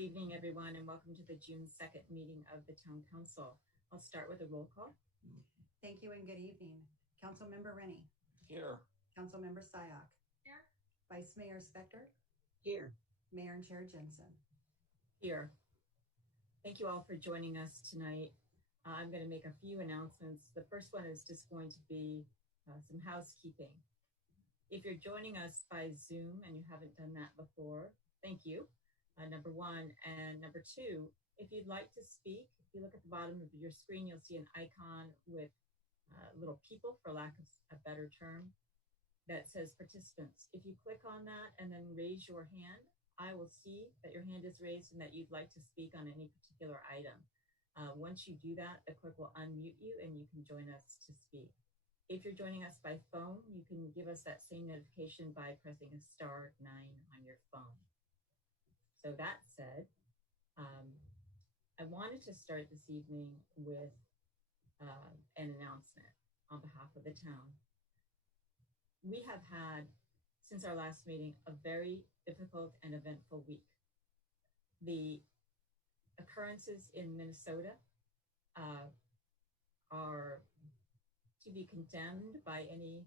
evening, everyone, and welcome to the June 2nd meeting of the Town Council. I'll start with a roll call. Thank you and good evening. Councilmember Rennie. Here. Councilmember Sayak. Here. Vice Mayor Spector. Here. Mayor and Chair Jensen. Here. Thank you all for joining us tonight. I'm going to make a few announcements. The first one is just going to be some housekeeping. If you're joining us by Zoom and you haven't done that before, thank you. Number one. And number two, if you'd like to speak, if you look at the bottom of your screen, you'll see an icon with little people, for lack of a better term, that says participants. If you click on that and then raise your hand, I will see that your hand is raised and that you'd like to speak on any particular item. Once you do that, the clerk will unmute you and you can join us to speak. If you're joining us by phone, you can give us that same notification by pressing *9 on your phone. So that said, I wanted to start this evening with an announcement on behalf of the town. We have had, since our last meeting, a very difficult and eventful week. The occurrences in Minnesota are to be condemned by any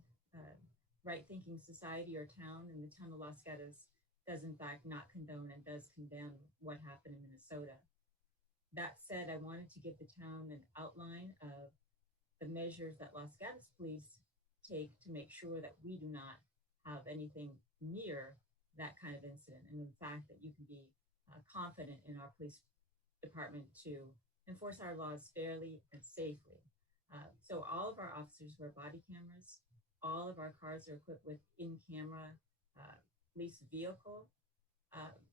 right-thinking society or town, and the town of Los Gatos does in fact not condone and does condemn what happened in Minnesota. That said, I wanted to give the town an outline of the measures that Los Gatos police take to make sure that we do not have anything near that kind of incident. And in fact, that you can be confident in our police department to enforce our laws fairly and safely. So all of our officers wear body cameras. All of our cars are equipped with in-camera police vehicle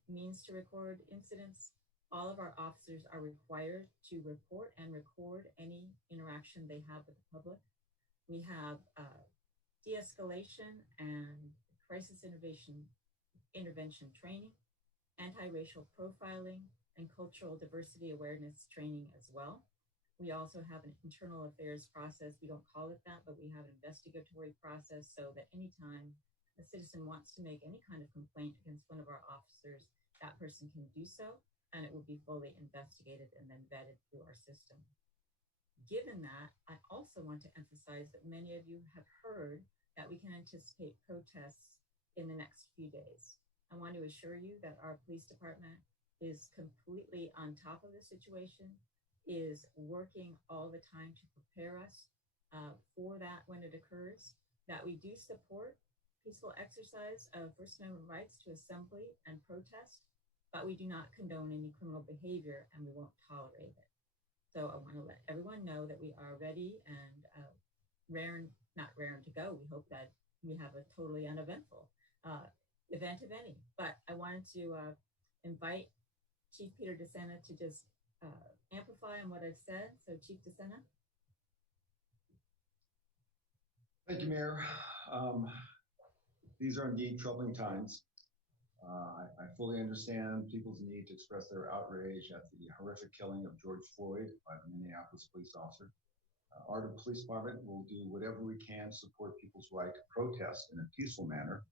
means to record incidents. All of our officers are required to report and record any interaction they have with the public. We have de-escalation and crisis intervention training, anti-racial profiling, and cultural diversity awareness training as well. We also have an internal affairs process. We don't call it that, but we have an investigatory process so that anytime a citizen wants to make any kind of complaint against one of our officers, that person can do so, and it will be fully investigated and then vetted through our system. Given that, I also want to emphasize that many of you have heard that we can anticipate protests in the next few days. I want to assure you that our police department is completely on top of the situation, is working all the time to prepare us for that when it occurs, that we do support peaceful exercise of First Amendment rights to assembly and protest, but we do not condone any criminal behavior and we won't tolerate it. So I want to let everyone know that we are ready and not raring to go. We hope that we have a totally uneventful event, if any. But I wanted to invite Chief Peter DeSena to just amplify on what I've said. So Chief DeSena. Thank you, Mayor. These are indeed troubling times. I fully understand people's need to express their outrage at the horrific killing of George Floyd by the Minneapolis police officer. Our police department will do whatever we can to support people's right to protest in a peaceful manner.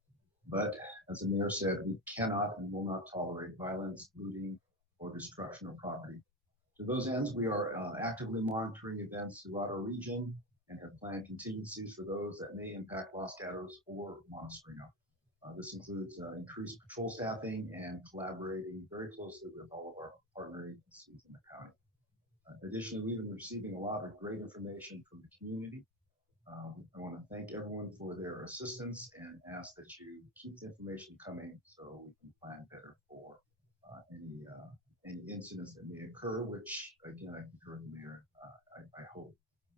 But as the mayor said, we cannot and will not tolerate violence, looting, or destruction of property. To those ends, we are actively monitoring events throughout our region and have planned contingencies for those that may impact Los Gatos or Montesrino. This includes increased patrol staffing and collaborating very closely with all of our partner agencies in the county. Additionally, we've been receiving a lot of great information from the community. I want to thank everyone for their assistance and ask that you keep the information coming so we can plan better for any incidents that may occur, which again, I concur with the mayor, I hope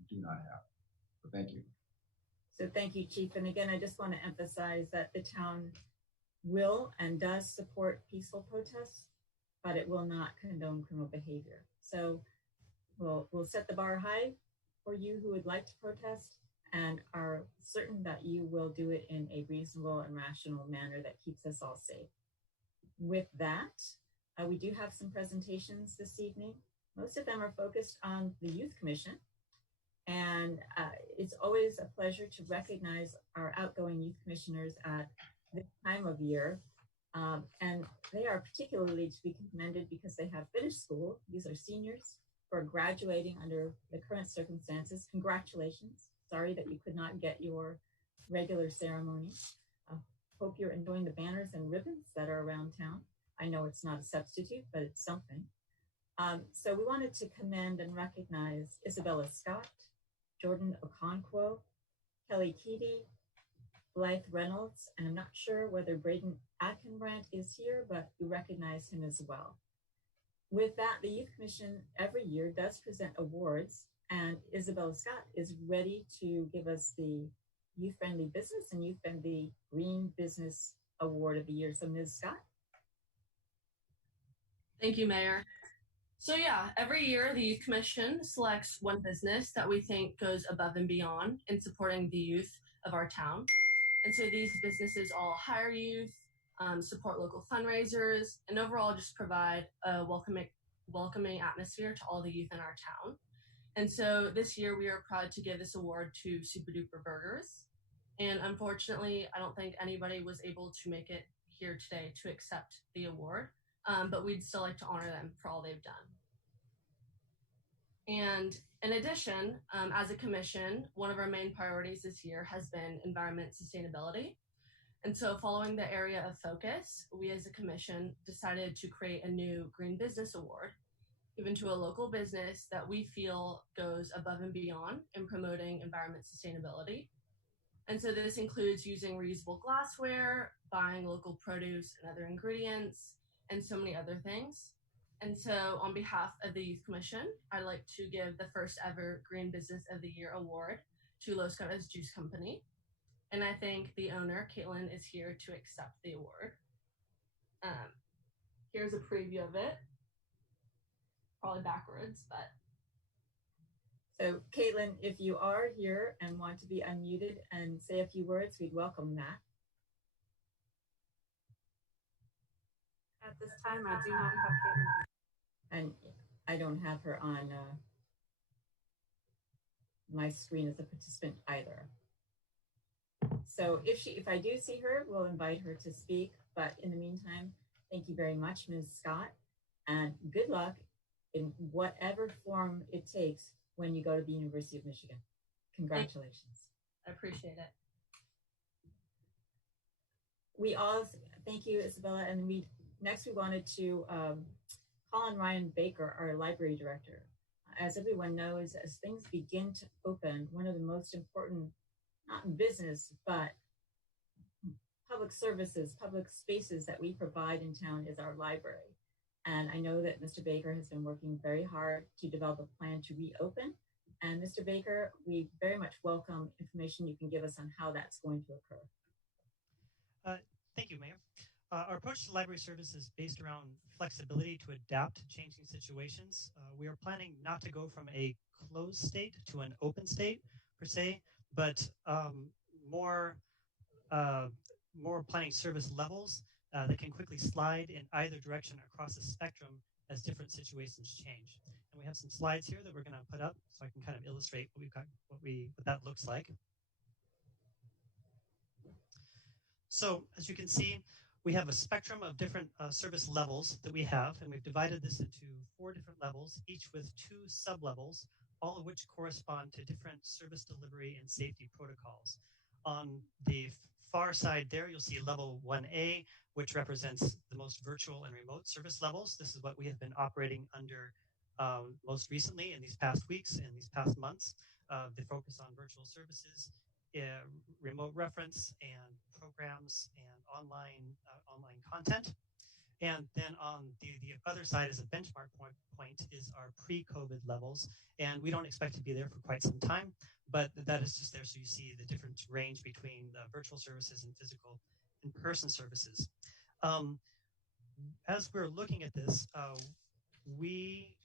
do not happen. But thank you. So thank you, Chief. And again, I just want to emphasize that the town will and does support peaceful protests, but it will not condone criminal behavior. So we'll set the bar high for you who would like to protest and are certain that you will do it in a reasonable and rational manner that keeps us all safe. With that, we do have some presentations this evening. Most of them are focused on the Youth Commission. And it's always a pleasure to recognize our outgoing youth commissioners at this time of year. And they are particularly to be commended because they have finished school. These are seniors who are graduating under the current circumstances. Congratulations. Sorry that you could not get your regular ceremony. Hope you're enjoying the banners and ribbons that are around town. I know it's not a substitute, but it's something. So we wanted to commend and recognize Isabella Scott, Jordan Okonkwo, Kelly Keedy, Blythe Reynolds, and I'm not sure whether Braden Atkinbrand is here, but we recognize him as well. With that, the Youth Commission every year does present awards, and Isabella Scott is ready to give us the Youth Friendly Business and Youth Friendly Green Business Award of the Year. So Ms. Scott. Thank you, Mayor. So yeah, every year the Youth Commission selects one business that we think goes above and beyond in supporting the youth of our town. And so these businesses all hire youth, support local fundraisers, and overall just provide a welcoming atmosphere to all the youth in our town. And so this year we are proud to give this award to Super Duper Burgers. And unfortunately, I don't think anybody was able to make it here today to accept the award, but we'd still like to honor them for all they've done. And in addition, as a commission, one of our main priorities this year has been environment sustainability. And so following the area of focus, we as a commission decided to create a new Green Business Award, given to a local business that we feel goes above and beyond in promoting environment sustainability. And so this includes using reusable glassware, buying local produce and other ingredients, and so many other things. And so on behalf of the Youth Commission, I'd like to give the first ever Green Business of the Year award to Los Gatos Juice Company. And I think the owner, Caitlin, is here to accept the award. Here's a preview of it. Probably backwards, but. So Caitlin, if you are here and want to be unmuted and say a few words, we'd welcome that. At this time, I do not have Caitlin. And I don't have her on my screen as a participant either. So if I do see her, we'll invite her to speak. But in the meantime, thank you very much, Ms. Scott, and good luck in whatever form it takes when you go to the University of Michigan. Congratulations. I appreciate it. We all thank you, Isabella, and next we wanted to call on Ryan Baker, our library director. As everyone knows, as things begin to open, one of the most important, not in business, but public services, public spaces that we provide in town is our library. And I know that Mr. Baker has been working very hard to develop a plan to reopen. And Mr. Baker, we very much welcome information you can give us on how that's going to occur. Thank you, Mayor. Our approach to library service is based around flexibility to adapt to changing situations. We are planning not to go from a closed state to an open state per se, but more planning service levels that can quickly slide in either direction across the spectrum as different situations change. And we have some slides here that we're going to put up so I can kind of illustrate what we've got, what that looks like. So as you can see, we have a spectrum of different service levels that we have, and we've divided this into 4 different levels, each with 2 sub-levels, all of which correspond to different service delivery and safety protocols. On the far side there, you'll see level 1A, which represents the most virtual and remote service levels. This is what we have been operating under most recently in these past weeks and these past months. The focus on virtual services, remote reference, and programs and online content. And then on the other side as a benchmark point is our pre-COVID levels. And we don't expect to be there for quite some time, but that is just there so you see the different range between virtual services and physical in-person services. As we're looking at this, we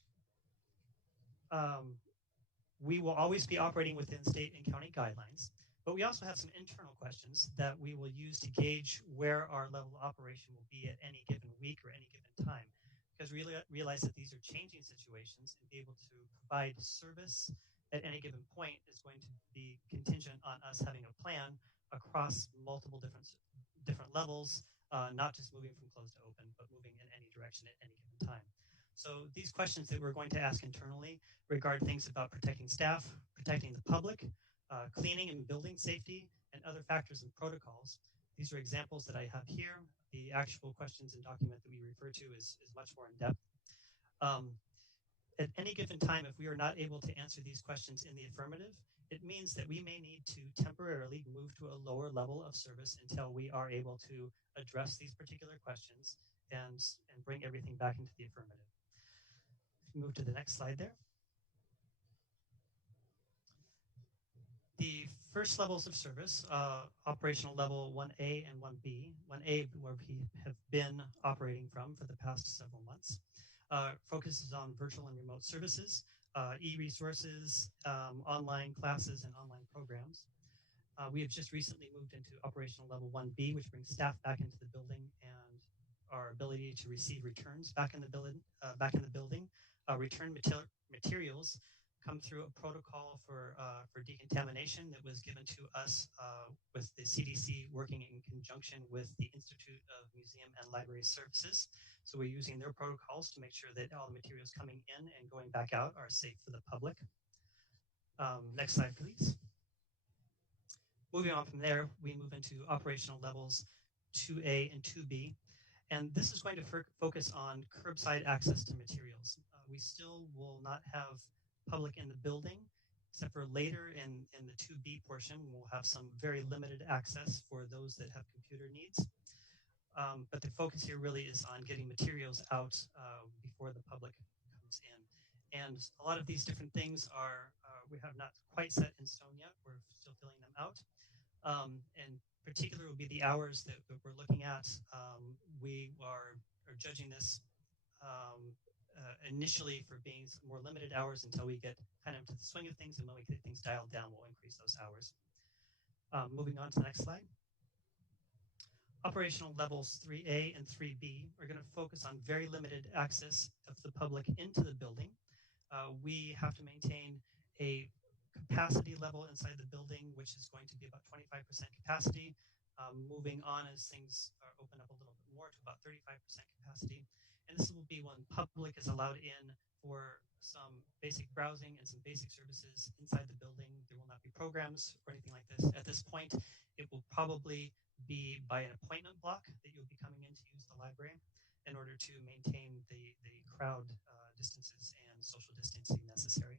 will always be operating within state and county guidelines. But we also have some internal questions that we will use to gauge where our level of operation will be at any given week or any given time. Because we realize that these are changing situations, and be able to provide service at any given point is going to be contingent on us having a plan across multiple different levels not just moving from closed to open, but moving in any direction at any given time. So these questions that we're going to ask internally regard things about protecting staff, protecting the public, cleaning and building safety, and other factors and protocols. These are examples that I have here. The actual questions and document that we refer to is much more in depth. At any given time, if we are not able to answer these questions in the affirmative, it means that we may need to temporarily move to a lower level of service until we are able to address these particular questions and bring everything back into the affirmative. Move to the next slide there. The first levels of service, operational level 1A and 1B. 1A, where we have been operating from for the past several months, focuses on virtual and remote services, e-resources, online classes, and online programs. We have just recently moved into operational level 1B, which brings staff back into the building and our ability to receive returns back in the building. Return materials come through a protocol for decontamination that was given to us with the CDC working in conjunction with the Institute of Museum and Library Services. So we're using their protocols to make sure that all the materials coming in and going back out are safe for the public. Next slide, please. Moving on from there, we move into operational levels 2A and 2B. And this is going to focus on curbside access to materials. We still will not have public in the building, except for later in the 2B portion, we'll have some very limited access for those that have computer needs. But the focus here really is on getting materials out before the public comes in. And a lot of these different things are, we have not quite set in stone yet. We're still filling them out. And particular will be the hours that we're looking at. We are judging this initially for being more limited hours until we get kind of to the swing of things, and when we get things dialed down, we'll increase those hours. Moving on to the next slide. Operational levels 3A and 3B are going to focus on very limited access of the public into the building. We have to maintain a capacity level inside the building, which is going to be about 25% capacity, moving on as things are open up a little bit more to about 35% capacity. And this will be when public is allowed in for some basic browsing and some basic services inside the building. There will not be programs or anything like this. At this point, it will probably be by an appointment block that you'll be coming in to use the library in order to maintain the crowd distances and social distancing necessary.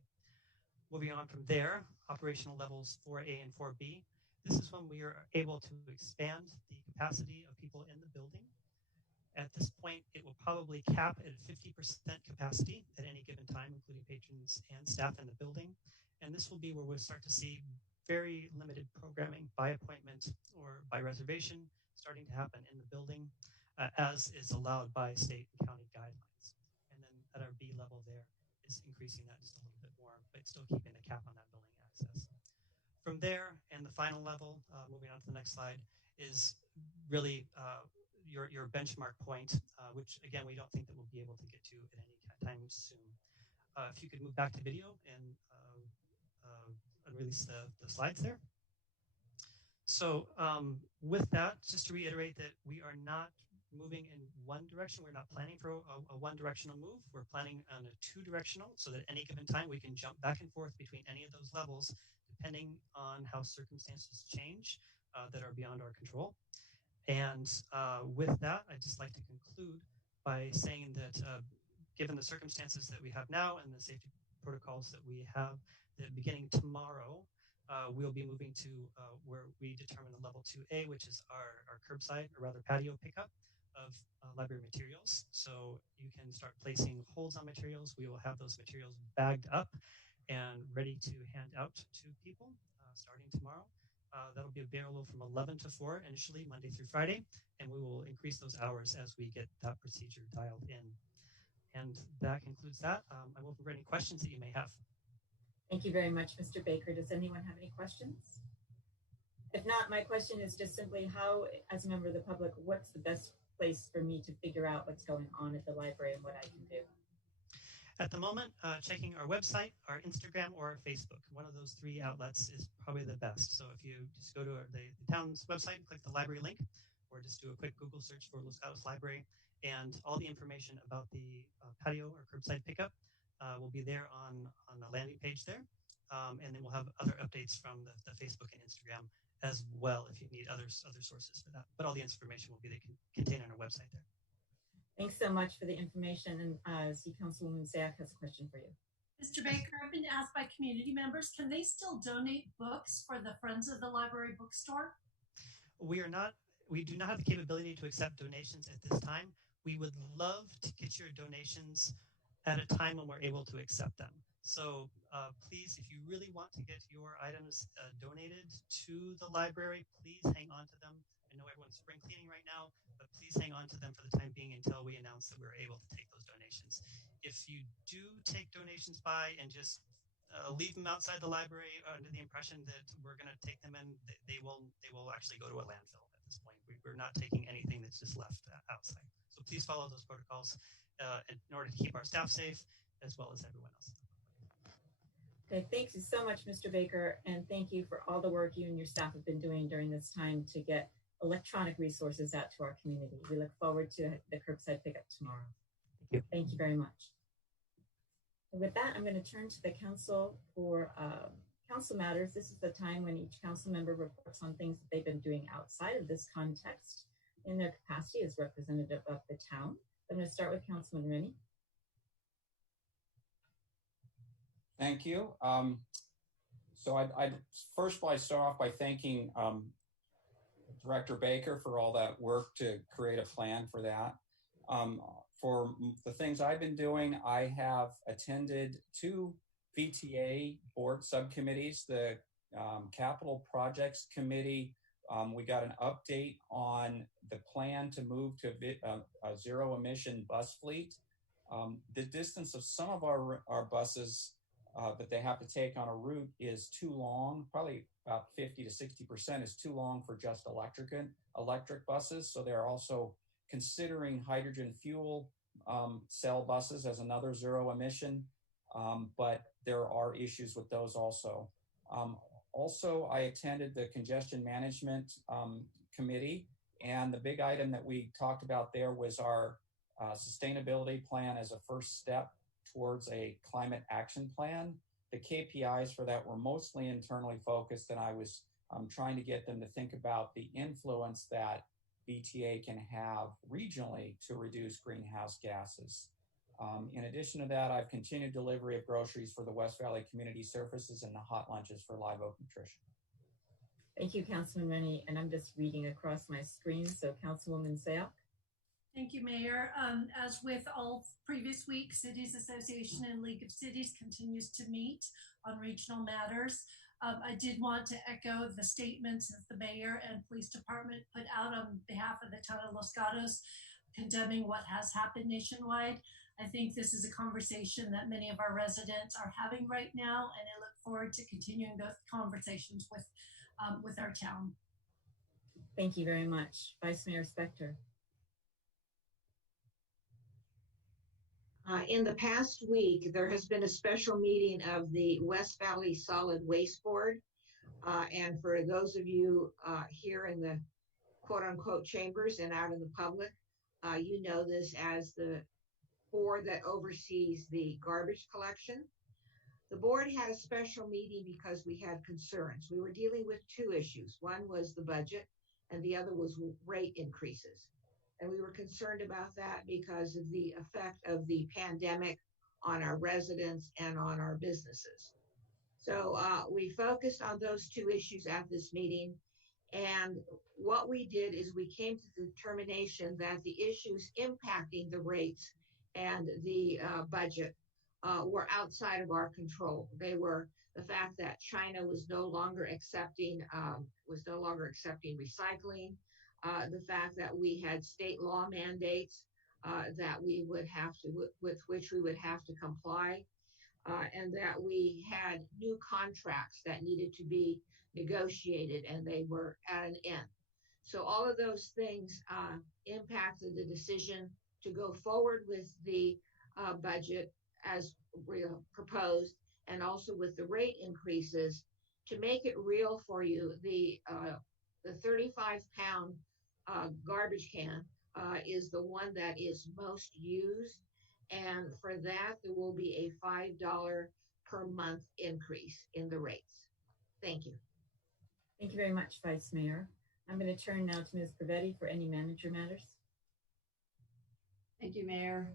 Moving on from there, operational levels 4A and 4B. This is when we are able to expand the capacity of people in the building. At this point, it will probably cap at 50% capacity at any given time, including patrons and staff in the building. And this will be where we'll start to see very limited programming by appointment or by reservation starting to happen in the building, as is allowed by state and county guidelines. And then at our B level there is increasing that just a little bit more, but still keeping the cap on that building access. From there, and the final level, moving on to the next slide, is really your benchmark point, which again, we don't think that we'll be able to get to at any time soon. If you could move back to video and release the slides there. So with that, just to reiterate that we are not moving in one direction. We're not planning for a one-directional move. We're planning on a two-directional, so that at any given time we can jump back and forth between any of those levels, depending on how circumstances change that are beyond our control. And with that, I'd just like to conclude by saying that given the circumstances that we have now and the safety protocols that we have, that beginning tomorrow, we'll be moving to where we determine the level 2A, which is our curbside, or rather patio pickup of library materials. So you can start placing holds on materials. We will have those materials bagged up and ready to hand out to people starting tomorrow. That'll be available from 11 to 4 initially, Monday through Friday, and we will increase those hours as we get that procedure dialed in. And that concludes that. I'm open for any questions that you may have. Thank you very much, Mr. Baker. Does anyone have any questions? If not, my question is just simply how, as a member of the public, what's the best place for me to figure out what's going on at the library and what I can do? At the moment, checking our website, our Instagram, or our Facebook. One of those three outlets is probably the best. So if you just go to the town's website, click the library link, or just do a quick Google search for Los Gatos Library. And all the information about the patio or curbside pickup will be there on the landing page there. And then we'll have other updates from the Facebook and Instagram as well if you need other sources for that. But all the information will be contained on our website there. Thanks so much for the information. And see, Councilwoman Sayak has a question for you. Mr. Baker, I've been asked by community members, can they still donate books for the Friends of the Library bookstore? We do not have the capability to accept donations at this time. We would love to get your donations at a time when we're able to accept them. So please, if you really want to get your items donated to the library, please hang on to them. I know everyone's spring cleaning right now, but please hang on to them for the time being until we announce that we're able to take those donations. If you do take donations by and just leave them outside the library under the impression that we're going to take them in, they will actually go to a landfill at this point. We're not taking anything that's just left outside. So please follow those protocols in order to keep our staff safe as well as everyone else. Okay, thank you so much, Mr. Baker, and thank you for all the work you and your staff have been doing during this time to get electronic resources out to our community. We look forward to the curbside pickup tomorrow. Thank you. Thank you very much. And with that, I'm going to turn to the council for council matters. This is the time when each council member reports on things that they've been doing outside of this context in their capacity as representative of the town. I'm going to start with Councilman Rennie. Thank you. So I'd first start off by thanking Director Baker for all that work to create a plan for that. For the things I've been doing, I have attended 2 VTA board subcommittees, the Capital Projects Committee. We got an update on the plan to move to a zero emission bus fleet. The distance of some of our buses that they have to take on a route is too long, probably about 50 to 60% is too long for just electric buses. So they're also considering hydrogen fuel cell buses as another zero emission, but there are issues with those also. Also, I attended the Congestion Management Committee, and the big item that we talked about there was our sustainability plan as a first step towards a climate action plan. The KPIs for that were mostly internally focused, and I was trying to get them to think about the influence that BTA can have regionally to reduce greenhouse gases. In addition to that, I've continued delivery of groceries for the West Valley Community Services and the hot lunches for Live Oak Nutrition. Thank you, Councilman Rennie. And I'm just reading across my screen. So Councilwoman Sayak. Thank you, Mayor. As with all previous weeks, Cities Association and League of Cities continues to meet on regional matters. I did want to echo the statements that the Mayor and Police Department put out on behalf of the town of Los Gatos, condemning what has happened nationwide. I think this is a conversation that many of our residents are having right now, and I look forward to continuing those conversations with our town. Thank you very much. Vice Mayor Spector. In the past week, there has been a special meeting of the West Valley Solid Waste Board. And for those of you here in the quote unquote chambers and out in the public, you know this as the board that oversees the garbage collection. The board had a special meeting because we had concerns. We were dealing with 2 issues. One was the budget and the other was rate increases. And we were concerned about that because of the effect of the pandemic on our residents and on our businesses. So we focused on those 2 issues at this meeting. And what we did is we came to the determination that the issues impacting the rates and the budget were outside of our control. They were the fact that China was no longer accepting recycling, the fact that we had state law mandates that we would have to, with which we would have to comply, and that we had new contracts that needed to be negotiated, and they were at an end. So all of those things impacted the decision to go forward with the budget as proposed, and also with the rate increases. To make it real for you, the 35-pound garbage can is the one that is most used. And for that, there will be a $5 per month increase in the rates. Thank you. Thank you very much, Vice Mayor. I'm going to turn now to Ms. Pavetti for any manager matters. Thank you, Mayor.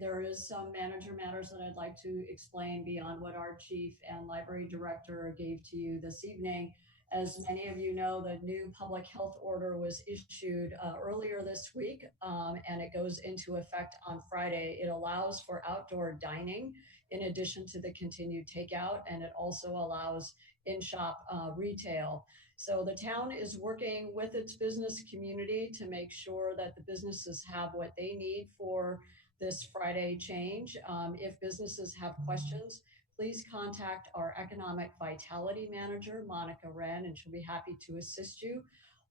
There is some manager matters that I'd like to explain beyond what our chief and library director gave to you this evening. As many of you know, the new public health order was issued earlier this week, and it goes into effect on Friday. It allows for outdoor dining in addition to the continued takeout, and it also allows in-shop retail. So the town is working with its business community to make sure that the businesses have what they need for this Friday change. If businesses have questions, please contact our Economic Vitality Manager, Monica Wren, and she'll be happy to assist you.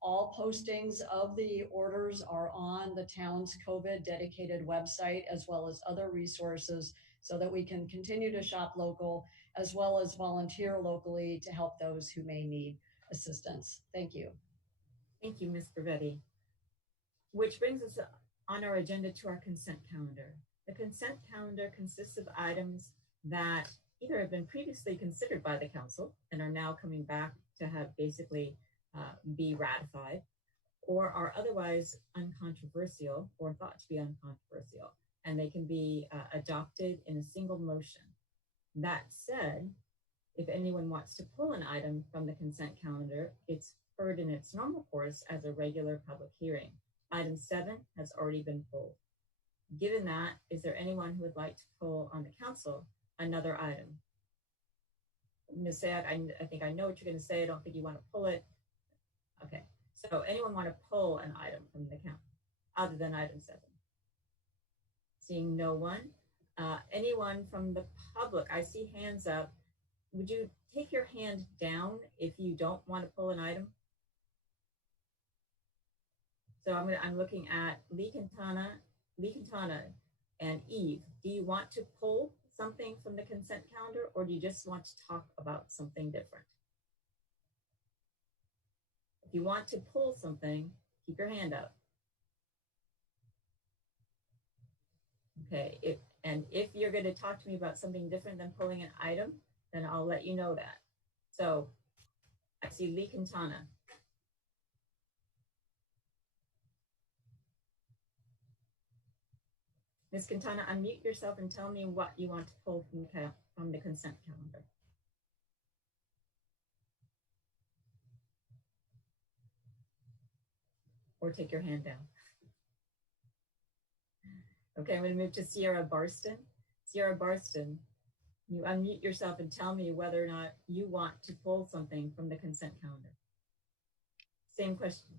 All postings of the orders are on the town's COVID dedicated website, as well as other resources, so that we can continue to shop local, as well as volunteer locally to help those who may need assistance. Thank you. Thank you, Ms. Pavetti. Which brings us on our agenda to our consent calendar. The consent calendar consists of items that either have been previously considered by the council and are now coming back to have basically be ratified, or are otherwise uncontroversial or thought to be uncontroversial, and they can be adopted in a single motion. That said, if anyone wants to pull an item from the consent calendar, it's heard in its normal course as a regular public hearing. Item 7 has already been pulled. Given that, is there anyone who would like to pull on the council another item? Ms. Sayad, I think I know what you're going to say. I don't think you want to pull it. Okay, so anyone want to pull an item from the count other than item 7? Seeing no one. Anyone from the public? I see hands up. Would you take your hand down if you don't want to pull an item? So I'm looking at Lee Quintana, and Eve. Do you want to pull something from the consent calendar, or do you just want to talk about something different? If you want to pull something, keep your hand up. Okay, if you're going to talk to me about something different than pulling an item, then I'll let you know that. So I see Lee Quintana. Ms. Quintana, unmute yourself and tell me what you want to pull from the consent calendar. Or take your hand down. Okay, I'm going to move to Sierra Barston. Sierra Barston, you unmute yourself and tell me whether or not you want to pull something from the consent calendar. Same question.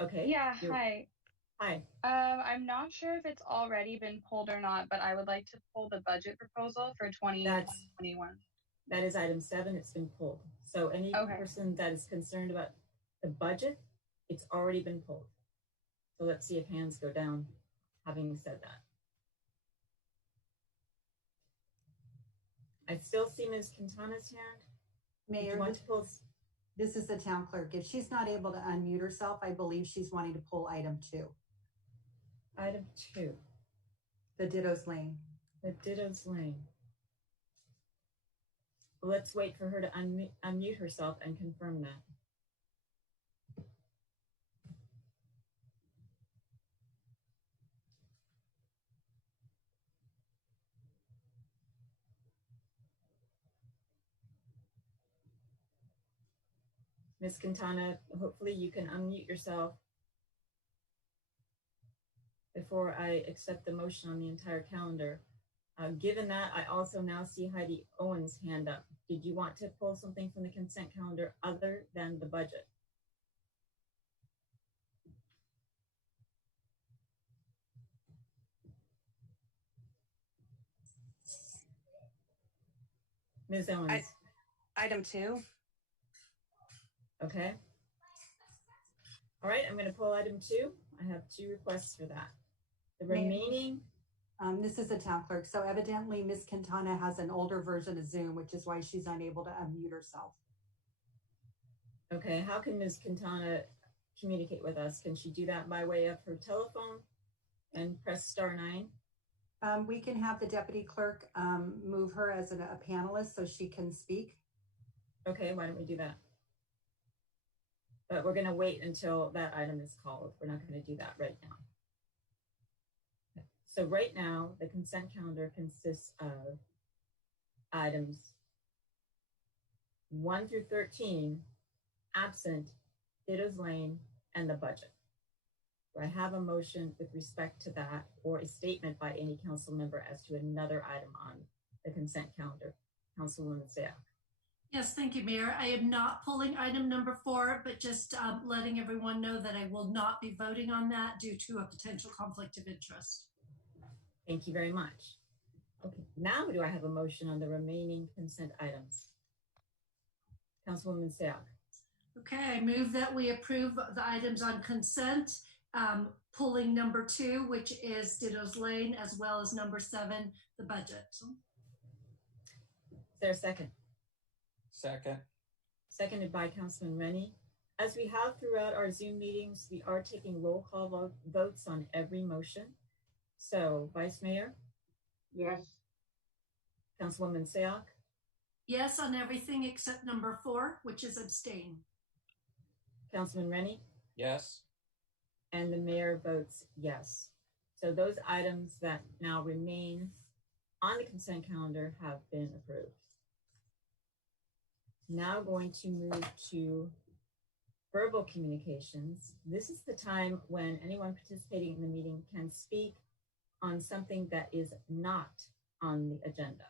Okay. Yeah, hi. Hi. I'm not sure if it's already been pulled or not, but I would like to pull the budget proposal for 2021. That is item 7. It's been pulled. So any person that is concerned about the budget, it's already been pulled. So let's see if hands go down, having said that. I still see Ms. Quintana's hand. Mayor, this is the town clerk. If she's not able to unmute herself, I believe she's wanting to pull item 2. Item 2. The Ditto's Lane. The Ditto's Lane. Let's wait for her to unmute herself and confirm that. Ms. Quintana, hopefully you can unmute yourself before I accept the motion on the entire calendar. Given that, I also now see Heidi Owen's hand up. Did you want to pull something from the consent calendar other than the budget? Ms. Owens. Item 2. Okay. All right, I'm going to pull item 2. I have 2 requests for that. The remaining. This is the town clerk. So evidently Ms. Quintana has an older version of Zoom, which is why she's unable to unmute herself. Okay, how can Ms. Quintana communicate with us? Can she do that by way of her telephone and press *9? We can have the deputy clerk move her as a panelist so she can speak. Okay, why don't we do that? But we're going to wait until that item is called. We're not going to do that right now. Okay. So right now, the consent calendar consists of items 1 through 13, absent Gatos Lane and the budget. Do I have a motion with respect to that, or a statement by any council member as to another item on the consent calendar? Councilwoman Sayak. Yes, thank you, Mayor. I am not pulling item number 4, but just letting everyone know that I will not be voting on that due to a potential conflict of interest. Thank you very much. Okay, now do I have a motion on the remaining consent items? Councilwoman Sayak. Okay, I move that we approve the items on consent, pulling number 2, which is Gatos Lane, as well as number 7, the budget. Is there a second? Second. Seconded by Councilman Rennie. As we have throughout our Zoom meetings, we are taking roll call votes on every motion. So, Vice Mayor? Yes. Councilwoman Sayak? Yes on everything except number 4, which is abstain. Councilman Rennie? Yes. And the mayor votes yes. So those items that now remain on the consent calendar have been approved. Now going to move to verbal communications. This is the time when anyone participating in the meeting can speak on something that is not on the agenda.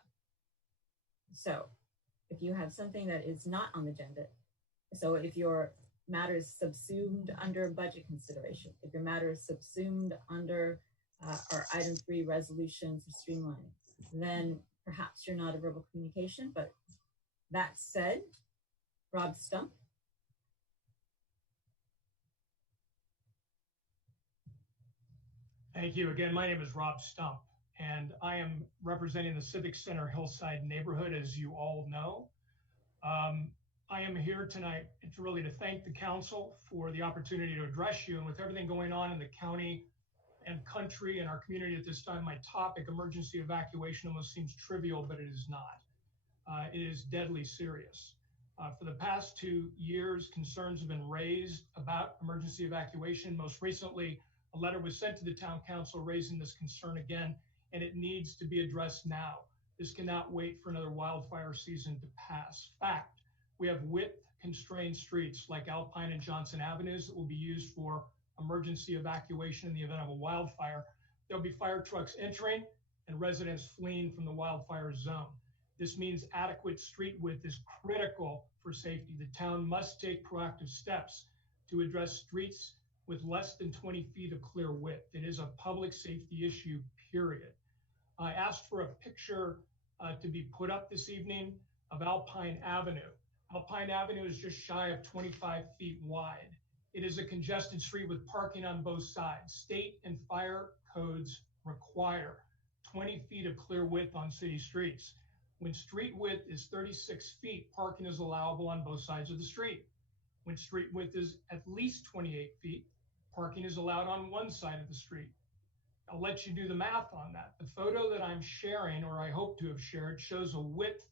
So if you have something that is not on the agenda, so if your matter is subsumed under budget consideration, if your matter is subsumed under our item 3 resolution for streamlining, then perhaps you're not a verbal communication. But that said, Rob Stump. Thank you. Again, my name is Rob Stump, and I am representing the Civic Center Hillside neighborhood, as you all know. I am here tonight to thank the council for the opportunity to address you. And with everything going on in the county and country and our community at this time, my topic, emergency evacuation, almost seems trivial, but it is not. It is deadly serious. For the past 2 years, concerns have been raised about emergency evacuation. Most recently, a letter was sent to the town council raising this concern again, and it needs to be addressed now. This cannot wait for another wildfire season to pass. Fact, we have width-constrained streets like Alpine and Johnson Avenues that will be used for emergency evacuation in the event of a wildfire. There'll be fire trucks entering and residents fleeing from the wildfire zone. This means adequate street width is critical for safety. The town must take proactive steps to address streets with less than 20 feet of clear width. It is a public safety issue, period. I asked for a picture to be put up this evening of Alpine Avenue. Alpine Avenue is just shy of 25 feet wide. It is a congested street with parking on both sides. State and fire codes require 20 feet of clear width on city streets. When street width is 36 feet, parking is allowable on both sides of the street. When street width is at least 28 feet, parking is allowed on one side of the street. I'll let you do the math on that. The photo that I'm sharing, or I hope to have shared, shows a width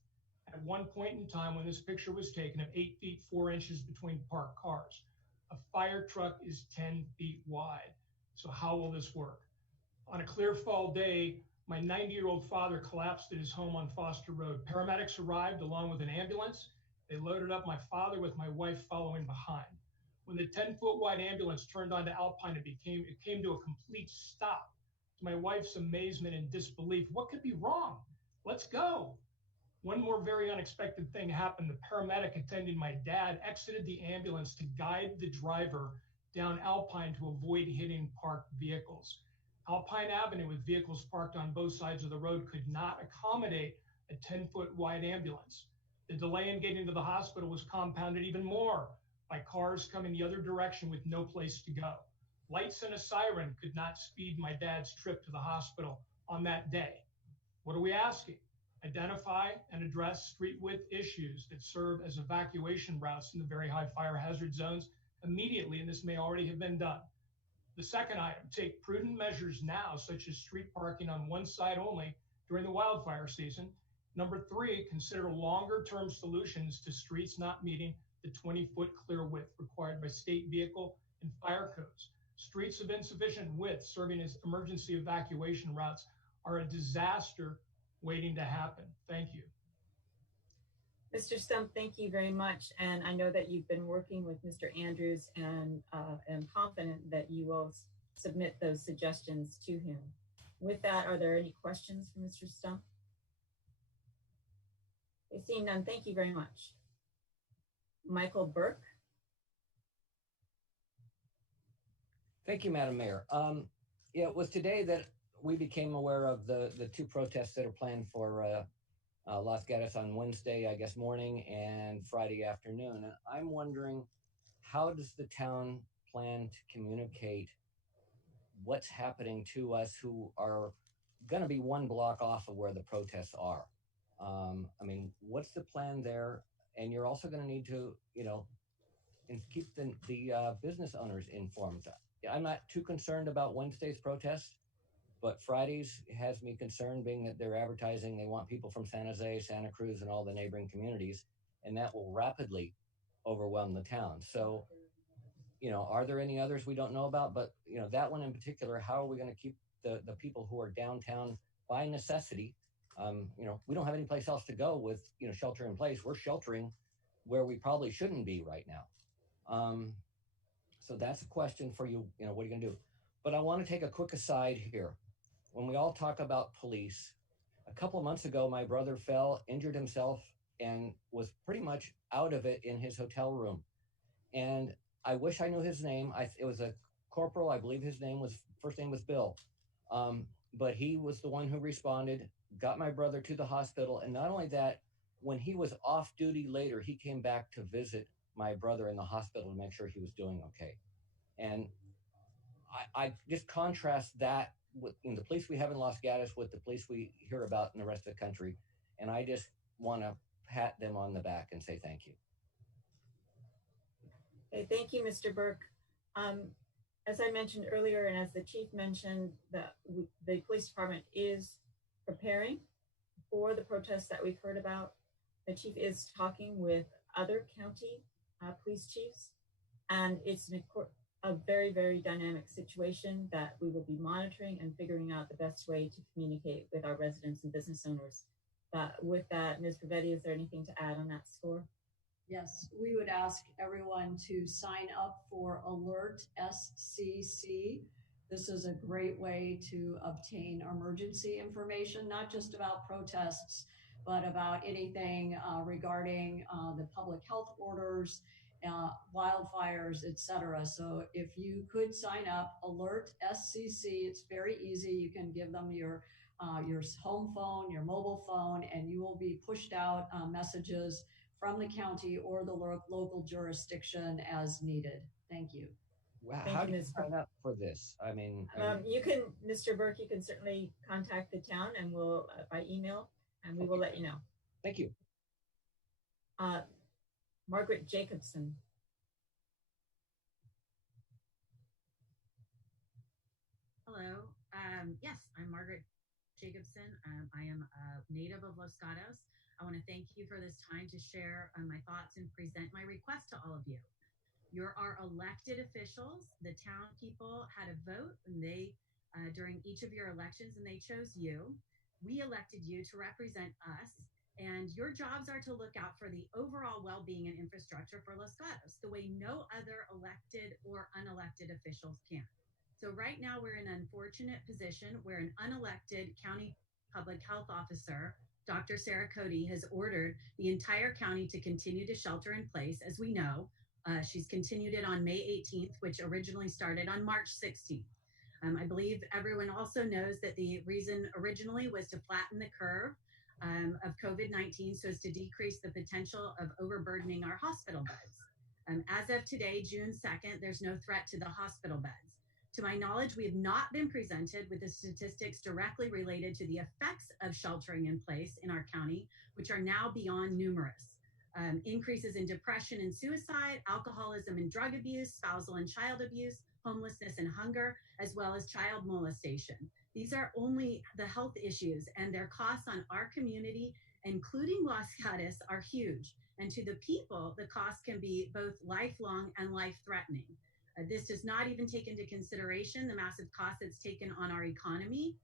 at one point in time when this picture was taken of 8 feet 4 inches between parked cars. A fire truck is 10 feet wide. So how will this work? On a clear fall day, my 90-year-old father collapsed at his home on Foster Road. Paramedics arrived along with an ambulance. They loaded up my father with my wife following behind. When the 10-foot wide ambulance turned onto Alpine, it came to a complete stop. To my wife's amazement and disbelief, what could be wrong? Let's go. One more very unexpected thing happened. The paramedic attending my dad exited the ambulance to guide the driver down Alpine to avoid hitting parked vehicles. Alpine Avenue, with vehicles parked on both sides of the road, could not accommodate a 10-foot wide ambulance. The delay in getting to the hospital was compounded even more by cars coming the other direction with no place to go. Lights and a siren could not speed my dad's trip to the hospital on that day. What are we asking? Identify and address street width issues that serve as evacuation routes in the very high fire hazard zones immediately, and this may already have been done. The second item, take prudent measures now, such as street parking on one side only during the wildfire season. Number 3, consider longer-term solutions to streets not meeting the 20-foot clear width required by state vehicle and fire codes. Streets of insufficient width serving as emergency evacuation routes are a disaster waiting to happen. Thank you. Mr. Stump, thank you very much. And I know that you've been working with Mr. Andrews, and am confident that you will submit those suggestions to him. With that, are there any questions for Mr. Stump? Seeing none, thank you very much. Michael Burke. Thank you, Madam Mayor. Yeah, it was today that we became aware of the 2 protests that are planned for Los Gatos on Wednesday, I guess, morning and Friday afternoon. And I'm wondering, how does the town plan to communicate what's happening to us who are going to be 1 block off of where the protests are? I mean, what's the plan there? And you're also going to need to, and keep the business owners informed. I'm not too concerned about Wednesday's protest, but Fridays has me concerned, being that they're advertising they want people from San Jose, Santa Cruz, and all the neighboring communities, and that will rapidly overwhelm the town. So, are there any others we don't know about? But, that one in particular, how are we going to keep the people who are downtown by necessity? We don't have any place else to go with, shelter in place. We're sheltering where we probably shouldn't be right now. So that's a question for you, what are you going to do? But I want to take a quick aside here. When we all talk about police, a couple of months ago, my brother fell, injured himself, and was pretty much out of it in his hotel room. And I wish I knew his name. It was a corporal. I believe his first name was Bill. But he was the one who responded, got my brother to the hospital. And not only that, when he was off duty later, he came back to visit my brother in the hospital to make sure he was doing okay. And I just contrast that with the police we have in Los Gatos with the police we hear about in the rest of the country. And I just want to pat them on the back and say thank you. Okay, thank you, Mr. Burke. As I mentioned earlier, and as the chief mentioned, the police department is preparing for the protests that we've heard about. The chief is talking with other county police chiefs, and it's a very, very dynamic situation that we will be monitoring and figuring out the best way to communicate with our residents and business owners. With that, Ms. Pavetti, is there anything to add on that score? Yes, we would ask everyone to sign up for Alert SCC. This is a great way to obtain emergency information, not just about protests, but about anything regarding the public health orders, wildfires, etc. So if you could sign up, Alert SCC, it's very easy. You can give them your home phone, your mobile phone, and you will be pushed out messages from the county or the local jurisdiction as needed. Thank you. Wow, how do you sign up for this? I mean, you can, Mr. Burke, you can certainly contact the town, and we'll by email, and we will let you know. Thank you. Margaret Jacobson. Hello. Yes, I'm Margaret Jacobson. I am a native of Los Gatos. I want to thank you for this time to share my thoughts and present my request to all of you. You're our elected officials. The town people had a vote, and they during each of your elections, and they chose you. We elected you to represent us, and your jobs are to look out for the overall well-being and infrastructure for Los Gatos, the way no other elected or unelected officials can. So right now we're in an unfortunate position where an unelected county public health officer, Dr. Sarah Cody, has ordered the entire county to continue to shelter in place. As we know, she's continued it on May 18th, which originally started on March 16th. I believe everyone also knows that the reason originally was to flatten the curve of COVID-19 so as to decrease the potential of overburdening our hospital beds. As of today, June 2nd, there's no threat to the hospital beds. To my knowledge, we have not been presented with the statistics directly related to the effects of sheltering in place in our county, which are now beyond numerous. increases in depression and suicide, alcoholism and drug abuse, spousal and child abuse, homelessness and hunger, as well as child molestation. These are only the health issues, and their costs on our community, including Los Gatos, are huge. And to the people, the cost can be both lifelong and life-threatening. This does not even take into consideration the massive cost that's taken on our economy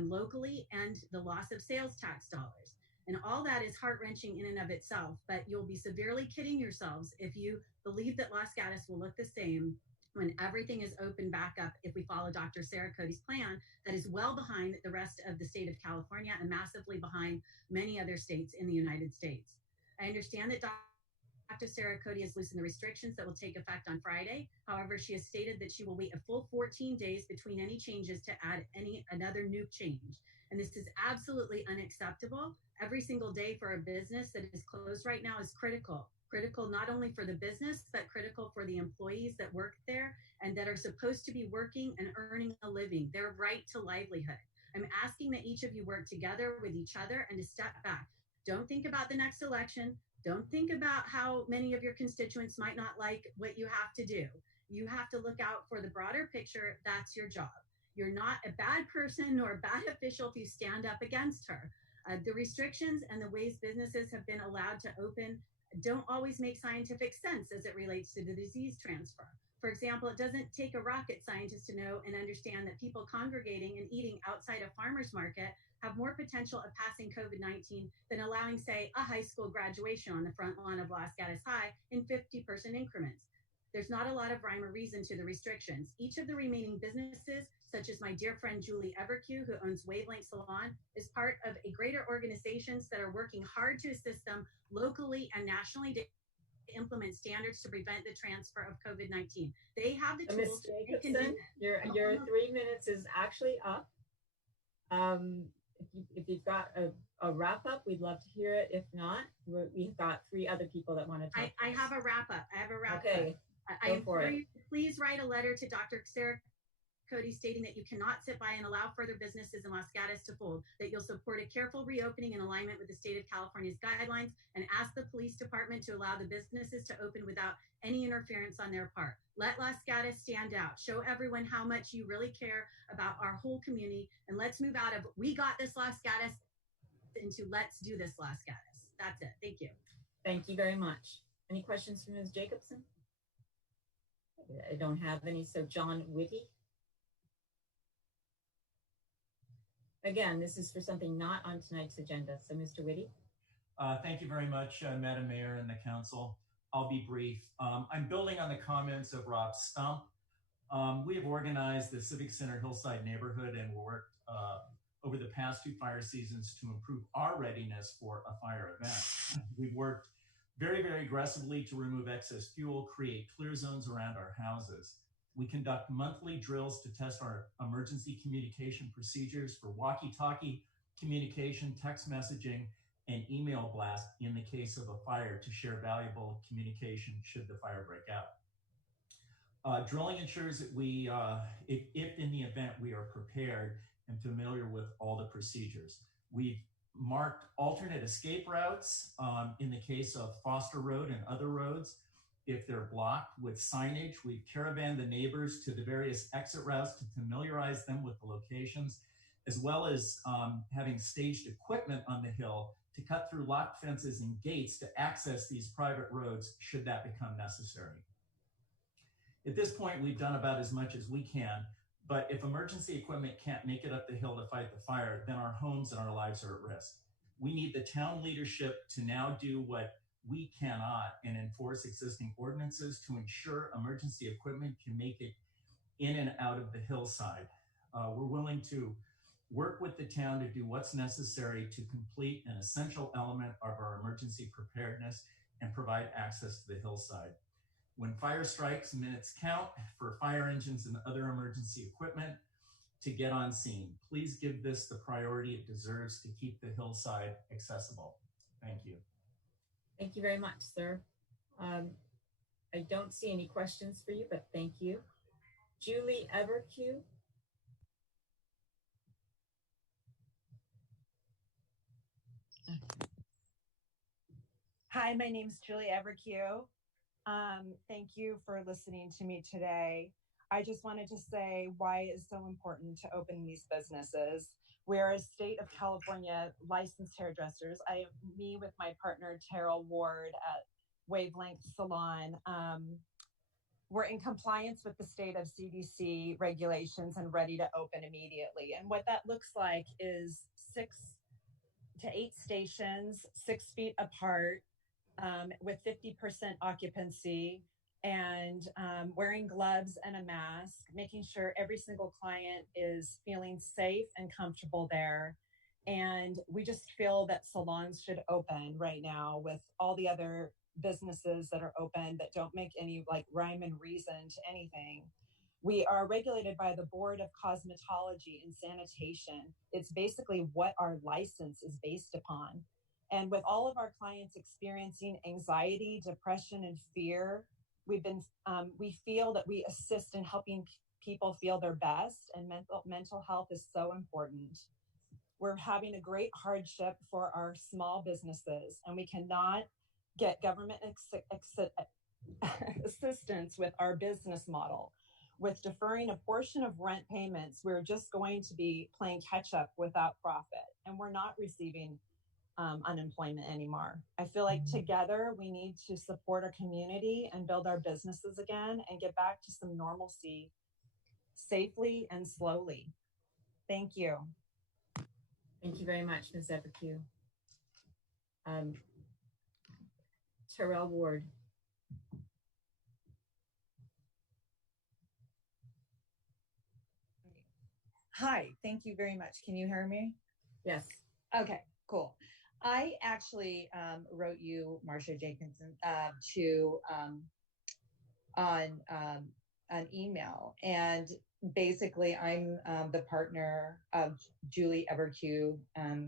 locally and the loss of sales tax dollars. And all that is heart-wrenching in and of itself, but you'll be severely kidding yourselves if you believe that Los Gatos will look the same when everything is open back up if we follow Dr. Sarah Cody's plan that is well behind the rest of the state of California and massively behind many other states in the United States. I understand that Dr. Sarah Cody has loosened the restrictions that will take effect on Friday. However, she has stated that she will wait a full 14 days between any changes to add another new change. And this is absolutely unacceptable. Every single day for a business that is closed right now is critical. Critical not only for the business, but critical for the employees that work there and that are supposed to be working and earning a living, their right to livelihood. I'm asking that each of you work together with each other and to step back. Don't think about the next election. Don't think about how many of your constituents might not like what you have to do. You have to look out for the broader picture. That's your job. You're not a bad person nor a bad official if you stand up against her. The restrictions and the ways businesses have been allowed to open don't always make scientific sense as it relates to the disease transfer. For example, it doesn't take a rocket scientist to know and understand that people congregating and eating outside a farmer's market have more potential of passing COVID-19 than allowing, say, a high school graduation on the front lawn of Los Gatos High in 50-person increments. There's not a lot of rhyme or reason to the restrictions. Each of the remaining businesses, such as my dear friend Julie Everque, who owns Wavelength Salon, is part of a greater organizations that are working hard to assist them locally and nationally to implement standards to prevent the transfer of COVID-19. They have the tools. Ms. Jacobson, your 3 minutes is actually up. If you've got a wrap up, we'd love to hear it. If not, we've got 3 other people that want to talk. I have a wrap up. Okay. I agree. Please write a letter to Dr. Sarah Cody stating that you cannot sit by and allow further businesses in Los Gatos to fold, that you'll support a careful reopening in alignment with the state of California's guidelines, and ask the police department to allow the businesses to open without any interference on their part. Let Los Gatos stand out. Show everyone how much you really care about our whole community, and let's move out of "we got this Los Gatos" into "let's do this Los Gatos." That's it. Thank you. Thank you very much. Any questions for Ms. Jacobson? I don't have any. So John Whitty. Again, this is for something not on tonight's agenda. So Mr. Whitty. Thank you very much, Madam Mayor and the council. I'll be brief. I'm building on the comments of Rob Stump. We have organized the Civic Center Hillside neighborhood and worked over the past 2 fire seasons to improve our readiness for a fire event. We've worked very, very aggressively to remove excess fuel, create clear zones around our houses. We conduct monthly drills to test our emergency communication procedures for walkie-talkie communication, text messaging, and email blast in the case of a fire to share valuable communication should the fire break out. Drilling ensures that we, if in the event we are prepared and familiar with all the procedures. We've marked alternate escape routes in the case of Foster Road and other roads. If they're blocked with signage, we've caravanned the neighbors to the various exit routes to familiarize them with the locations, as well as having staged equipment on the hill to cut through locked fences and gates to access these private roads should that become necessary. At this point, we've done about as much as we can, but if emergency equipment can't make it up the hill to fight the fire, then our homes and our lives are at risk. We need the town leadership to now do what we cannot and enforce existing ordinances to ensure emergency equipment can make it in and out of the hillside. We're willing to work with the town to do what's necessary to complete an essential element of our emergency preparedness and provide access to the hillside. When fire strikes, minutes count for fire engines and other emergency equipment to get on scene. Please give this the priority it deserves to keep the hillside accessible. Thank you. Thank you very much, sir. I don't see any questions for you, but thank you. Julie Everque. Hi, my name is Julie Evercue. Thank you for listening to me today. I just wanted to say why it's so important to open these businesses. We're a state of California licensed hairdressers. Me with my partner, Terrell Ward at Wavelength Salon. We're in compliance with the state of CDC regulations and ready to open immediately. And what that looks like is 6 to 8 stations, 6 feet apart, with 50% occupancy, and wearing gloves and a mask, making sure every single client is feeling safe and comfortable there. And we just feel that salons should open right now with all the other businesses that are open that don't make any like rhyme and reason to anything. We are regulated by the Board of Cosmetology and Sanitation. It's basically what our license is based upon. And with all of our clients experiencing anxiety, depression, and fear, we feel that we assist in helping people feel their best, and mental health is so important. We're having a great hardship for our small businesses, and we cannot get government assistance with our business model. With deferring a portion of rent payments, we're just going to be playing catch up without profit, and we're not receiving unemployment anymore. I feel like together we need to support our community and build our businesses again and get back to some normalcy safely and slowly. Thank you. Thank you very much, Ms. Evercue. Terrell Ward. Hi, thank you very much. Can you hear me? Yes. Okay, cool. I actually wrote you, Marcia Jenkinson, on an email, and basically I'm the partner of Julie Evercue.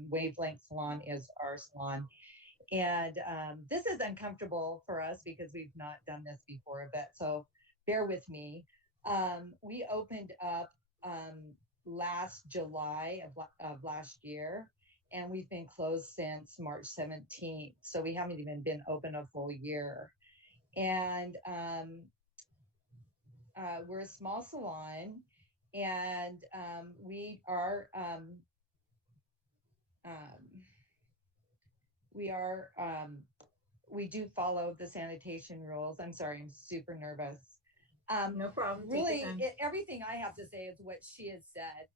Wavelength Salon is our salon, and this is uncomfortable for us because we've not done this before, but so bear with me. We opened up last July of last year, and we've been closed since March 17th. So we haven't even been open a full year. And we're a small salon, and we do follow the sanitation rules. I'm sorry, I'm super nervous. No problem. Really, everything I have to say is what she has said.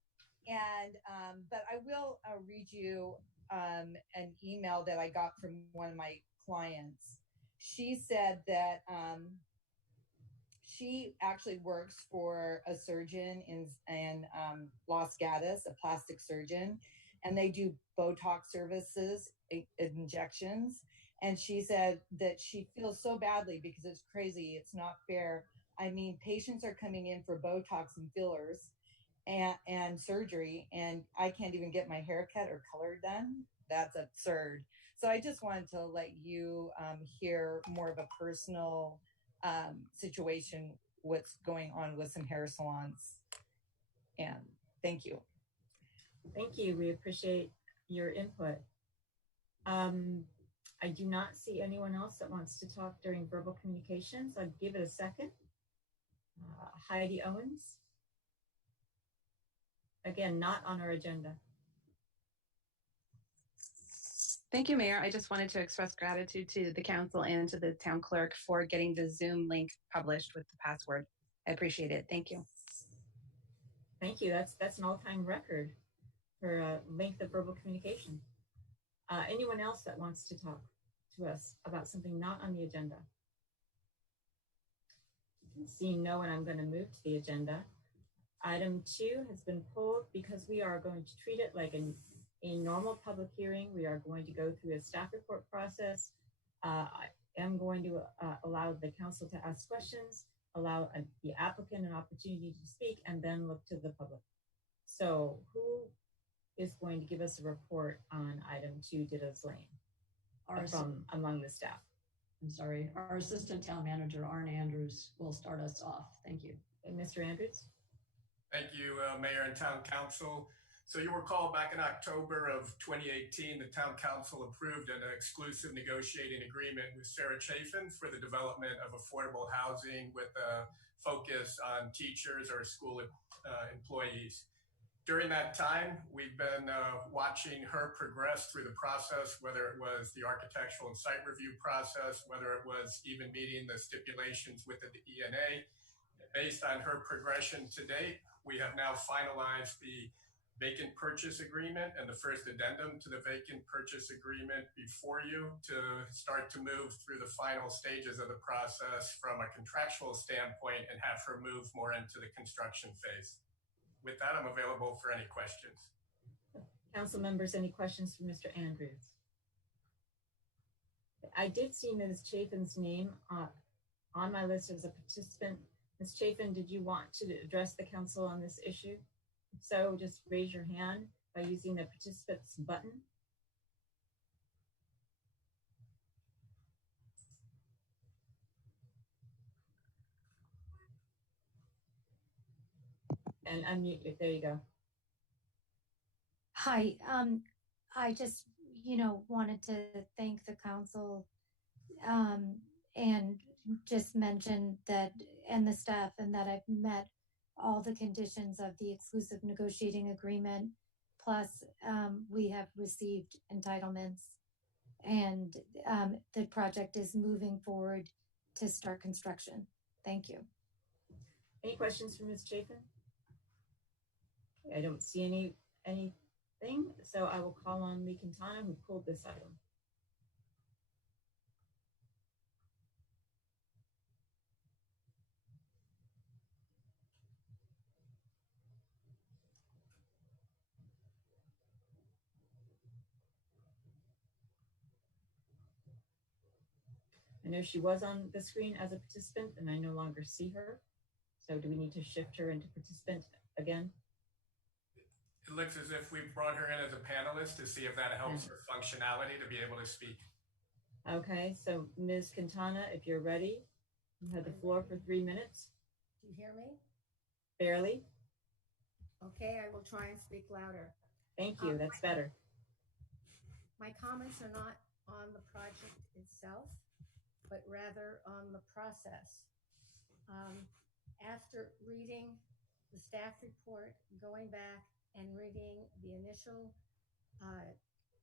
And, but I will read you an email that I got from one of my clients. She said that she actually works for a surgeon in Los Gatos, a plastic surgeon, and they do Botox services, injections. And she said that she feels so badly because it's crazy. It's not fair. I mean, patients are coming in for Botox and fillers and surgery, and I can't even get my hair cut or color done. That's absurd. So I just wanted to let you hear more of a personal situation, what's going on with some hair salons. And thank you. Thank you. We appreciate your input. I do not see anyone else that wants to talk during verbal communications. I'd give it a second. Heidi Owens. Again, not on our agenda. Thank you, Mayor. I just wanted to express gratitude to the council and to the town clerk for getting the Zoom link published with the password. I appreciate it. Thank you. Thank you. That's an all-time record for length of verbal communication. Anyone else that wants to talk to us about something not on the agenda? Seeing no one, I'm going to move to the agenda. Item 2 has been pulled because we are going to treat it like a normal public hearing. We are going to go through a staff report process. I am going to allow the council to ask questions, allow the applicant an opportunity to speak, and then look to the public. So who is going to give us a report on item 2, Ditto's Lane, from among the staff? I'm sorry, our Assistant Town Manager, Arne Andrews, will start us off. Thank you. And Mr. Andrews? Thank you, Mayor and Town Council. So you recall back in October of 2018, the town council approved an exclusive negotiating agreement with Sarah Chafin for the development of affordable housing with a focus on teachers or school employees. During that time, we've been watching her progress through the process, whether it was the architectural and site review process, whether it was even meeting the stipulations within the ENA. Based on her progression to date, we have now finalized the vacant purchase agreement and the first addendum to the vacant purchase agreement before you to start to move through the final stages of the process from a contractual standpoint and have her move more into the construction phase. With that, I'm available for any questions. Council members, any questions for Mr. Andrews? I did see Ms. Chafin's name on my list as a participant. Ms. Chafin, did you want to address the council on this issue? If so, just raise your hand by using the participants button. And unmute you. There you go. Hi. I just, wanted to thank the council and just mention that, and the staff, and that I've met all the conditions of the exclusive negotiating agreement. Plus, we have received entitlements, and the project is moving forward to start construction. Thank you. Any questions for Ms. Chafin? I don't see anything, so I will call on Lee Quintana, who pulled this item. I know she was on the screen as a participant, and I no longer see her. So do we need to shift her into participant again? It looks as if we've brought her in as a panelist to see if that helps her functionality to be able to speak. Okay, so Ms. Quintana, if you're ready, you have the floor for 3 minutes. Do you hear me? Barely. Okay, I will try and speak louder. Thank you, that's better. My comments are not on the project itself, but rather on the process. After reading the staff report, going back and reading the initial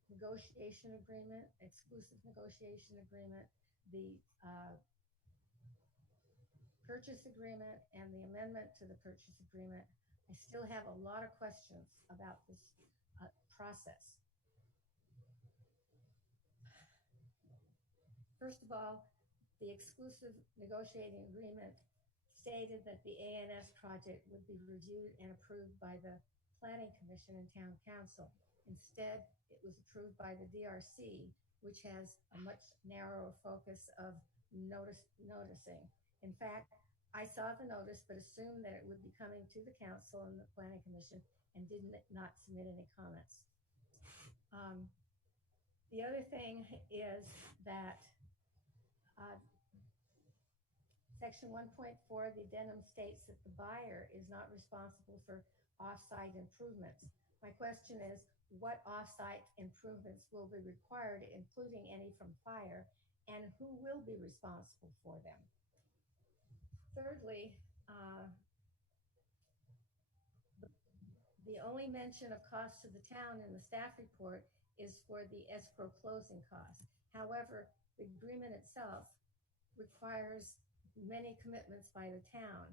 negotiation agreement, exclusive negotiation agreement, the purchase agreement, and the amendment to the purchase agreement, I still have a lot of questions about this process. First of all, the exclusive negotiating agreement stated that the ANS project would be reviewed and approved by the Planning Commission and Town Council. Instead, it was approved by the DRC, which has a much narrower focus of noticing. In fact, I saw the notice, but assumed that it would be coming to the council and the Planning Commission and did not submit any comments. The other thing is that Section 1.4 of the addendum states that the buyer is not responsible for off-site improvements. My question is, what off-site improvements will be required, including any from fire, and who will be responsible for them? Thirdly, the only mention of cost to the town in the staff report is for the escrow closing costs. However, the agreement itself requires many commitments by the town,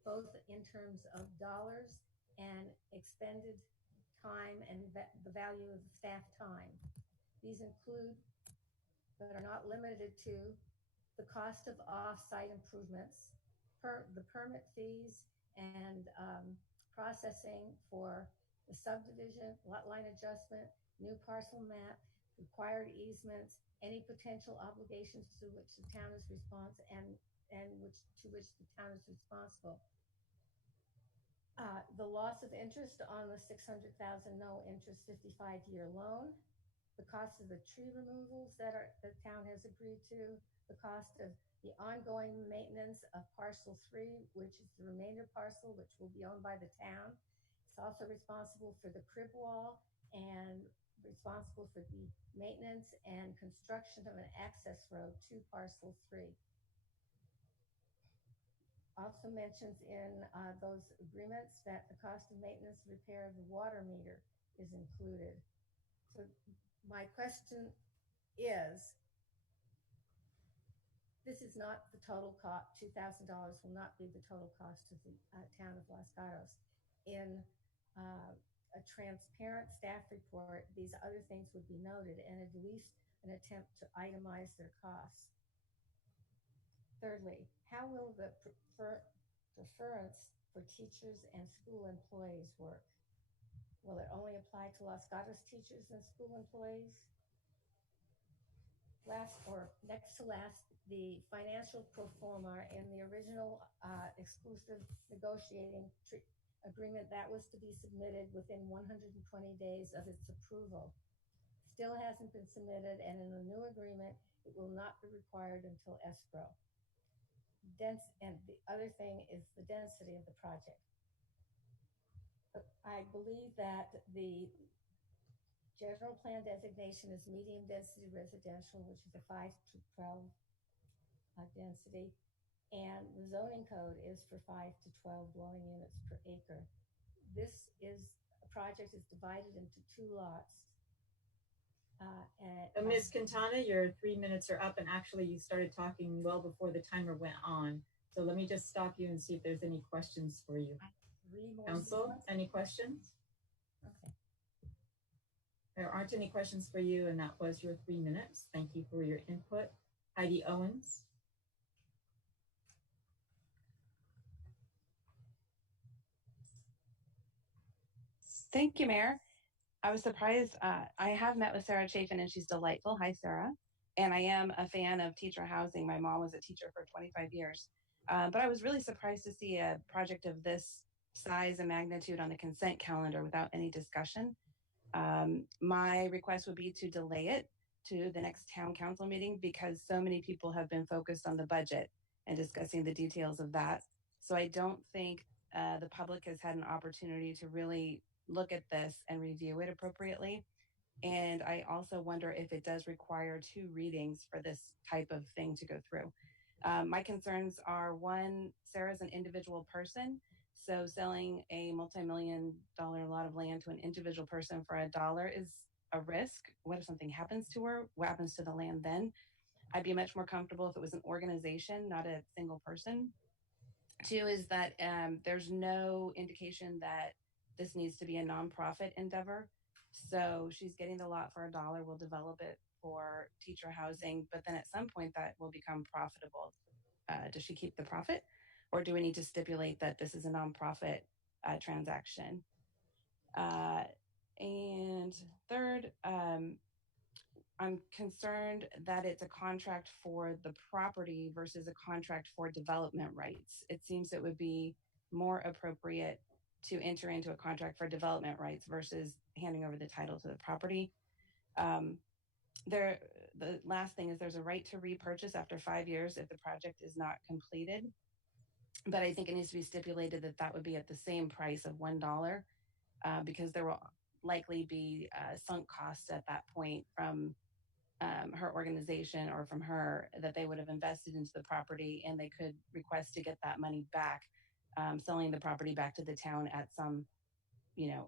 both in terms of dollars and expended time and the value of the staff time. These include, but are not limited to, the cost of off-site improvements, the permit fees, and processing for the subdivision, lot line adjustment, new parcel map, required easements, any potential obligations to which the town is responsible to which the town is responsible. The loss of interest on the $600,000 no interest 55-year loan, the cost of the tree removals that the town has agreed to, the cost of the ongoing maintenance of parcel 3, which is the remainder parcel, which will be owned by the town. It's also responsible for the crib wall and responsible for the maintenance and construction of an access road to parcel 3. Also mentions in those agreements that the cost of maintenance and repair of the water meter is included. So my question is, this is not the total cost. $2,000 will not be the total cost of the town of Los Gatos. In a transparent staff report, these other things would be noted and at least an attempt to itemize their costs. Thirdly, how will the preference for teachers and school employees work? Will it only apply to Los Gatos teachers and school employees? Last or next to last, the financial pro forma in the original exclusive negotiating agreement that was to be submitted within 120 days of its approval still hasn't been submitted, and in the new agreement, it will not be required until escrow. And the other thing is the density of the project. I believe that the general plan designation is medium density residential, which is a 5 to 12 density, and the zoning code is for 5 to 12 dwelling units per acre. This project is divided into 2 lots. Ms. Quintana, your 3 minutes are up, and actually you started talking well before the timer went on. So let me just stop you and see if there's any questions for you. Council, any questions? Okay. There aren't any questions for you, and that was your 3 minutes. Thank you for your input. Heidi Owens. Thank you, Mayor. I was surprised. I have met with Sarah Chafin, and she's delightful. Hi, Sarah. And I am a fan of teacher housing. My mom was a teacher for 25 years. But I was really surprised to see a project of this size and magnitude on the consent calendar without any discussion. My request would be to delay it to the next town council meeting because so many people have been focused on the budget and discussing the details of that. So I don't think the public has had an opportunity to really look at this and review it appropriately. And I also wonder if it does require 2 readings for this type of thing to go through. My concerns are, one, Sarah's an individual person. So selling a multi-million-dollar lot of land to an individual person for $1 is a risk. What if something happens to her? What happens to the land then? I'd be much more comfortable if it was an organization, not a single person. 2 is that there's no indication that this needs to be a nonprofit endeavor. So she's getting the lot for $1. We'll develop it for teacher housing, but then at some point that will become profitable. Does she keep the profit, or do we need to stipulate that this is a nonprofit transaction? And third, I'm concerned that it's a contract for the property versus a contract for development rights. It seems it would be more appropriate to enter into a contract for development rights versus handing over the title to the property. The last thing is there's a right to repurchase after 5 years if the project is not completed. But I think it needs to be stipulated that that would be at the same price of $1 because there will likely be sunk costs at that point from her organization or from her that they would have invested into the property, and they could request to get that money back, selling the property back to the town at some,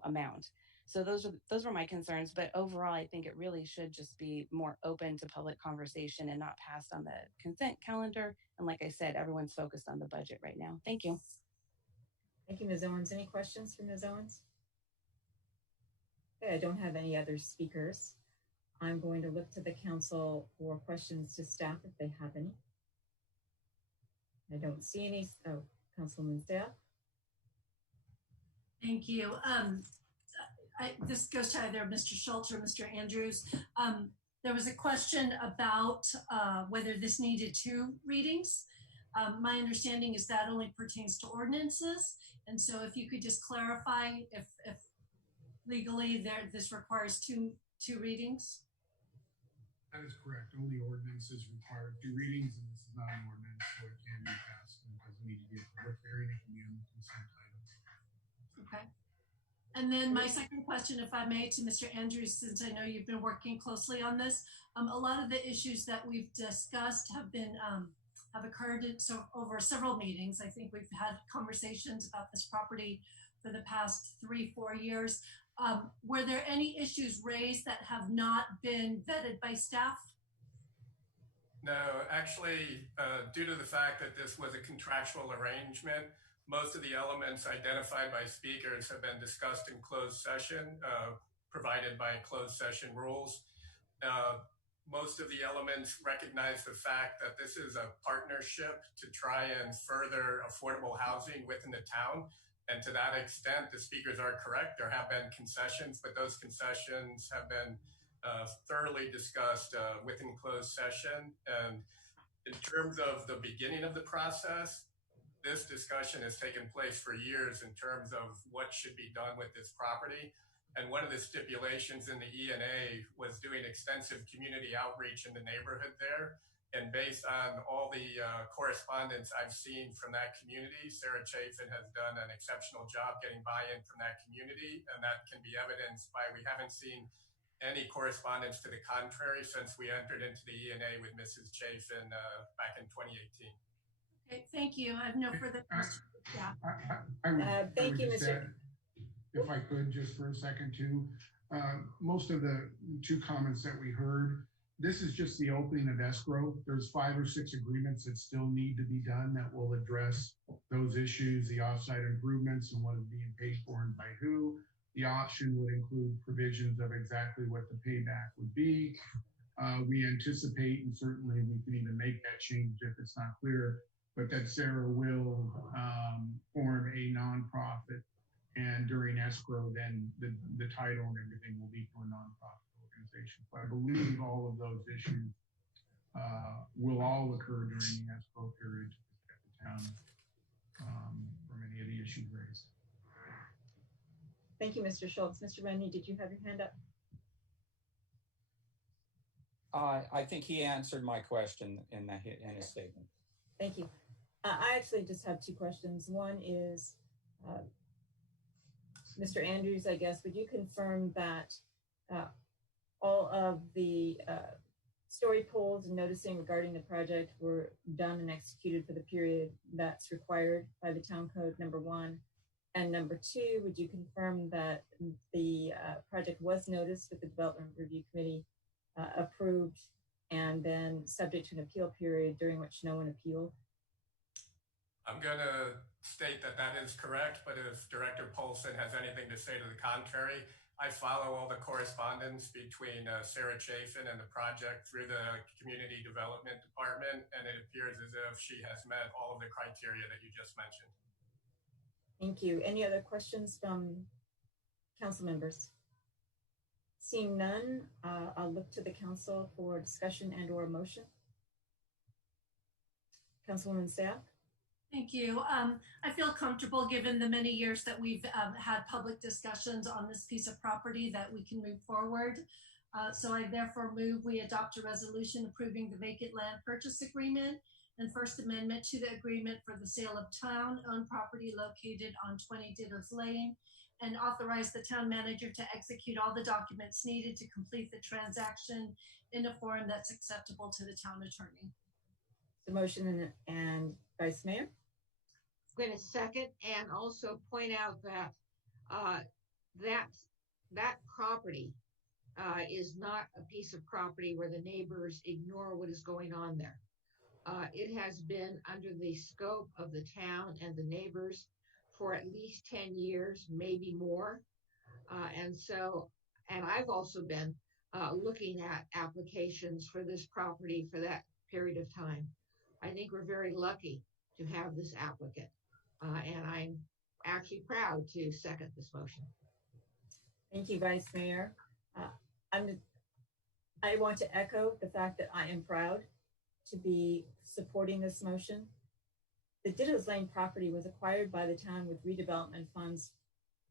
amount. So those were my concerns. But overall, I think it really should just be more open to public conversation and not passed on the consent calendar. And like I said, everyone's focused on the budget right now. Thank you. Thank you, Ms. Owens. Any questions for Ms. Owens? Okay, I don't have any other speakers. I'm going to look to the council for questions to staff if they have any. I don't see any. Oh, Councilwoman Staff. Thank you. This goes to either Mr. Schultz or Mr. Andrews. There was a question about whether this needed 2 readings. My understanding is that only pertains to ordinances. And so if you could just clarify if legally this requires two readings. That is correct. Only ordinances require 2 readings, and this is not an ordinance, so it can be passed and it doesn't need to be a public hearing. It can be on the consent item. Okay. And then my second question, if I may, to Mr. Andrews, since I know you've been working closely on this, a lot of the issues that we've discussed have been have occurred over several meetings. I think we've had conversations about this property for the past 3-4 years. Were there any issues raised that have not been vetted by staff? No, actually, due to the fact that this was a contractual arrangement, most of the elements identified by speakers have been discussed in closed session, provided by closed session rules. Most of the elements recognize the fact that this is a partnership to try and further affordable housing within the town. And to that extent, the speakers are correct. There have been concessions, but those concessions have been thoroughly discussed within closed session. And in terms of the beginning of the process, this discussion has taken place for years in terms of what should be done with this property. And one of the stipulations in the E&A was doing extensive community outreach in the neighborhood there. And based on all the correspondence I've seen from that community, Sarah Chafin has done an exceptional job getting buy-in from that community. And that can be evidenced by we haven't seen any correspondence to the contrary since we entered into the E&A with Mrs. Chafin back in 2018. Okay, thank you. I have no further questions. Yeah. Thank you, Mr. If I could, just for a second too, most of the 2 comments that we heard, this is just the opening of escrow. There's 5 or 6 agreements that still need to be done that will address those issues, the offsite improvements and what is being paid for and by who. The option would include provisions of exactly what the payback would be. We anticipate, and certainly we can even make that change if it's not clear, but that Sarah will form a nonprofit, and during escrow, then the title and everything will be to a nonprofit organization. So I believe all of those issues will all occur during the escrow period to protect the town from any of the issues raised. Thank you, Mr. Schultz. Mr. Rennie, did you have your hand up? I think he answered my question in his statement. Thank you. I actually just have 2 questions. One is, Mr. Andrews, I guess, would you confirm that all of the story polls and noticing regarding the project were done and executed for the period that's required by the town code, number 1? And number 2, would you confirm that the project was noticed with the Development Review Committee, approved, and then subject to an appeal period during which no one appealed? I'm going to state that that is correct, but if Director Polson has anything to say to the contrary, I follow all the correspondence between Sarah Chafin and the project through the Community Development Department, and it appears as if she has met all of the criteria that you just mentioned. Thank you. Any other questions from council members? Seeing none, I'll look to the council for discussion and or motion. Councilwoman Staff. Thank you. I feel comfortable, given the many years that we've had public discussions on this piece of property, that we can move forward. So I therefore move we adopt a resolution approving the vacant land purchase agreement and First Amendment to the agreement for the sale of town-owned property located on 20 Didders Lane, and authorize the town manager to execute all the documents needed to complete the transaction in a form that's acceptable to the town attorney. The motion and Vice Mayor. I'm going to second and also point out that that property is not a piece of property where the neighbors ignore what is going on there. It has been under the scope of the town and the neighbors for at least 10 years, maybe more. And I've also been looking at applications for this property for that period of time. I think we're very lucky to have this applicant. And I'm actually proud to second this motion. Thank you, Vice Mayor. I want to echo the fact that I am proud to be supporting this motion. The Didders Lane property was acquired by the town with redevelopment funds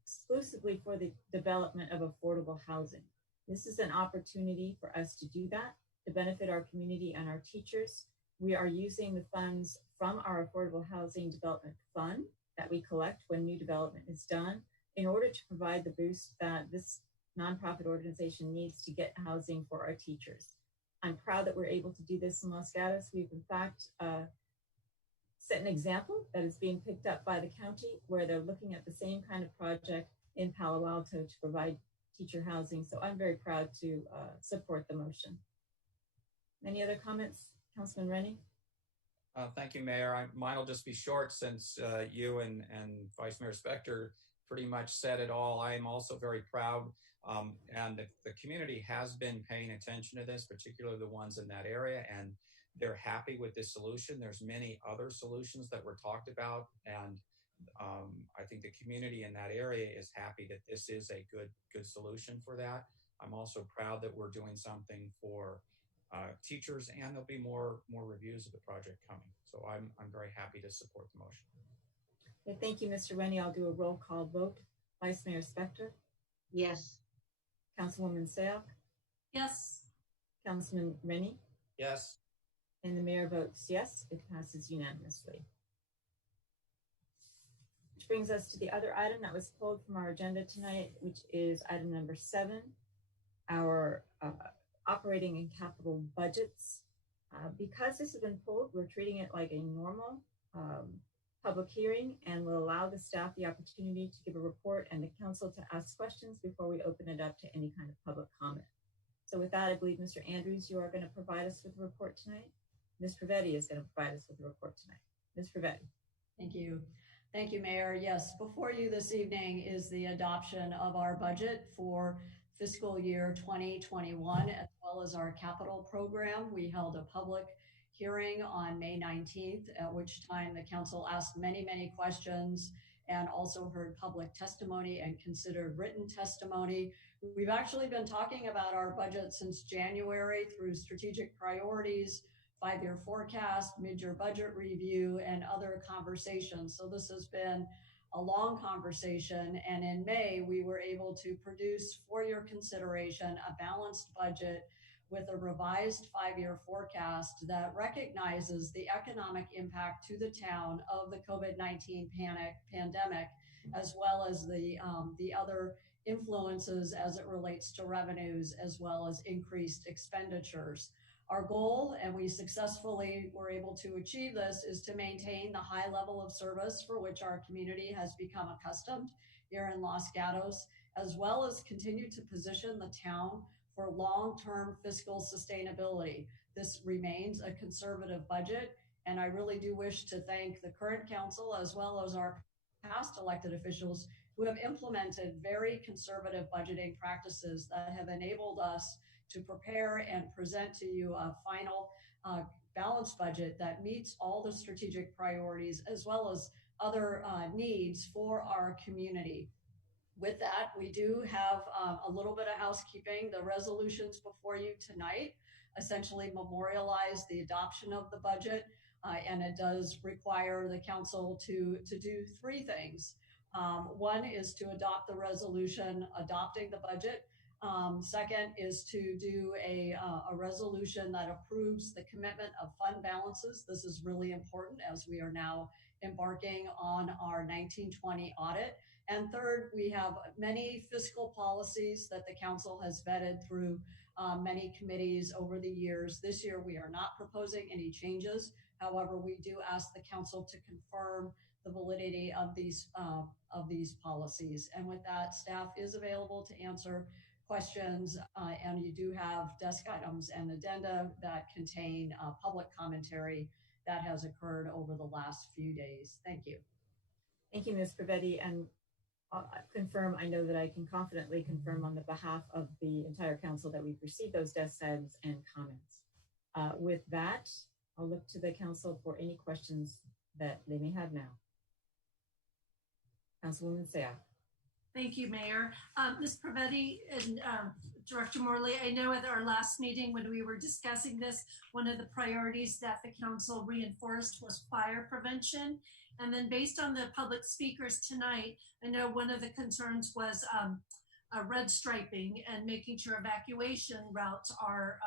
exclusively for the development of affordable housing. This is an opportunity for us to do that, to benefit our community and our teachers. We are using the funds from our Affordable Housing Development Fund that we collect when new development is done in order to provide the boost that this nonprofit organization needs to get housing for our teachers. I'm proud that we're able to do this in Los Gatos. We've in fact set an example that is being picked up by the county, where they're looking at the same kind of project in Palo Alto to provide teacher housing. So I'm very proud to support the motion. Any other comments, Councilman Rennie? Thank you, Mayor. Mine will just be short since you and Vice Mayor Spector pretty much said it all. I am also very proud, and the community has been paying attention to this, particularly the ones in that area, and they're happy with this solution. There's many other solutions that were talked about, and I think the community in that area is happy that this is a good solution for that. I'm also proud that we're doing something for teachers, and there'll be more reviews of the project coming. So I'm very happy to support the motion. Okay, thank you, Mr. Rennie. I'll do a roll call vote. Vice Mayor Spector? Yes. Councilwoman Sayoc? Yes. Councilman Rennie? Yes. And the mayor votes yes. It passes unanimously. Which brings us to the other item that was pulled from our agenda tonight, which is item number 7, our operating and capital budgets. Because this has been pulled, we're treating it like a normal public hearing, and will allow the staff the opportunity to give a report and the council to ask questions before we open it up to any kind of public comment. So with that, I believe Mr. Andrews, you are going to provide us with a report tonight. Ms. Privetti is going to provide us with a report tonight. Ms. Privetti. Thank you. Thank you, Mayor. Yes, before you this evening is the adoption of our budget for fiscal year 2021, as well as our capital program. We held a public hearing on May 19th, at which time the council asked many questions and also heard public testimony and considered written testimony. We've actually been talking about our budget since January through strategic priorities, 5-year forecast, mid-year budget review, and other conversations. So this has been a long conversation, and in May, we were able to produce for your consideration a balanced budget with a revised 5-year forecast that recognizes the economic impact to the town of the COVID-19 pandemic, as well as the other influences as it relates to revenues, as well as increased expenditures. Our goal, and we successfully were able to achieve this, is to maintain the high level of service for which our community has become accustomed here in Los Gatos, as well as continue to position the town for long-term fiscal sustainability. This remains a conservative budget, and I really do wish to thank the current council as well as our past elected officials who have implemented very conservative budgeting practices that have enabled us to prepare and present to you a final balanced budget that meets all the strategic priorities as well as other needs for our community. With that, we do have a little bit of housekeeping. The resolutions before you tonight essentially memorialize the adoption of the budget, and it does require the council to do 3 things. One is to adopt the resolution adopting the budget. Second is to do a resolution that approves the commitment of fund balances. This is really important as we are now embarking on our 1920 audit. And third, we have many fiscal policies that the council has vetted through many committees over the years. This year, we are not proposing any changes. However, we do ask the council to confirm the validity of these policies. And with that, staff is available to answer questions, and you do have desk items and addenda that contain public commentary that has occurred over the last few days. Thank you. Thank you, Ms. Privetti. And I'll confirm, I know that I can confidently confirm on the behalf of the entire council that we've received those desk items and comments. With that, I'll look to the council for any questions that they may have now. Councilwoman Sayoc. Thank you, Mayor. Ms. Privetti and Director Morley, I know at our last meeting when we were discussing this, one of the priorities that the council reinforced was fire prevention. And then based on the public speakers tonight, I know one of the concerns was red striping and making sure evacuation routes are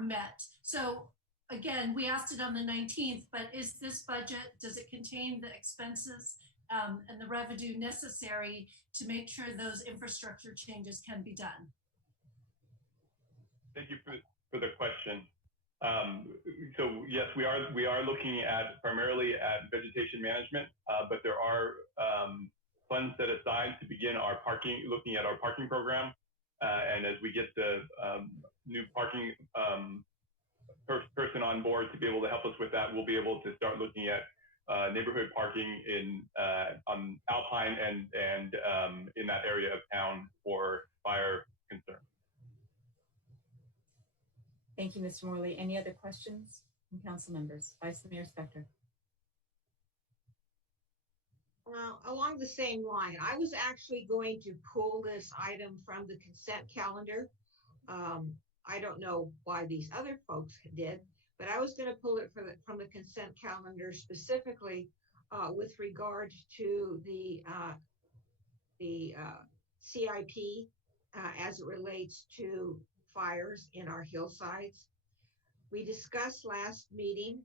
met. So again, we asked it on the 19th, but is this budget, does it contain the expenses and the revenue necessary to make sure those infrastructure changes can be done. Thank you for the question. So yes, we are looking at primarily at vegetation management, but there are funds set aside to begin looking at our parking program. And as we get the new parking person on board to be able to help us with that, we'll be able to start looking at neighborhood parking on Alpine and in that area of town for fire concern. Thank you, Mr. Morley. Any other questions from council members? Vice Mayor Spector. Along the same line, I was actually going to pull this item from the consent calendar. I don't know why these other folks did, but I was going to pull it from the consent calendar specifically with regard to the CIP as it relates to fires in our hillsides. We discussed last meeting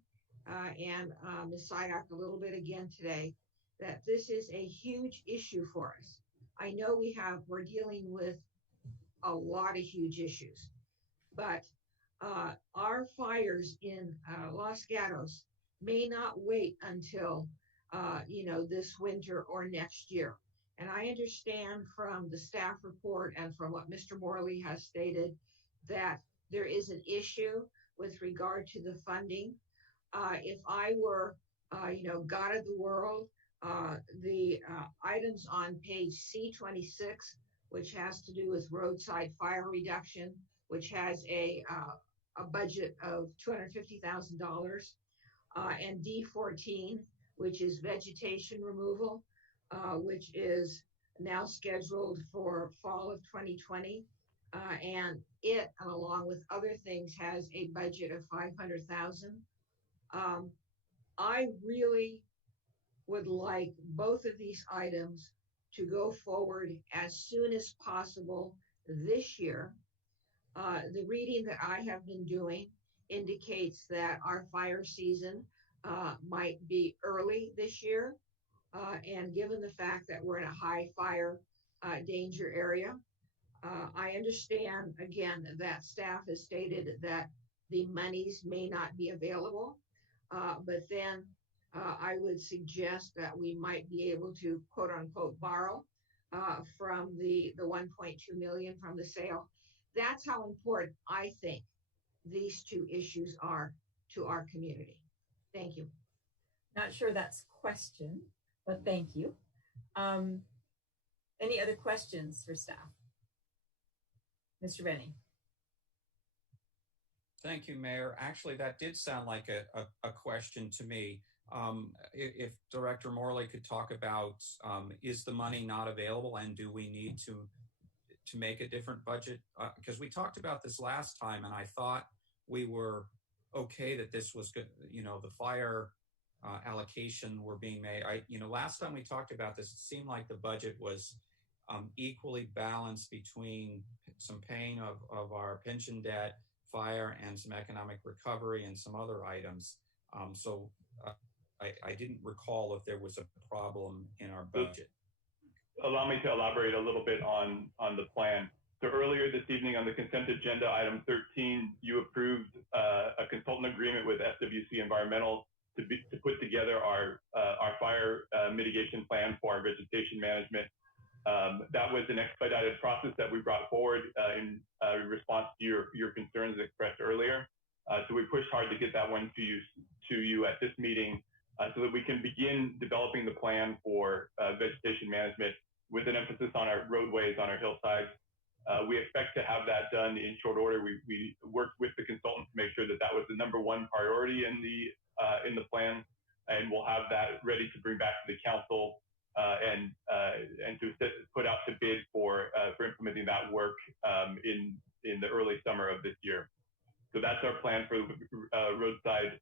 and Ms. Sydock a little bit again today that this is a huge issue for us. I know we're dealing with a lot of huge issues, but our fires in Los Gatos may not wait until this winter or next year. And I understand from the staff report and from what Mr. Morley has stated that there is an issue with regard to the funding. If I were, God of the world, the items on page C26, which has to do with roadside fire reduction, which has a budget of $250,000, and D14, which is vegetation removal, which is now scheduled for fall of 2020. And it, along with other things, has a budget of $500,000. I really would like both of these items to go forward as soon as possible this year. The reading that I have been doing indicates that our fire season might be early this year. And given the fact that we're in a high fire danger area, I understand, again, that staff has stated that the monies may not be available, but then I would suggest that we might be able to, quote unquote, borrow from the 1.2 million from the sale. That's how important I think these two issues are to our community. Thank you. Not sure that's question, but thank you. Any other questions for staff? Mr. Rennie. Thank you, Mayor. Actually, that did sound like a question to me. If Director Morley could talk about, is the money not available and do we need to make a different budget? Because we talked about this last time and I thought we were okay that this was good, the fire allocation were being made. Last time we talked about this, it seemed like the budget was equally balanced between some paying of our pension debt, fire, and some economic recovery and some other items. So I didn't recall if there was a problem in our budget. Allow me to elaborate a little bit on the plan. So earlier this evening on the consent agenda, item 13, you approved a consultant agreement with SWC Environmental to put together our fire mitigation plan for our vegetation management. That was an expedited process that we brought forward in response to your concerns expressed earlier. So we pushed hard to get that one to you at this meeting so that we can begin developing the plan for vegetation management with an emphasis on our roadways, on our hillsides. We expect to have that done in short order. We worked with the consultant to make sure that that was the #1 priority in the plan, and we'll have that ready to bring back to the council and to put out to bid for implementing that work in the early summer of this year. So that's our plan for roadside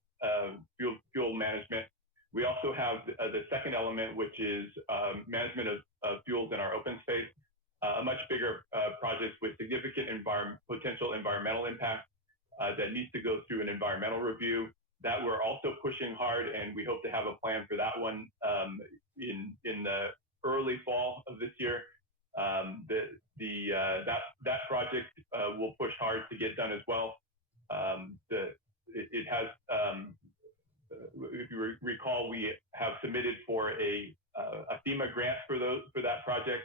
fuel management. We also have the second element, which is management of fuels in our open space, a much bigger project with significant potential environmental impact that needs to go through an environmental review. that we're also pushing hard, and we hope to have a plan for that one in the early fall of this year. That project will push hard to get done as well. It has, if you recall, we have submitted for a FEMA grant for that project.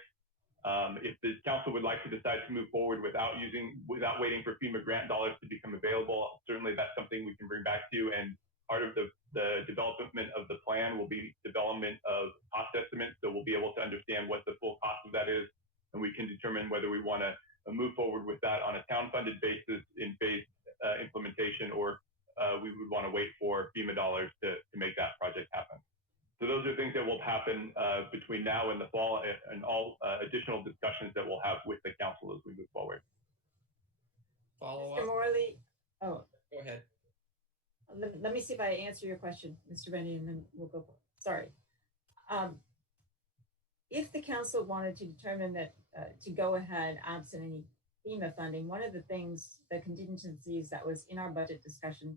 If the council would like to decide to move forward without waiting for FEMA grant dollars to become available, certainly that's something we can bring back to you. And part of the development of the plan will be development of cost estimates. So we'll be able to understand what the full cost of that is, and we can determine whether we want to move forward with that on a town-funded basis in phased implementation, or we would want to wait for FEMA dollars to make that project happen. So those are things that will happen between now and the fall, and all additional discussions that we'll have with the council as we move forward. Follow Mr. up? Morley, oh. Go ahead. Let me see if I answer your question, Mr. Benny, and then we'll go. Sorry. If the council wanted to determine that to go ahead absent any FEMA funding, one of the things, the contingencies that was in our budget discussion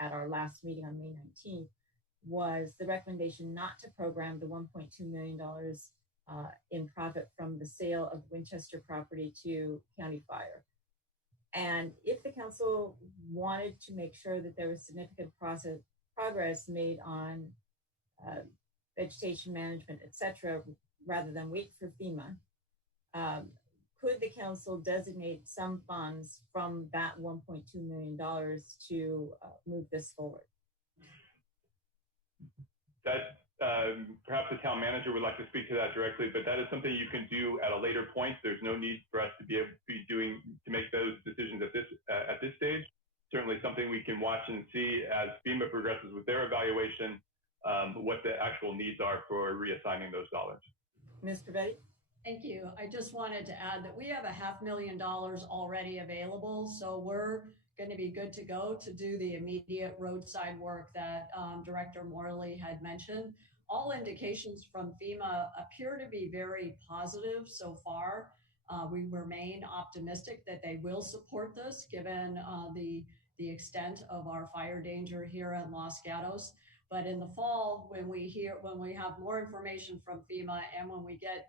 at our last meeting on May 19th was the recommendation not to program the $1.2 million in profit from the sale of Winchester property to County Fire. And if the council wanted to make sure that there was significant progress made on vegetation management, et cetera, rather than wait for FEMA, could the council designate some funds from that $1.2 million to move this forward? That perhaps the town manager would like to speak to that directly, but that is something you can do at a later point. There's no need for us to be able to make those decisions at this stage. Certainly something we can watch and see as FEMA progresses with their evaluation, what the actual needs are for reassigning those dollars. Ms. Pavetti? Thank you. I just wanted to add that we have $500,000 already available, so we're going to be good to go to do the immediate roadside work that Director Morley had mentioned. All indications from FEMA appear to be very positive so far. We remain optimistic that they will support this given the extent of our fire danger here at Los Gatos. But in the fall, when we have more information from FEMA and when we get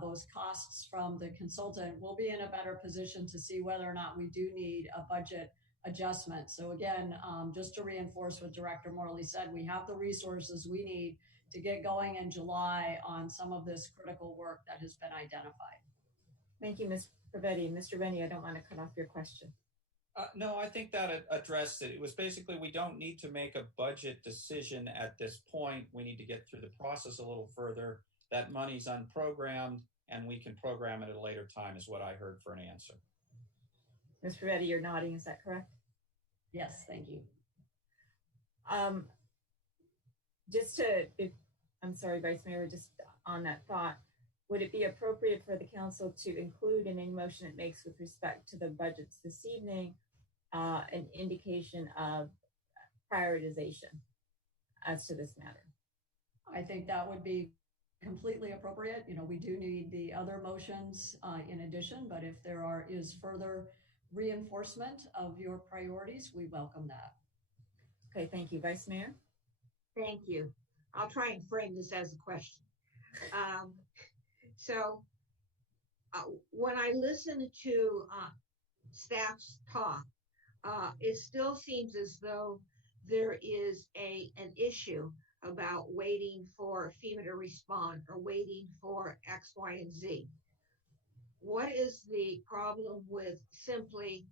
those costs from the consultant, we'll be in a better position to see whether or not we do need a budget adjustment. So again, just to reinforce what Director Morley said, we have the resources we need to get going in July on some of this critical work that has been identified. Thank you, Ms. Pavetti. Mr. Benny, I don't want to cut off your question. No, I think that addressed it. It was basically, we don't need to make a budget decision at this point. We need to get through the process a little further. That money's unprogrammed, and we can program it at a later time is what I heard for an answer. Ms. Pavetti, you're nodding, is that correct? Yes, thank you. I'm sorry, Vice Mayor, just on that thought, would it be appropriate for the council to include in any motion it makes with respect to the budgets this evening an indication of prioritization as to this matter? I think that would be completely appropriate. You know, we do need the other motions in addition, but if there is further reinforcement of your priorities, we welcome that. Okay, thank you. Vice Mayor? Thank you. I'll try and frame this as a question. When I listen to staff's talk, it still seems as though there is an issue about waiting for FEMA to respond or waiting for X, Y, and Z. What is the problem with simply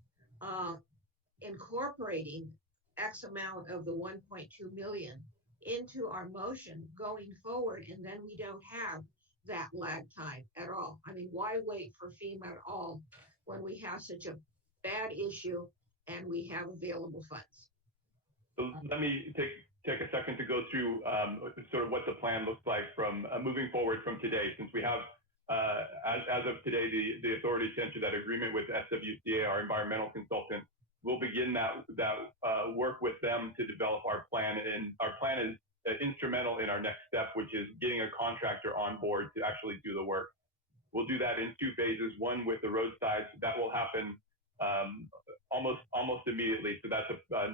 incorporating X amount of the 1.2 million into our motion going forward, and then we don't have that lag time at all? I mean, why wait for FEMA at all when we have such a bad issue and we have available funds? So let me take a second to go through sort of what the plan looks like from moving forward from today, since we have, as of today, the authority to enter that agreement with SWCA, our environmental consultant. We'll begin that work with them to develop our plan, and our plan is instrumental in our next step, which is getting a contractor on board to actually do the work. We'll do that in two phases, one with the roadsides. That will happen almost immediately. So that's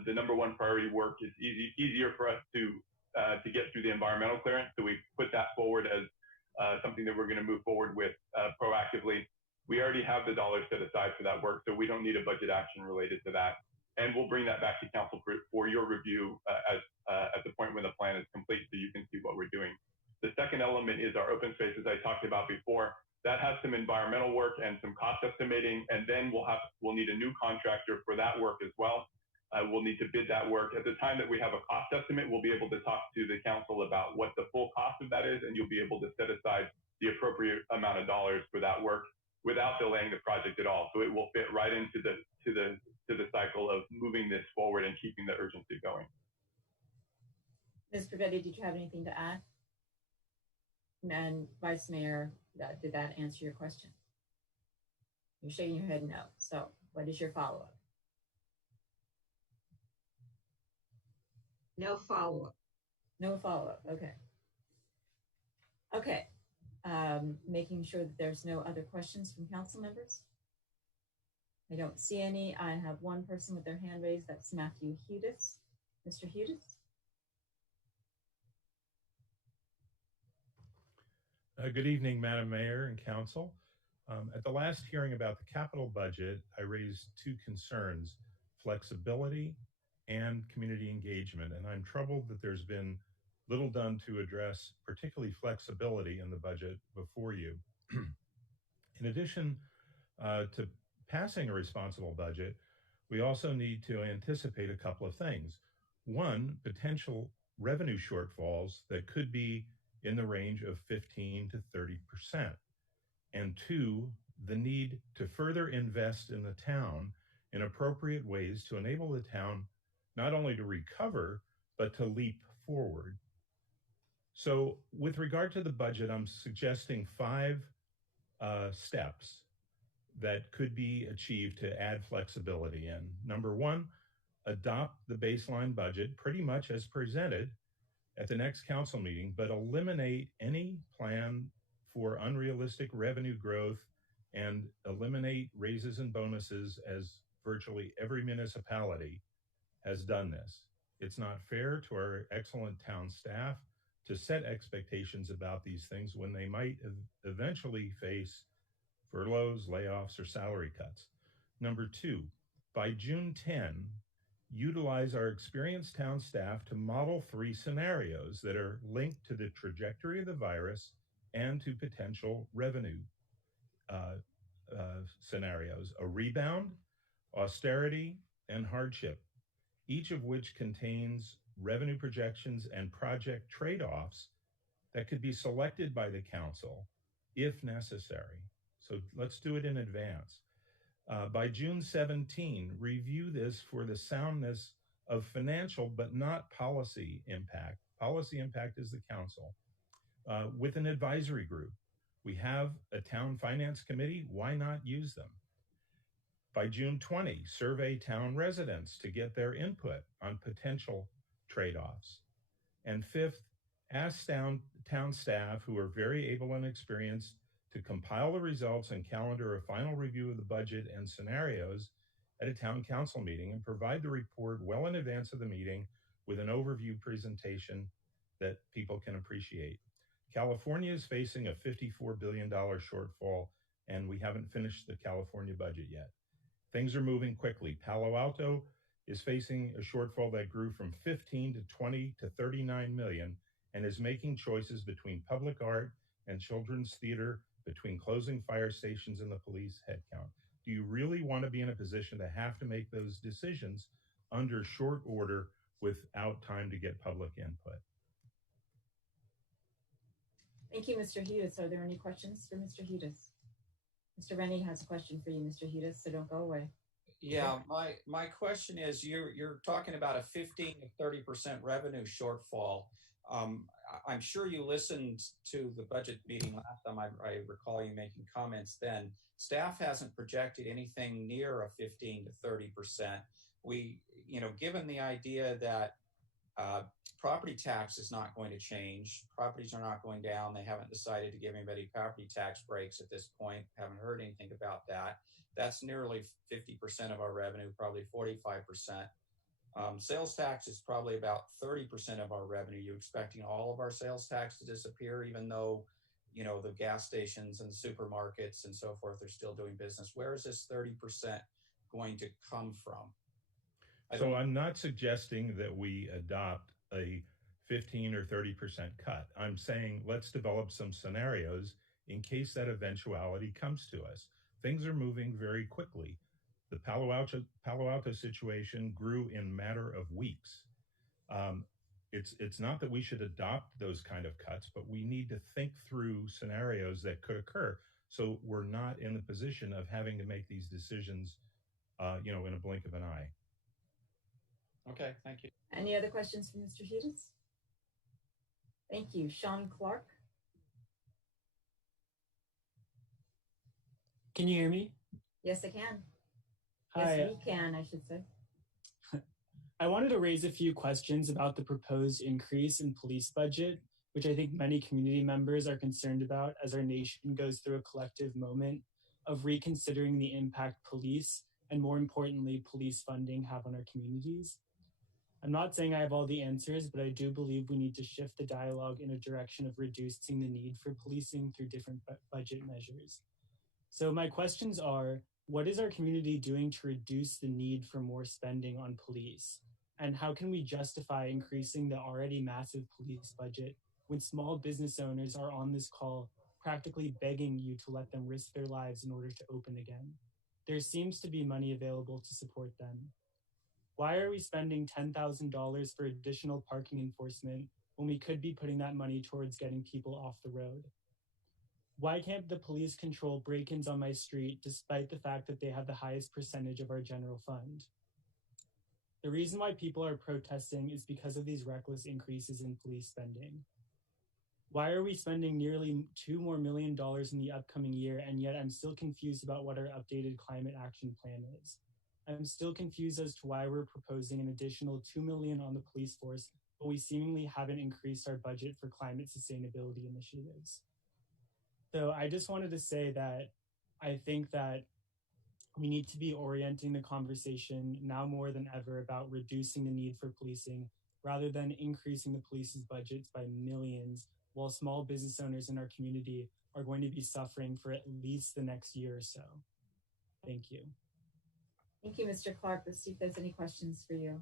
the number one priority work. It's easier for us to get through the environmental clearance. So we put that forward as something that we're going to move forward with proactively. We already have the dollars set aside for that work, so we don't need a budget action related to that. And we'll bring that back to council for your review at the point when the plan is complete, so you can see what we're doing. The second element is our open space, as I talked about before. That has some environmental work and some cost estimating, and then we'll need a new contractor for that work as well. We'll need to bid that work. At the time that we have a cost estimate, we'll be able to talk to the council about what the full cost of that is, and you'll be able to set aside the appropriate amount of dollars for that work without delaying the project at all. So it will fit right into the cycle of moving this forward and keeping the urgency going. Ms. Gravetti, did you have anything to add? And Vice Mayor, did that answer your question? You're shaking your head no. So what is your follow-up? No follow-up. No follow-up, okay. Okay, making sure that there's no other questions from council members. I don't see any. I have one person with their hand raised. That's Matthew Hudis. Mr. Hudis? Good evening, Madam Mayor and Council. At the last hearing about the capital budget, I raised two concerns, flexibility and community engagement. And I'm troubled that there's been little done to address particularly flexibility in the budget before you. In addition to passing a responsible budget, we also need to anticipate a couple of things. One, potential revenue shortfalls that could be in the range of 15 to 30%. And two, the need to further invest in the town in appropriate ways to enable the town not only to recover, but to leap forward. So with regard to the budget, I'm suggesting 5 steps that could be achieved to add flexibility in. Number 1, adopt the baseline budget pretty much as presented at the next council meeting, but eliminate any plan for unrealistic revenue growth and eliminate raises and bonuses, as virtually every municipality has done this. It's not fair to our excellent town staff to set expectations about these things when they might eventually face furloughs, layoffs, or salary cuts. Number 2, by June 10, utilize our experienced town staff to model 3 scenarios that are linked to the trajectory of the virus and to potential revenue scenarios: a rebound, austerity, and hardship, each of which contains revenue projections and project trade-offs that could be selected by the council if necessary. So let's do it in advance. By June 17, review this for the soundness of financial but not policy impact. Policy impact is the council. With an advisory group. We have a town finance committee. Why not use them? By June 20, survey town residents to get their input on potential trade-offs. And 5th, ask town staff who are very able and experienced to compile the results and calendar a final review of the budget and scenarios at a town council meeting and provide the report well in advance of the meeting with an overview presentation that people can appreciate. California is facing a $54 billion shortfall, and we haven't finished the California budget yet. Things are moving quickly. Palo Alto is facing a shortfall that grew from 15 to 20 to 39 million and is making choices between public art and children's theater, between closing fire stations and the police headcount. Do you really want to be in a position to have to make those decisions under short order without time to get public input? Thank you, Mr. Hudis. Are there any questions for Mr. Hudis? Mr. Rennie has a question for you, Mr. Hudis, so don't go away. Yeah, my question is, you're talking about a 15 to 30% revenue shortfall. I'm sure you listened to the budget meeting last time. I recall you making comments then. Staff hasn't projected anything near a 15 to 30%. We, given the idea that Property tax is not going to change. Properties are not going down. They haven't decided to give anybody property tax breaks at this point. Haven't heard anything about that. That's nearly 50% of our revenue, probably 45%. Sales tax is probably about 30% of our revenue. You're expecting all of our sales tax to disappear, even though, you know, the gas stations and supermarkets and so forth are still doing business. Where is this 30% going to come from? So I'm not suggesting that we adopt a 15 or 30% cut. I'm saying let's develop some scenarios in case that eventuality comes to us. Things are moving very quickly. The Palo Alto situation grew in a matter of weeks. It's not that we should adopt those kind of cuts, but we need to think through scenarios that could occur, so we're not in the position of having to make these decisions, in a blink of an eye. Okay, thank you. Any other questions for Mr. Hudis? Thank you. Sean Clark. Can you hear me? Yes, I can. Hi. Yes, we can, I should say. I wanted to raise a few questions about the proposed increase in police budget, which I think many community members are concerned about as our nation goes through a collective moment of reconsidering the impact police, and more importantly, police funding have on our communities. I'm not saying I have all the answers, but I do believe we need to shift the dialogue in a direction of reducing the need for policing through different budget measures. So my questions are, what is our community doing to reduce the need for more spending on police? And how can we justify increasing the already massive police budget when small business owners are on this call practically begging you to let them risk their lives in order to open again? There seems to be money available to support them. Why are we spending $10,000 for additional parking enforcement when we could be putting that money towards getting people off the road? Why can't the police control break-ins on my street despite the fact that they have the highest percentage of our general fund? The reason why people are protesting is because of these reckless increases in police spending. Why are we spending nearly $2 more million in the upcoming year, and yet I'm still confused about what our updated climate action plan is? I'm still confused as to why we're proposing an additional $2 million on the police force, but we seemingly haven't increased our budget for climate sustainability initiatives. So I just wanted to say that I think that we need to be orienting the conversation now more than ever about reducing the need for policing rather than increasing the police's budgets by millions, while small business owners in our community are going to be suffering for at least the next year or so. Thank you. Thank you, Mr. Clark. Let's see if there's any questions for you.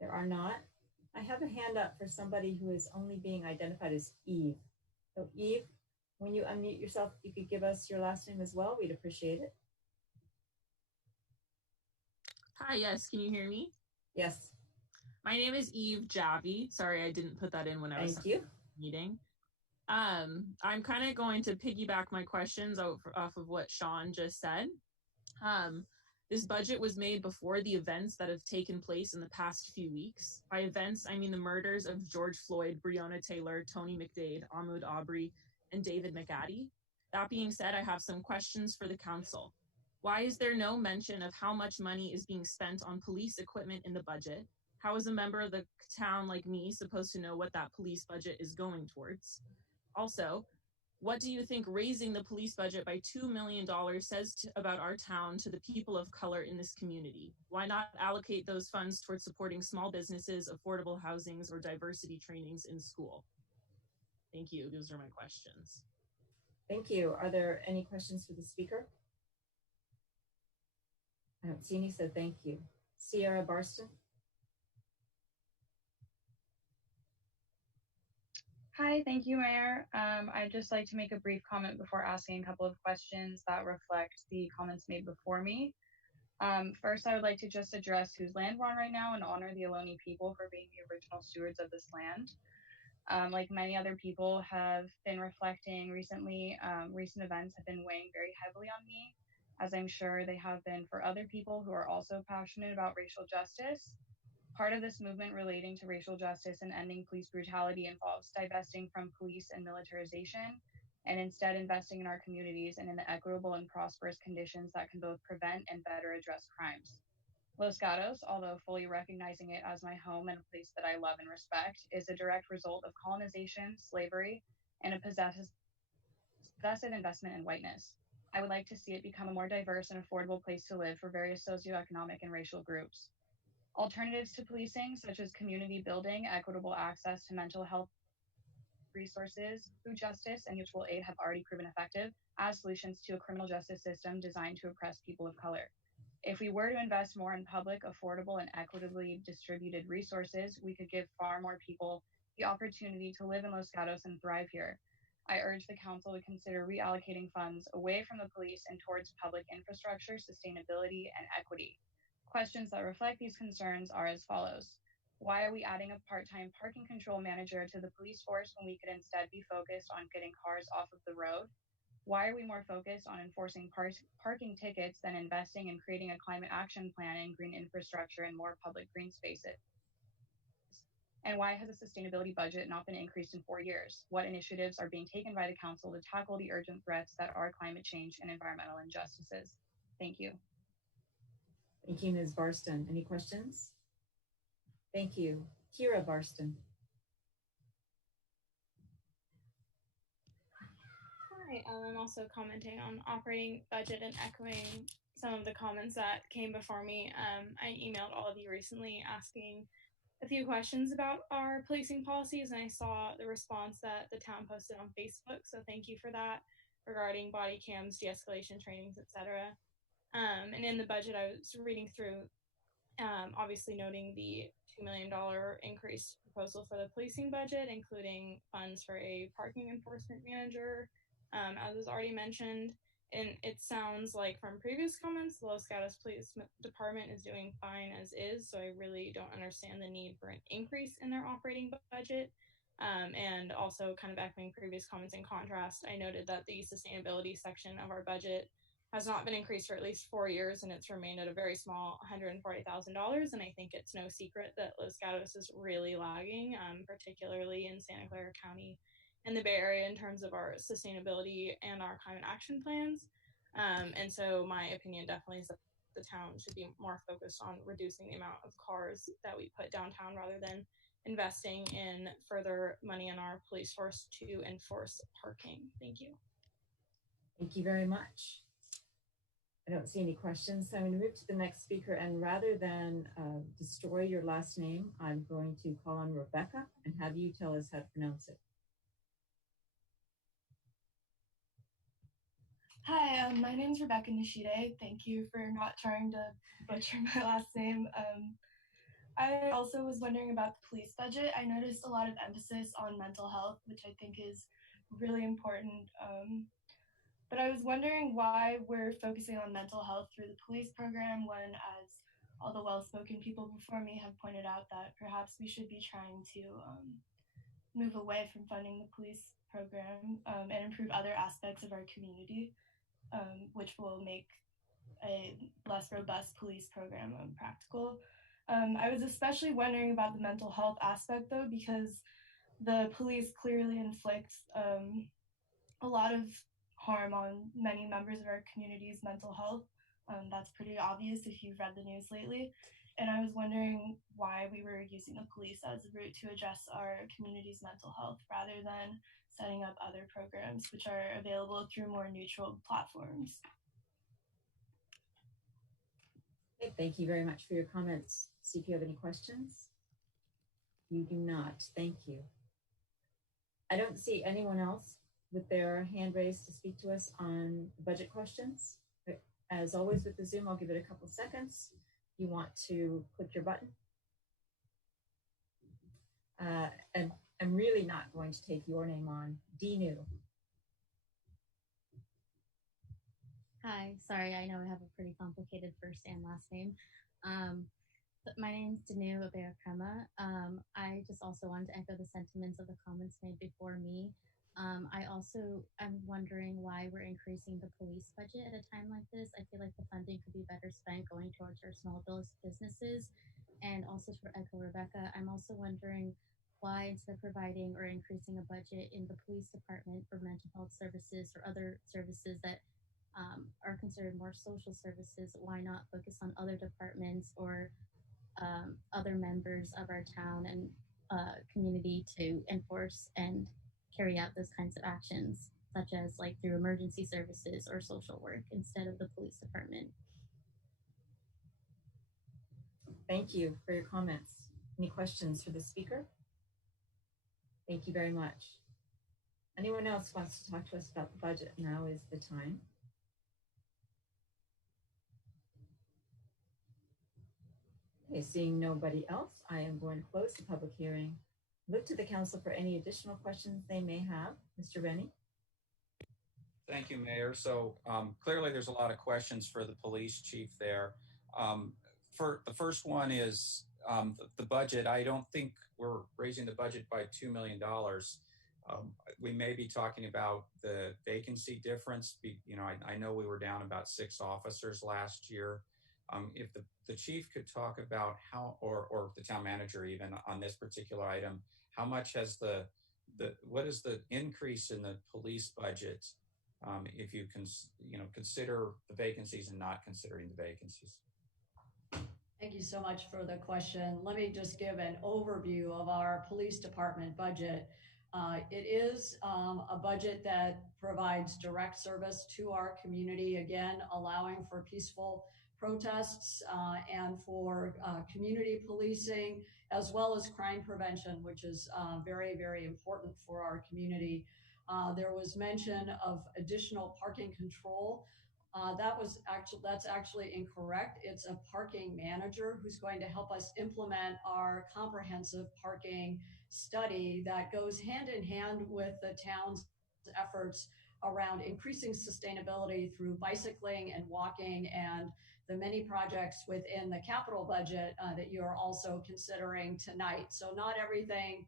There are not. I have a hand up for somebody who is only being identified as Eve. So Eve, when you unmute yourself, if you could give us your last name as well, we'd appreciate it. Hi, yes, can you hear me? Yes. My name is Eve Javi. Sorry, I didn't put that in when I was meeting. I'm kind of going to piggyback my questions off of what Sean just said. This budget was made before the events that have taken place in the past few weeks. By events, I mean the murders of George Floyd, Breonna Taylor, Tony McDade, Ahmaud Arbery, and David McAdie. That being said, I have some questions for the council. Why is there no mention of how much money is being spent on police equipment in the budget? How is a member of the town like me supposed to know what that police budget is going towards? Also, what do you think raising the police budget by $2 million says about our town to the people of color in this community? Why not allocate those funds towards supporting small businesses, affordable housings, or diversity trainings in school? Thank you. Those are my questions. Thank you. Are there any questions for the speaker? I don't see any, so thank you. Sierra Barston. Hi, thank you, Mayor. I'd just like to make a brief comment before asking a couple of questions that reflect the comments made before me. First, I would like to just address whose land we're on right now and honor the Ohlone people for being the original stewards of this land. Like many other people have been reflecting recently, recent events have been weighing very heavily on me, as I'm sure they have been for other people who are also passionate about racial justice. Part of this movement relating to racial justice and ending police brutality involves divesting from police and militarization, and instead investing in our communities and in the equitable and prosperous conditions that can both prevent and better address crimes. Los Gatos, although fully recognizing it as my home and a place that I love and respect, is a direct result of colonization, slavery, and a possessive investment in whiteness. I would like to see it become a more diverse and affordable place to live for various socioeconomic and racial groups. Alternatives to policing, such as community building, equitable access to mental health resources, food justice, and mutual aid, have already proven effective as solutions to a criminal justice system designed to oppress people of color. If we were to invest more in public, affordable, and equitably distributed resources, we could give far more people the opportunity to live in Los Gatos and thrive here. I urge the council to consider reallocating funds away from the police and towards public infrastructure, sustainability, and equity. Questions that reflect these concerns are as follows. Why are we adding a part-time parking control manager to the police force when we could instead be focused on getting cars off of the road? Why are we more focused on enforcing parking tickets than investing in creating a climate action plan and green infrastructure and more public green spaces? And why has the sustainability budget not been increased in 4 years? What initiatives are being taken by the council to tackle the urgent threats that are climate change and environmental injustices? Thank you. Thank you, Ms. Barston. Any questions? Thank you. Kira Barston. Hi, I'm also commenting on operating budget and echoing some of the comments that came before me. I emailed all of you recently asking a few questions about our policing policies, and I saw the response that the town posted on Facebook, so thank you for that, regarding body cams, de-escalation trainings, etc. And in the budget, I was reading through, obviously noting the $2 million increase proposal for the policing budget, including funds for a parking enforcement manager, as was already mentioned. And it sounds like from previous comments, the Los Gatos Police Department is doing fine as is, so I really don't understand the need for an increase in their operating budget. And also kind of echoing previous comments in contrast, I noted that the sustainability section of our budget has not been increased for at least 4 years, and it's remained at a very small $140,000. And I think it's no secret that Los Gatos is really lagging, particularly in Santa Clara County and the Bay Area in terms of our sustainability and our climate action plans. And so my opinion definitely is that the town should be more focused on reducing the amount of cars that we put downtown rather than investing in further money in our police force to enforce parking. Thank you. Thank you very much. I don't see any questions, so I'm going to move to the next speaker, and rather than destroy your last name, I'm going to call on Rebecca and have you tell us how to pronounce it. Hi, my name is Rebecca Nishide. Thank you for not trying to butcher my last name. I also was wondering about the police budget. I noticed a lot of emphasis on mental health, which I think is really important. But I was wondering why we're focusing on mental health through the police program when, as all the well-spoken people before me have pointed out, that perhaps we should be trying to move away from funding the police program and improve other aspects of our community, which will make a less robust police program practical. I was especially wondering about the mental health aspect, though, because the police clearly inflict a lot of harm on many members of our community's mental health. That's pretty obvious if you've read the news lately. And I was wondering why we were using the police as a route to address our community's mental health rather than setting up other programs which are available through more neutral platforms. Okay, thank you very much for your comments. See if you have any questions. You do not. Thank you. I don't see anyone else with their hand raised to speak to us on budget questions. But as always with the Zoom, I'll give it a couple seconds. You want to click your button. And I'm really not going to take your name on. Dinu. Hi, sorry, I know I have a pretty complicated first and last name. But my name is Danu Abeyakrema. I just also wanted to echo the sentiments of the comments made before me. I also am wondering why we're increasing the police budget at a time like this. I feel like the funding could be better spent going towards our small businesses. And also to echo Rebecca, I'm also wondering why instead of providing or increasing a budget in the police department for mental health services or other services that are considered more social services, why not focus on other departments or other members of our town and community to enforce and carry out those kinds of actions, such as like through emergency services or social work instead of the police department. Thank you for your comments. Any questions for the speaker? Thank you very much. Anyone else wants to talk to us about the budget? Now is the time. Okay, seeing nobody else, I am going to close the public hearing. Look to the council for any additional questions they may have. Mr. Rennie? Thank you, Mayor. So clearly there's a lot of questions for the police chief there. For the first one is the budget. I don't think we're raising the budget by $2 million. We may be talking about the vacancy difference. I know we were down about 6 officers last year. If the chief could talk about how, or the town manager even on this particular item, how much has what is the increase in the police budget if you consider the vacancies and not considering the vacancies? Thank you so much for the question. Let me just give an overview of our police department budget. It is a budget that provides direct service to our community, again, allowing for peaceful protests and for community policing, as well as crime prevention, which is very, very important for our community. There was mention of additional parking control. That's actually incorrect. It's a parking manager who's going to help us implement our comprehensive parking study that goes hand in hand with the town's efforts around increasing sustainability through bicycling and walking and the many projects within the capital budget that you're also considering tonight. So not everything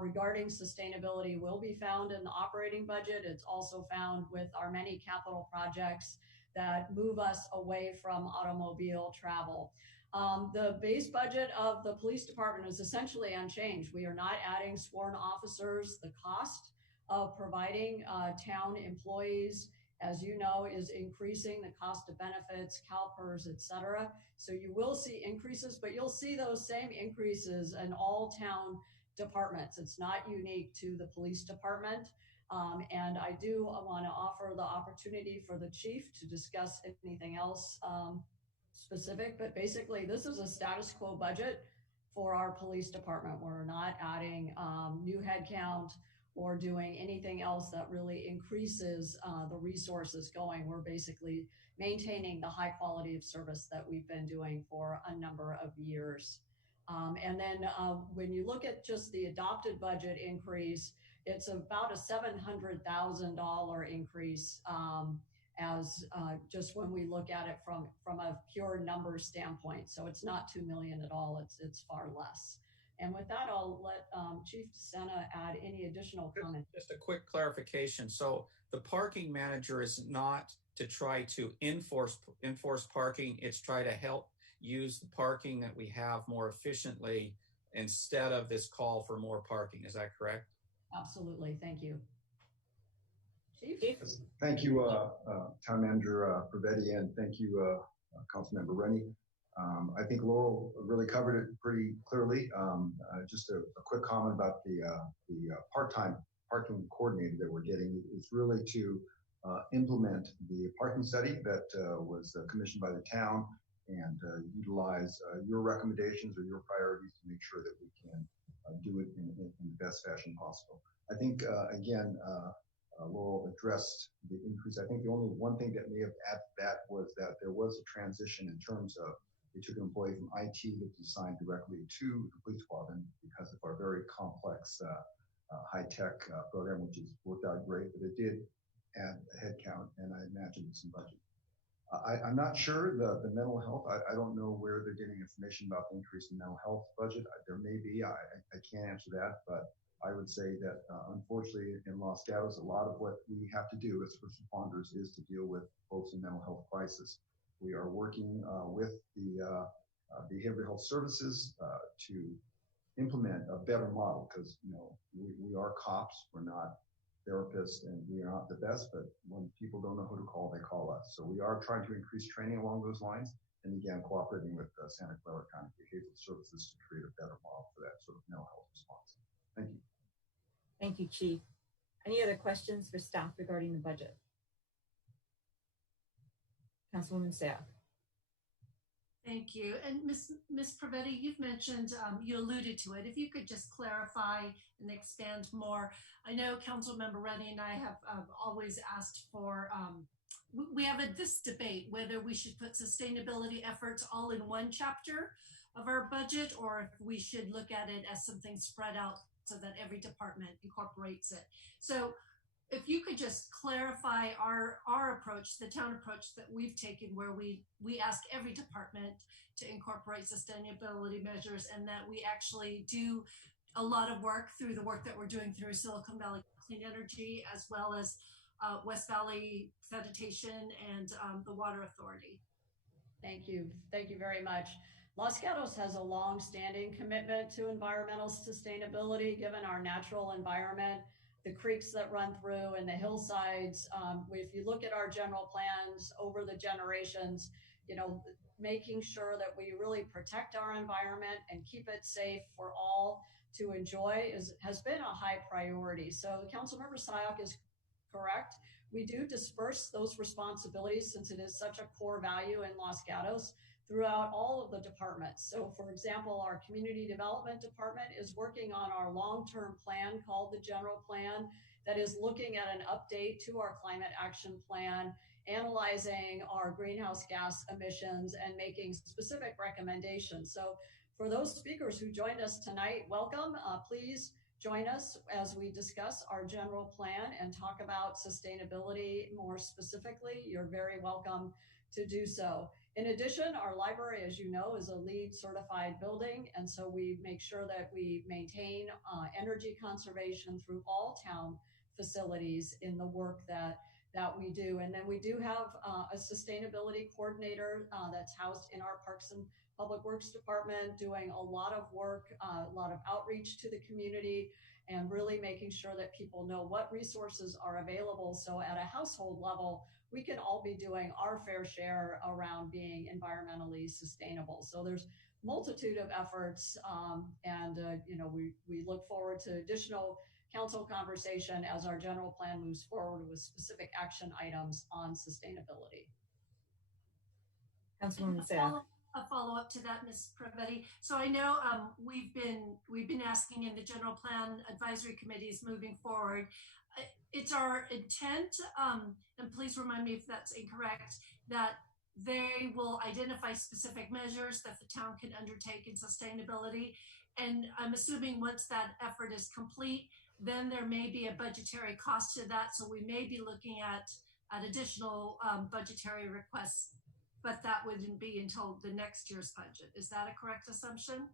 regarding sustainability will be found in the operating budget. It's also found with our many capital projects that move us away from automobile travel. The base budget of the police department is essentially unchanged. We are not adding sworn officers. The cost of providing town employees, as you know, is increasing, the cost of benefits, CalPERS, et cetera. So you will see increases, but you'll see those same increases in all town departments. It's not unique to the police department. And I do want to offer the opportunity for the chief to discuss anything else specific, but basically this is a status quo budget for our police department. We're not adding new headcount or doing anything else that really increases the resources going. We're basically maintaining the high quality of service that we've been doing for a number of years. And then when you look at just the adopted budget increase, it's about a $700,000 increase as just when we look at it from a pure numbers standpoint. So it's not 2 million at all, it's far less. And with that, I'll let Chief DeSena add any additional comments. Just a quick clarification. So the parking manager is not to try to enforce parking, it's try to help use the parking that we have more efficiently instead of this call for more parking. Is that correct? Absolutely. Thank you. Chief? Yes, thank you, Town Manager Pravetti, and thank you, Councilmember Rennie. I think Laurel really covered it pretty clearly. Just a quick comment about the part-time parking coordinator that we're getting. It's really to implement the parking study that was commissioned by the town and utilize your recommendations or your priorities to make sure that we can do it in the best fashion possible. I think, again, Laurel addressed the increase. I think the only one thing that may have added to that was that there was a transition in terms of they took an employee from IT that was assigned directly to the police department because of our very complex high-tech program, which has worked out great, but it did add a headcount, and I imagine some budget. I'm not sure the mental health. I don't know where they're getting information about the increase in mental health budget. There may be. I can't answer that, but I would say that unfortunately in Los Gatos, a lot of what we have to do as first responders is to deal with folks in mental health crisis. We are working with the behavioral health services to implement a better model because we are cops. We're not therapists, and we are not the best, but when people don't know who to call, they call us. So we are trying to increase training along those lines, and again, cooperating with Santa Clara County Behavioral Services to create a better model for that sort of mental health response. Thank you. Thank you, Chief. Any other questions for staff regarding the budget? Councilwoman Sayah. Thank you. And Ms. Pravetti, you've mentioned, you alluded to it. If you could just clarify and expand more. I know Councilmember Rennie and I have always asked for, we have this debate whether we should put sustainability efforts all in one chapter of our budget, or if we should look at it as something spread out so that every department incorporates it. So if you could just clarify our approach, the town approach that we've taken, where we ask every department to incorporate sustainability measures, and that we actually do a lot of work through the work that we're doing through Silicon Valley Clean Energy, as well as West Valley Sanitation and the Water Authority. Thank you. Thank you very much. Los Gatos has a long-standing commitment to environmental sustainability, given our natural environment, the creeks that run through and the hillsides. If you look at our general plans over the generations, you know, making sure that we really protect our environment and keep it safe for all to enjoy has been a high priority. So Councilmember Sayoc is correct. We do disperse those responsibilities, since it is such a core value in Los Gatos, throughout all of the departments. So for example, our community development department is working on our long-term plan called the general plan, that is looking at an update to our climate action plan, analyzing our greenhouse gas emissions and making specific recommendations. So for those speakers who joined us tonight, welcome. Please join us as we discuss our general plan and talk about sustainability more specifically. You're very welcome to do so. In addition, our library, as you know, is a LEED certified building, and so we make sure that we maintain energy conservation through all town facilities in the work that we do. And then we do have a sustainability coordinator that's housed in our Parks and Public Works Department, doing a lot of work, a lot of outreach to the community, and really making sure that people know what resources are available. So at a household level, we can all be doing our fair share around being environmentally sustainable. So there's multitude of efforts, and you know, we look forward to additional council conversation as our general plan moves forward with specific action items on sustainability. Councilwoman Sayah. A follow-up to that, Ms. Pravetti. So I know we've been asking in the general plan advisory committees moving forward. It's our intent, and please remind me if that's incorrect, that they will identify specific measures that the town can undertake in sustainability. And I'm assuming once that effort is complete, then there may be a budgetary cost to that. So we may be looking at additional budgetary requests, but that wouldn't be until the next year's budget. Is that a correct assumption?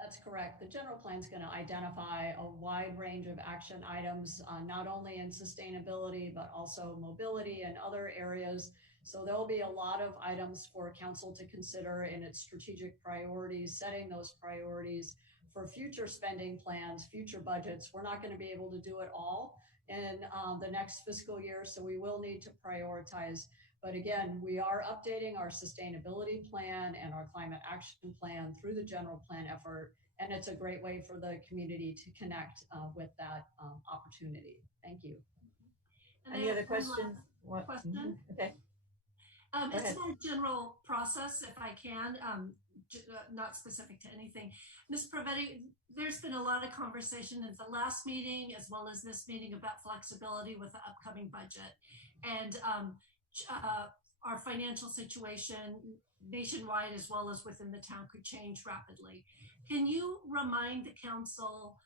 That's correct. The general plan is going to identify a wide range of action items, not only in sustainability, but also mobility and other areas. So there'll be a lot of items for council to consider in its strategic priorities, setting those priorities for future spending plans, future budgets. We're not going to be able to do it all in the next fiscal year, so we will need to prioritize. But again, we are updating our sustainability plan and our climate action plan through the general plan effort, and it's a great way for the community to connect with that opportunity. Thank you. Any other questions? Question? Okay. It's a more general process, if I can, not specific to anything. Ms. Pravetti, there's been a lot of conversation at the last meeting as well as this meeting about flexibility with the upcoming budget. And our financial situation nationwide as well as within the town could change rapidly. Can you remind the council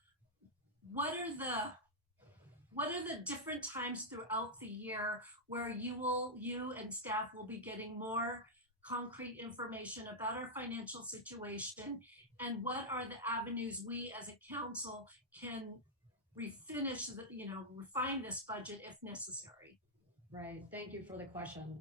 what are the different times throughout the year where you and staff will be getting more concrete information about our financial situation, and what are the avenues we as a council can refine this budget if necessary? Right. Thank you for the question.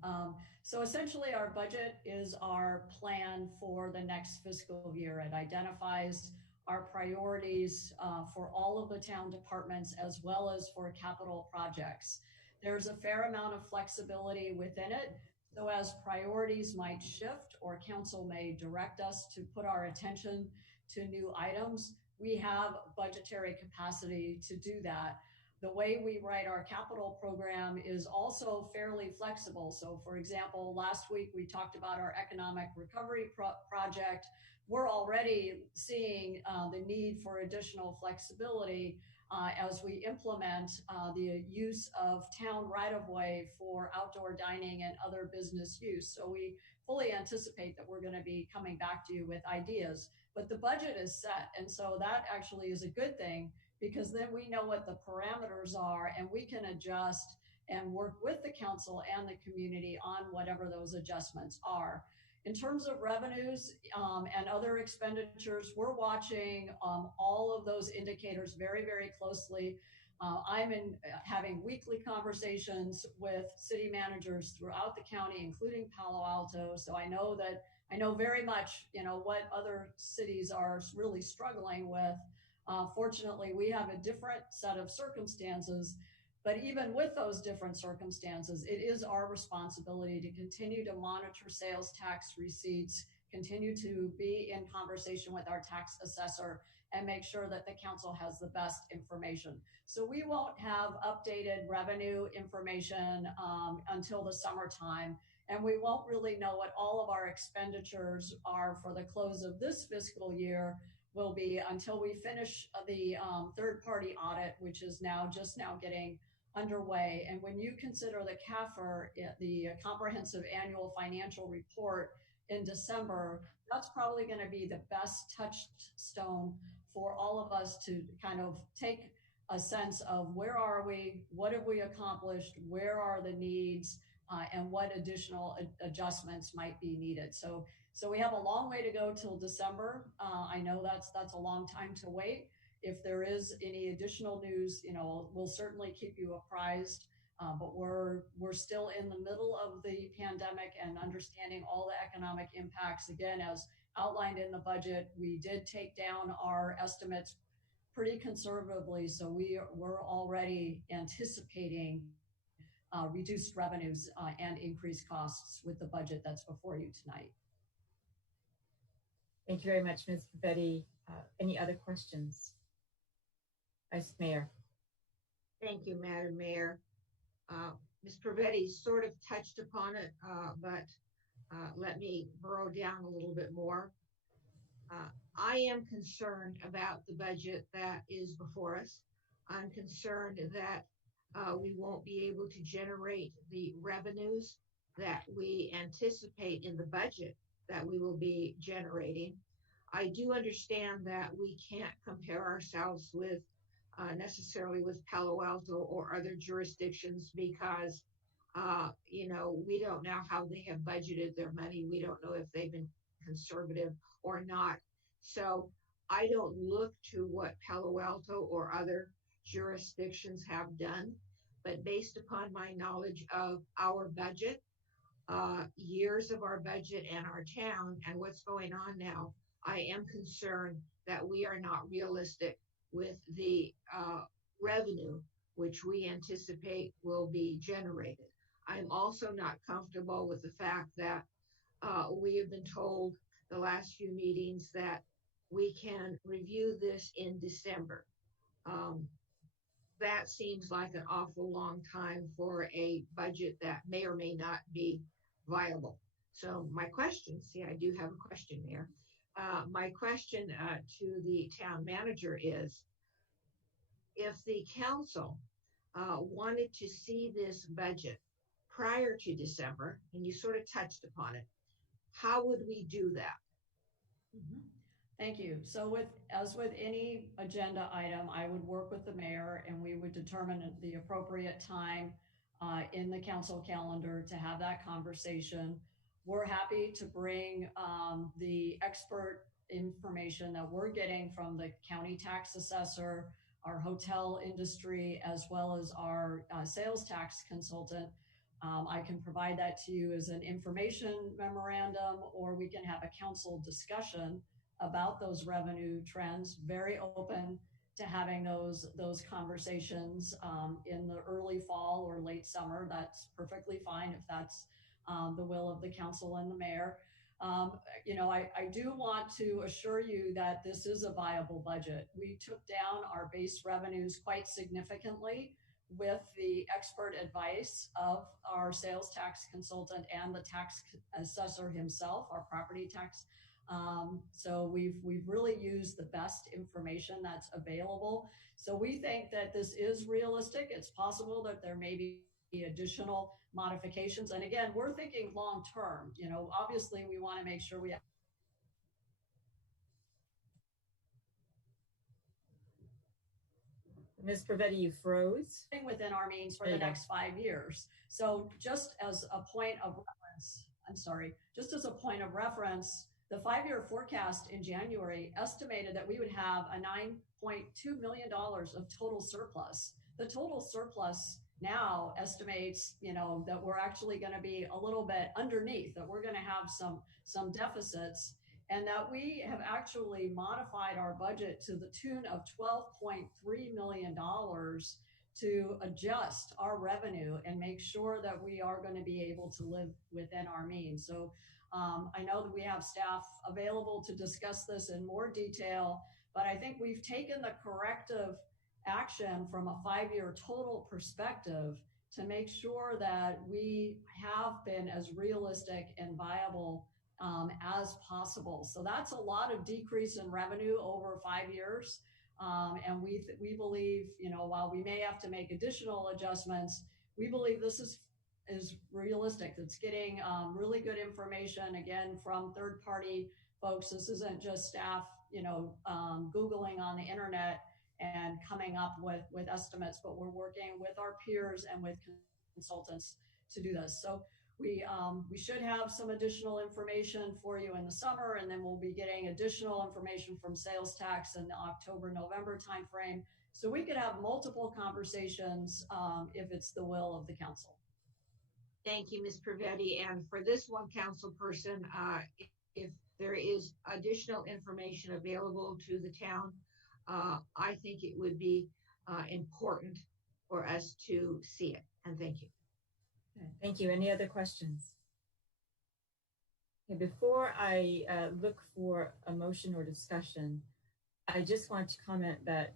So essentially, our budget is our plan for the next fiscal year. It identifies our priorities for all of the town departments as well as for capital projects. There's a fair amount of flexibility within it. So as priorities might shift or council may direct us to put our attention to new items, we have budgetary capacity to do that. The way we write our capital program is also fairly flexible. So for example, last week we talked about our economic recovery project. We're already seeing the need for additional flexibility as we implement the use of town right-of-way for outdoor dining and other business use. So we fully anticipate that we're going to be coming back to you with ideas, but the budget is set. And so that actually is a good thing, because then we know what the parameters are and we can adjust and work with the council and the community on whatever those adjustments are. In terms of revenues and other expenditures, we're watching all of those indicators very, very closely. I'm having weekly conversations with city managers throughout the county, including Palo Alto. So I know very much, what other cities are really struggling with. Fortunately, we have a different set of circumstances, but even with those different circumstances, it is our responsibility to continue to monitor sales tax receipts, continue to be in conversation with our tax assessor, and make sure that the council has the best information. So we won't have updated revenue information until the summertime, and we won't really know what all of our expenditures are for the close of this fiscal year will be until we finish the third-party audit, which is just now getting underway. And when you consider the CAFR, the Comprehensive Annual Financial Report in December, that's probably going to be the best touchstone for all of us to kind of take a sense of where are we, what have we accomplished, where are the needs, and what additional adjustments might be needed. So we have a long way to go till December. I know that's a long time to wait. If there is any additional news, we'll certainly keep you apprised. But we're still in the middle of the pandemic and understanding all the economic impacts. Again, as outlined in the budget, we did take down our estimates pretty conservatively. So we're already anticipating reduced revenues and increased costs with the budget that's before you tonight. Thank you very much, Ms. Betty. Any other questions? Vice Mayor. Thank you, Madam Mayor. Ms. Pravetti sort of touched upon it, but let me burrow down a little bit more. I am concerned about the budget that is before us. I'm concerned that we won't be able to generate the revenues that we anticipate in the budget that we will be generating. I do understand that we can't compare ourselves with necessarily with Palo Alto or other jurisdictions because, we don't know how they have budgeted their money. We don't know if they've been conservative or not. So I don't look to what Palo Alto or other jurisdictions have done, but based upon my knowledge of our budget, years of our budget and our town and what's going on now, I am concerned that we are not realistic with the revenue which we anticipate will be generated. I'm also not comfortable with the fact that we have been told the last few meetings that we can review this in December. That seems like an awful long time for a budget that may or may not be viable. So my question, I do have a question there. My question to the town manager is, if the council wanted to see this budget prior to December, and you sort of touched upon it, how would we do that? Mm-hmm. Thank you. So as with any agenda item, I would work with the mayor and we would determine the appropriate time in the council calendar to have that conversation. We're happy to bring the expert information that we're getting from the county tax assessor, our hotel industry, as well as our sales tax consultant. I can provide that to you as an information memorandum, or we can have a council discussion about those revenue trends, very open to having those conversations in the early fall or late summer. That's perfectly fine if that's the will of the council and the mayor. I do want to assure you that this is a viable budget. We took down our base revenues quite significantly with the expert advice of our sales tax consultant and the tax assessor himself, our property tax. So we've really used the best information that's available. So we think that this is realistic. It's possible that there may be additional modifications. And again, we're thinking long term. Obviously we want to make sure we have Ms. Pravetti, you froze. Within our means for the next 5 years. So just as a point of reference, just as a point of reference, the 5-year forecast in January estimated that we would have a $9.2 million of total surplus. The total surplus now estimates, that we're actually going to be a little bit underneath, that we're going to have some deficits, and that we have actually modified our budget to the tune of $12.3 million to adjust our revenue and make sure that we are going to be able to live within our means. So I know that we have staff available to discuss this in more detail, but I think we've taken the corrective action from a 5-year total perspective to make sure that we have been as realistic and viable as possible. So that's a lot of decrease in revenue over 5 years. And we believe, while we may have to make additional adjustments, we believe this is realistic. It's getting really good information, again, from third-party folks. This isn't just staff, Googling on the internet and coming up with estimates, but we're working with our peers and with consultants to do this. So we should have some additional information for you in the summer, and then we'll be getting additional information from sales tax in the October-November timeframe. So we could have multiple conversations if it's the will of the council. Thank you, Ms. Pravetti. And for this one council person, if there is additional information available to the town, I think it would be important for us to see it. And thank you. Okay, thank you. Any other questions? Okay, before I look for a motion or discussion, I just want to comment that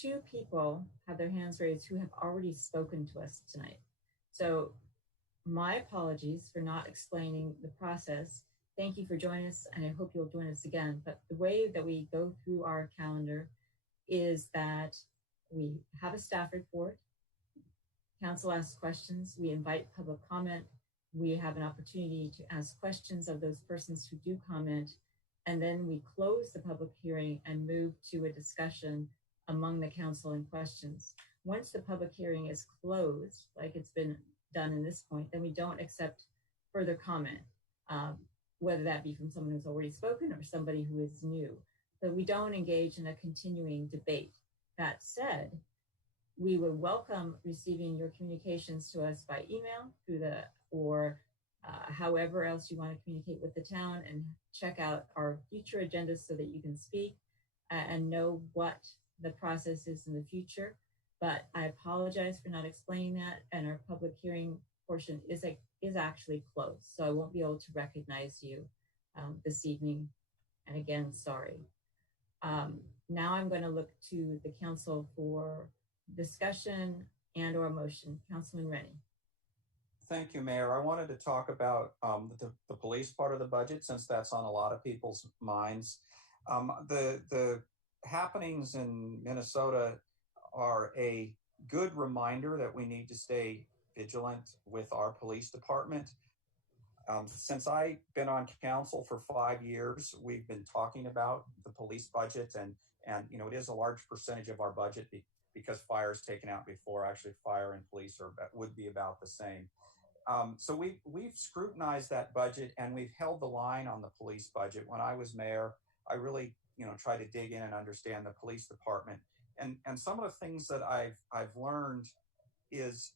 2 people have their hands raised who have already spoken to us tonight. So my apologies for not explaining the process. Thank you for joining us, and I hope you'll join us again. But the way that we go through our calendar is that we have a staff report, council asks questions, we invite public comment, we have an opportunity to ask questions of those persons who do comment, and then we close the public hearing and move to a discussion among the council and questions. Once the public hearing is closed, like it's been done in this point, then we don't accept further comment, whether that be from someone who's already spoken or somebody who is new. So we don't engage in a continuing debate. That said, we would welcome receiving your communications to us by email or however else you want to communicate with the town, and check out our future agendas so that you can speak and know what the process is in the future. But I apologize for not explaining that, and our public hearing portion is actually closed, so I won't be able to recognize you this evening. And again, sorry. Now I'm going to look to the council for discussion and or motion. Councilman Rennie. Thank you, Mayor. I wanted to talk about the police part of the budget, since that's on a lot of people's minds. The happenings in Minnesota are a good reminder that we need to stay vigilant with our police department. Since I've been on council for 5 years, we've been talking about the police budget, and it is a large percentage of our budget because fire is taken out before. Actually, fire and police would be about the same. So we've scrutinized that budget, and we've held the line on the police budget. When I was mayor, I really tried to dig in and understand the police department. And some of the things that I've learned is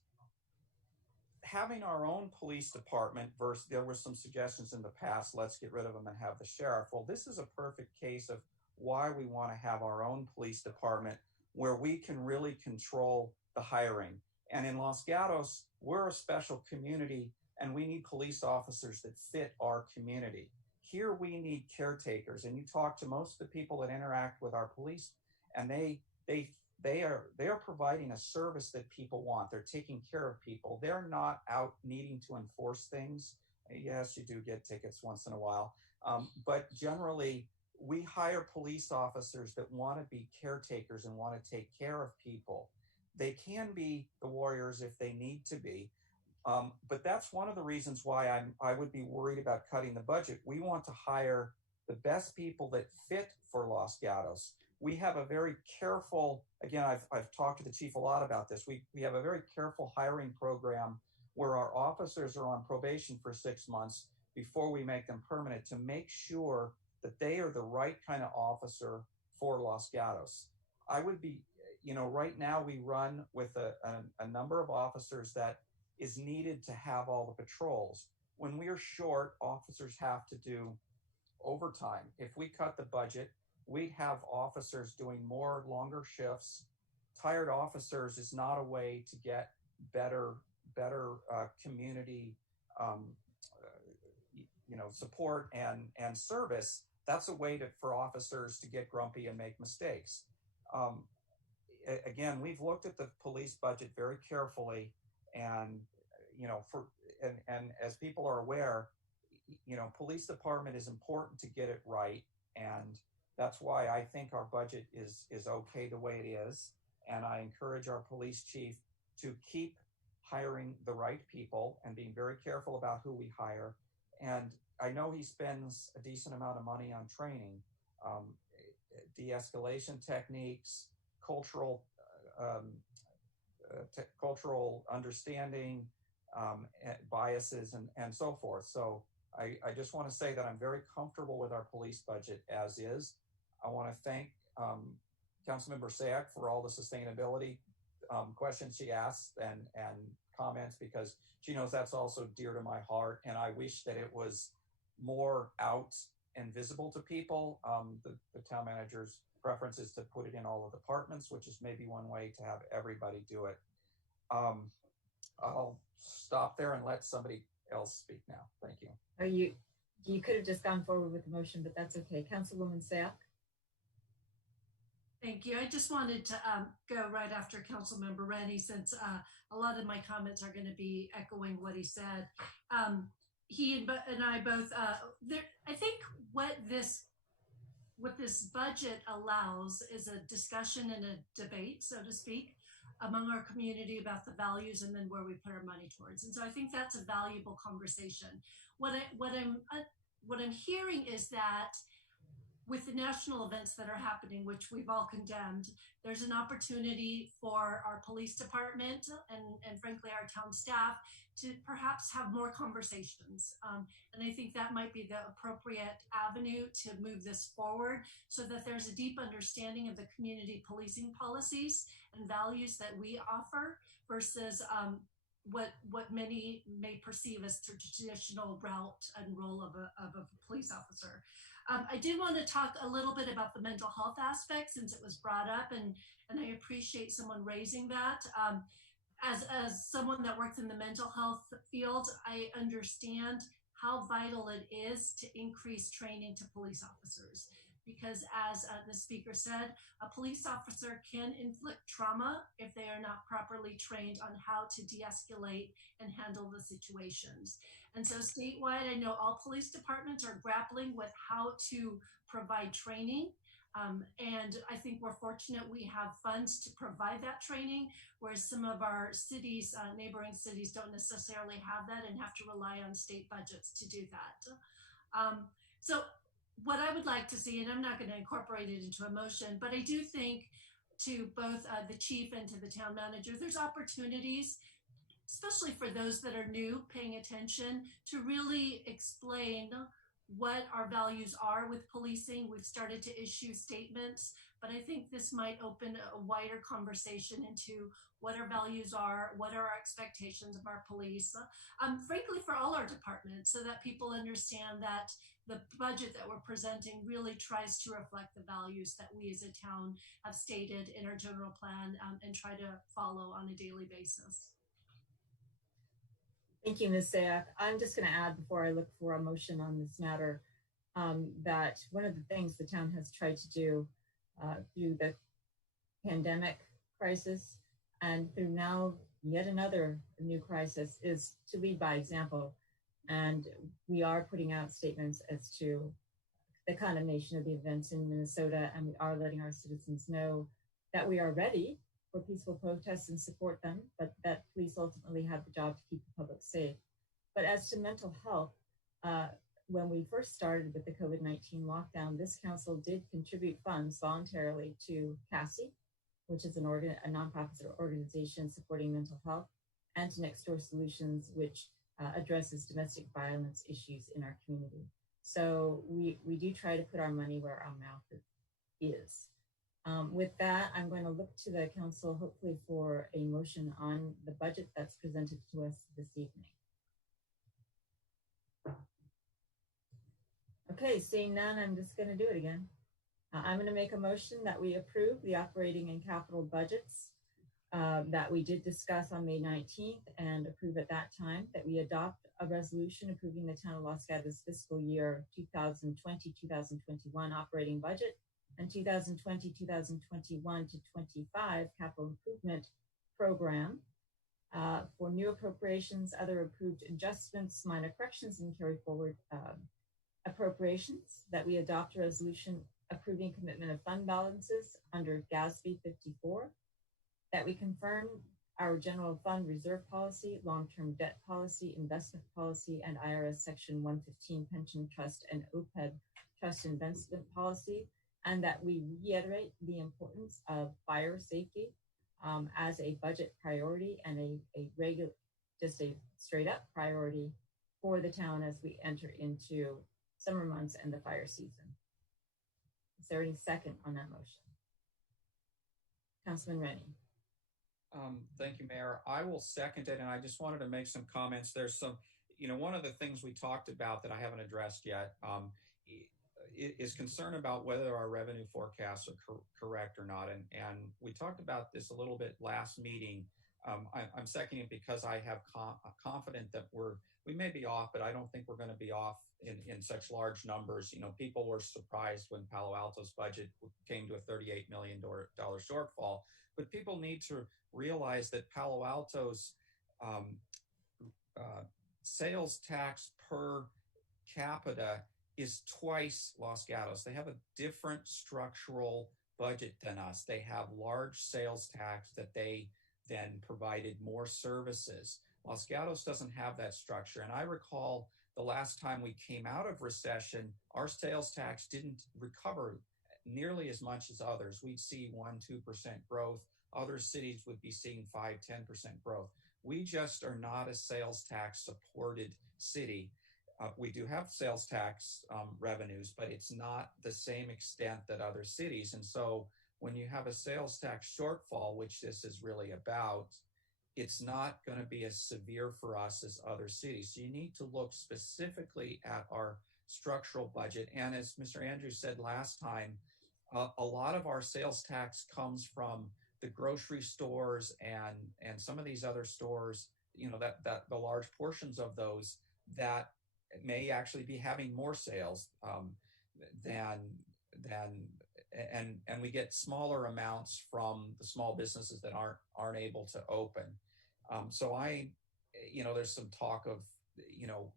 having our own police department versus, there were some suggestions in the past, let's get rid of them and have the sheriff. Well, this is a perfect case of why we want to have our own police department where we can really control the hiring. And in Los Gatos, we're a special community and we need police officers that fit our community. Here we need caretakers, and you talk to most of the people that interact with our police, and they are providing a service that people want. They're taking care of people. They're not out needing to enforce things. Yes, you do get tickets once in a while, but generally we hire police officers that want to be caretakers and want to take care of people. They can be the warriors if they need to be. But that's one of the reasons why I would be worried about cutting the budget. We want to hire the best people that fit for Los Gatos. We have a very careful, again, I've talked to the chief a lot about this. We have a very careful hiring program where our officers are on probation for 6 months before we make them permanent to make sure that they are the right kind of officer for Los Gatos. I would be, right now we run with a number of officers that is needed to have all the patrols. When we're short, officers have to do overtime. If we cut the budget, we'd have officers doing more longer shifts. Tired officers is not a way to get better community support and service. That's a way for officers to get grumpy and make mistakes. Again, we've looked at the police budget very carefully, and and as people are aware, police department is important to get it right, and that's why I think our budget is okay the way it is. And I encourage our police chief to keep hiring the right people and being very careful about who we hire. And I know he spends a decent amount of money on training, de-escalation techniques, cultural understanding, biases, and so forth. So I just want to say that I'm very comfortable with our police budget as is. I want to thank Councilmember Sayak for all the sustainability questions she asked and comments, because she knows that's also dear to my heart. And I wish that it was more out and visible to people. The town manager's preference is to put it in all the departments, which is maybe one way to have everybody do it. I'll stop there and let somebody else speak now. Thank you. You could have just gone forward with the motion, but that's okay. Councilwoman Sayak. Thank you. I just wanted to go right after Councilmember Rennie, since a lot of my comments are going to be echoing what he said. He and I both, I think what this budget allows is a discussion and a debate, so to speak, among our community about the values and then where we put our money towards. And so I think that's a valuable conversation. What I'm hearing is that with the national events that are happening, which we've all condemned, there's an opportunity for our police department and frankly our town staff to perhaps have more conversations. And I think that might be the appropriate avenue to move this forward, so that there's a deep understanding of the community policing policies and values that we offer versus what many may perceive as the traditional route and role of a police officer. I did want to talk a little bit about the mental health aspect, since it was brought up, and I appreciate someone raising that. As someone that works in the mental health field, I understand how vital it is to increase training to police officers. Because as the speaker said, a police officer can inflict trauma if they are not properly trained on how to de-escalate and handle the situations. And so statewide, I know all police departments are grappling with how to provide training. And I think we're fortunate we have funds to provide that training, whereas some of our cities, neighboring cities, don't necessarily have that and have to rely on state budgets to do that. So what I would like to see, and I'm not going to incorporate it into a motion, but I do think to both the chief and to the town manager, there's opportunities, especially for those that are new, paying attention, to really explain what our values are with policing. We've started to issue statements, but I think this might open a wider conversation into what our values are, what are our expectations of our police, frankly, for all our departments, so that people understand that the budget that we're presenting really tries to reflect the values that we as a town have stated in our general plan, and try to follow on a daily basis. Thank you, Ms. Sayak. I'm just going to add before I look for a motion on this matter that one of the things the town has tried to do through the pandemic crisis and through now yet another new crisis is to lead by example. And we are putting out statements as to the condemnation of the events in Minnesota, and we are letting our citizens know that we are ready for peaceful protests and support them, but that police ultimately have the job to keep the public safe. But as to mental health, when we first started with the COVID-19 lockdown, this council did contribute funds voluntarily to CASI, which is a nonprofit organization supporting mental health, and to Next Door Solutions, which addresses domestic violence issues in our community. So we do try to put our money where our mouth is. With that, I'm going to look to the council hopefully for a motion on the budget that's presented to us this evening. Okay, seeing none, I'm just going to do it again. I'm going to make a motion that we approve the operating and capital budgets that we did discuss on May 19th and approve at that time, that we adopt a resolution approving the town of Los Gatos fiscal year 2020-2021 operating budget and 2020-2021 to 25 capital improvement program for new appropriations, other approved adjustments, minor corrections, and carry forward appropriations, that we adopt a resolution approving commitment of fund balances under GASB 54, that we confirm our general fund reserve policy, long-term debt policy, investment policy, and IRS Section 115 pension trust and OPEB trust investment policy, and that we reiterate the importance of fire safety as a budget priority and just a straight up priority for the town as we enter into summer months and the fire season. Is there any second on that motion? Councilman Rennie. Thank you, Mayor. I will second it, and I just wanted to make some comments. There's some, one of the things we talked about that I haven't addressed yet is concern about whether our revenue forecasts are correct or not. And we talked about this a little bit last meeting. I'm seconding it because I have confident that we may be off, but I don't think we're going to be off in such large numbers. People were surprised when Palo Alto's budget came to a $38 million shortfall, but people need to realize that Palo Alto's sales tax per capita is twice Los Gatos. They have a different structural budget than us. They have large sales tax that they then provided more services. Los Gatos doesn't have that structure. And I recall the last time we came out of recession, our sales tax didn't recover nearly as much as others. We'd see 1-2% growth. Other cities would be seeing 5-10% growth. We just are not a sales tax supported city. We do have sales tax revenues, but it's not the same extent that other cities. And so when you have a sales tax shortfall, which this is really about, it's not going to be as severe for us as other cities. So you need to look specifically at our structural budget. And as Mr. Andrews said last time, a lot of our sales tax comes from the grocery stores and some of these other stores, that the large portions of those that may actually be having more sales and we get smaller amounts from the small businesses that aren't able to open. So there's some talk of,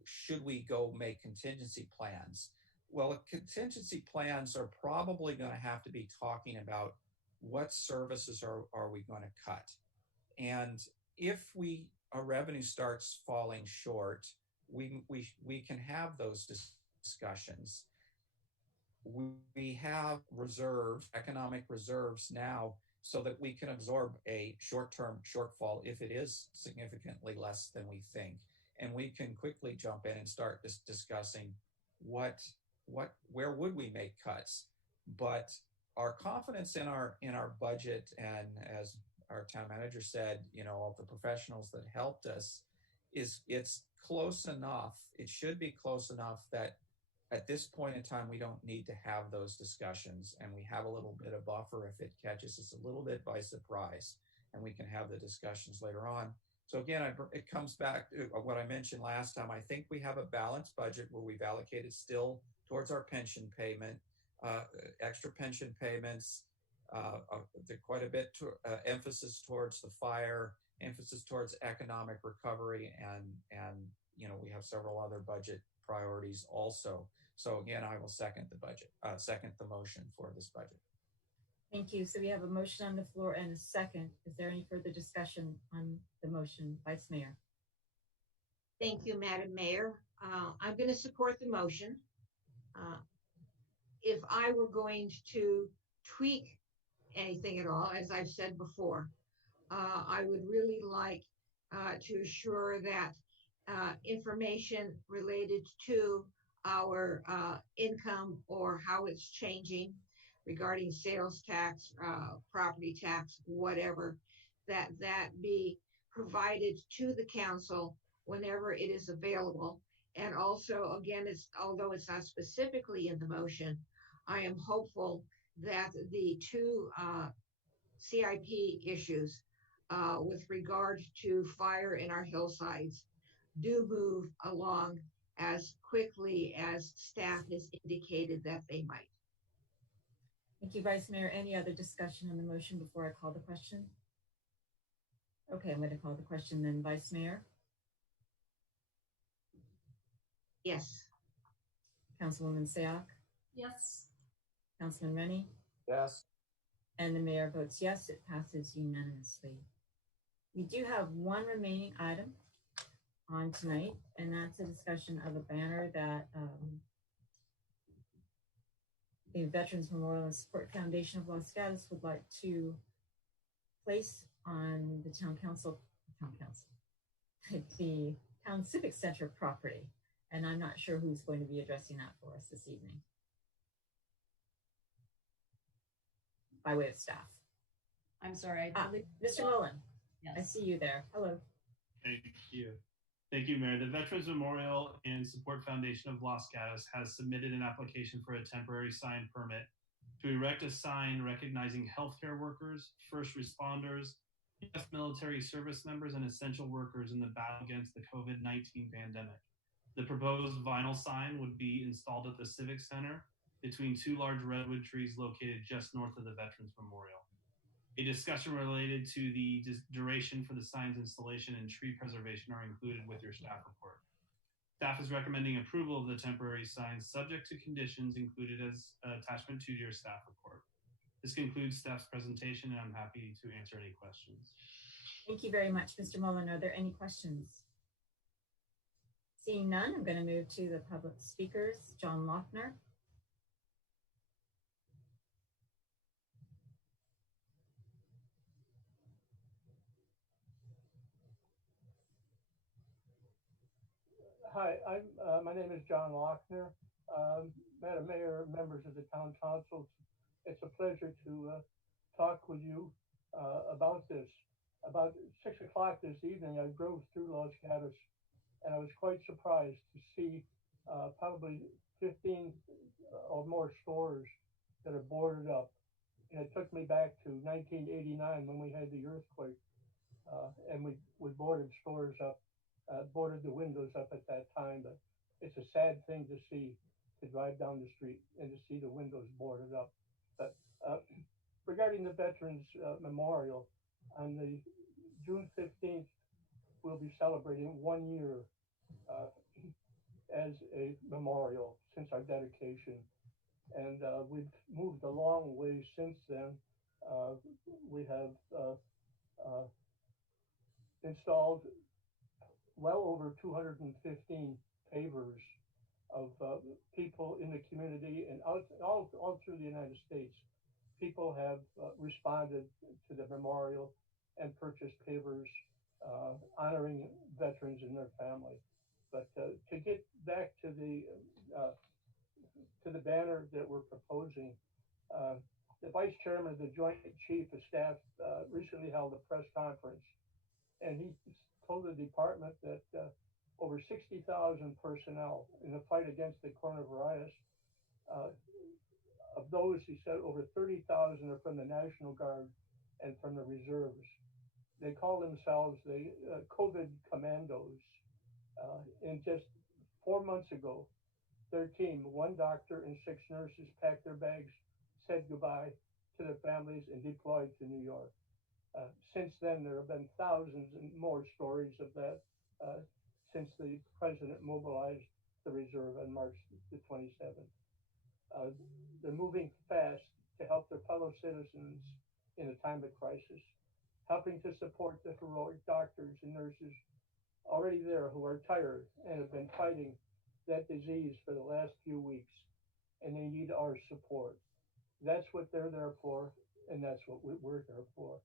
should we go make contingency plans? Well, contingency plans are probably going to have to be talking about what services are we going to cut. And if our revenue starts falling short, we can have those discussions. We have reserves, economic reserves now, so that we can absorb a short-term shortfall if it is significantly less than we think. And we can quickly jump in and start discussing where would we make cuts? But our confidence in our budget, and as our town manager said, of the professionals that helped us, it's close enough. It should be close enough that at this point in time, we don't need to have those discussions, and we have a little bit of buffer if it catches us a little bit by surprise, and we can have the discussions later on. So again, it comes back to what I mentioned last time. I think we have a balanced budget where we've allocated still towards our pension payment, extra pension payments, quite a bit to emphasis towards the fire, emphasis towards economic recovery, and we have several other budget priorities also. So again, I will second the motion for this budget. Thank you. So we have a motion on the floor and a second. Is there any further discussion on the motion? Vice Mayor. Thank you, Madam Mayor. I'm going to support the motion. If I were going to tweak anything at all, as I've said before, I would really like to assure that information related to our income or how it's changing regarding sales tax, property tax, whatever, that be provided to the council whenever it is available. And also, again, although it's not specifically in the motion, I am hopeful that the two CIP issues with regard to fire in our hillsides do move along as quickly as staff has indicated that they might. Thank you, Vice Mayor. Any other discussion on the motion before I call the question? Okay, I'm going to call the question then. Vice Mayor? Yes. Councilwoman Sayoc? Yes. Councilman Rennie? Yes. And the mayor votes yes. It passes unanimously. We do have one remaining item on tonight, and that's a discussion of a banner that the Veterans Memorial and Support Foundation of Los Gatos would like to place on the the Town Civic Center property. And I'm not sure who's going to be addressing that for us this evening by way of staff. I'm sorry. Mr. Mullen, yes. I see you there. Hello. Thank you. Thank you, Mayor. The Veterans Memorial and Support Foundation of Los Gatos has submitted an application for a temporary sign permit to erect a sign recognizing healthcare workers, first responders, U.S. military service members, and essential workers in the battle against the COVID-19 pandemic. The proposed vinyl sign would be installed at the Civic Center between two large redwood trees located just north of the Veterans Memorial. A discussion related to the duration for the sign's installation and tree preservation are included with your staff report. Staff is recommending approval of the temporary sign subject to conditions included as attachment to your staff report. This concludes staff's presentation, and I'm happy to answer any questions. Thank you very much, Mr. Mullen. Are there any questions? Seeing none, I'm going to move to the public speakers. John Lochner. Hi, my name is John Lochner. Madam Mayor, members of the Town Council, it's a pleasure to talk with you about this. About 6 o'clock this evening, I drove through Los Gatos, and I was quite surprised to see probably 15 or more stores that are boarded up. And it took me back to 1989 when we had the earthquake, and we boarded stores up. Boarded the windows up at that time, but it's a sad thing to see, to drive down the street and to see the windows boarded up. But regarding the Veterans Memorial, on the June 15th, we'll be celebrating 1 year as a memorial since our dedication. And we've moved a long way since then. We have installed well over 215 pavers of people in the community and all through the United States. People have responded to the memorial and purchased pavers honoring veterans and their family. But to get back to the to the banner that we're proposing. The Vice Chairman of the Joint Chief of Staff recently held a press conference, and he told the department that over 60,000 personnel in the fight against the coronavirus. Of those, he said over 30,000 are from the National Guard and from the reserves. They call themselves the COVID commandos. And just 4 months ago, their team, 1 doctor and 6 nurses, packed their bags, said goodbye to their families, and deployed to New York. Since then, there have been thousands and more stories of that since the president mobilized the reserve on March the 27th. They're moving fast to help their fellow citizens in a time of crisis, helping to support the heroic doctors and nurses already there who are tired and have been fighting that disease for the last few weeks, and they need our support. That's what they're there for, and that's what we're there for.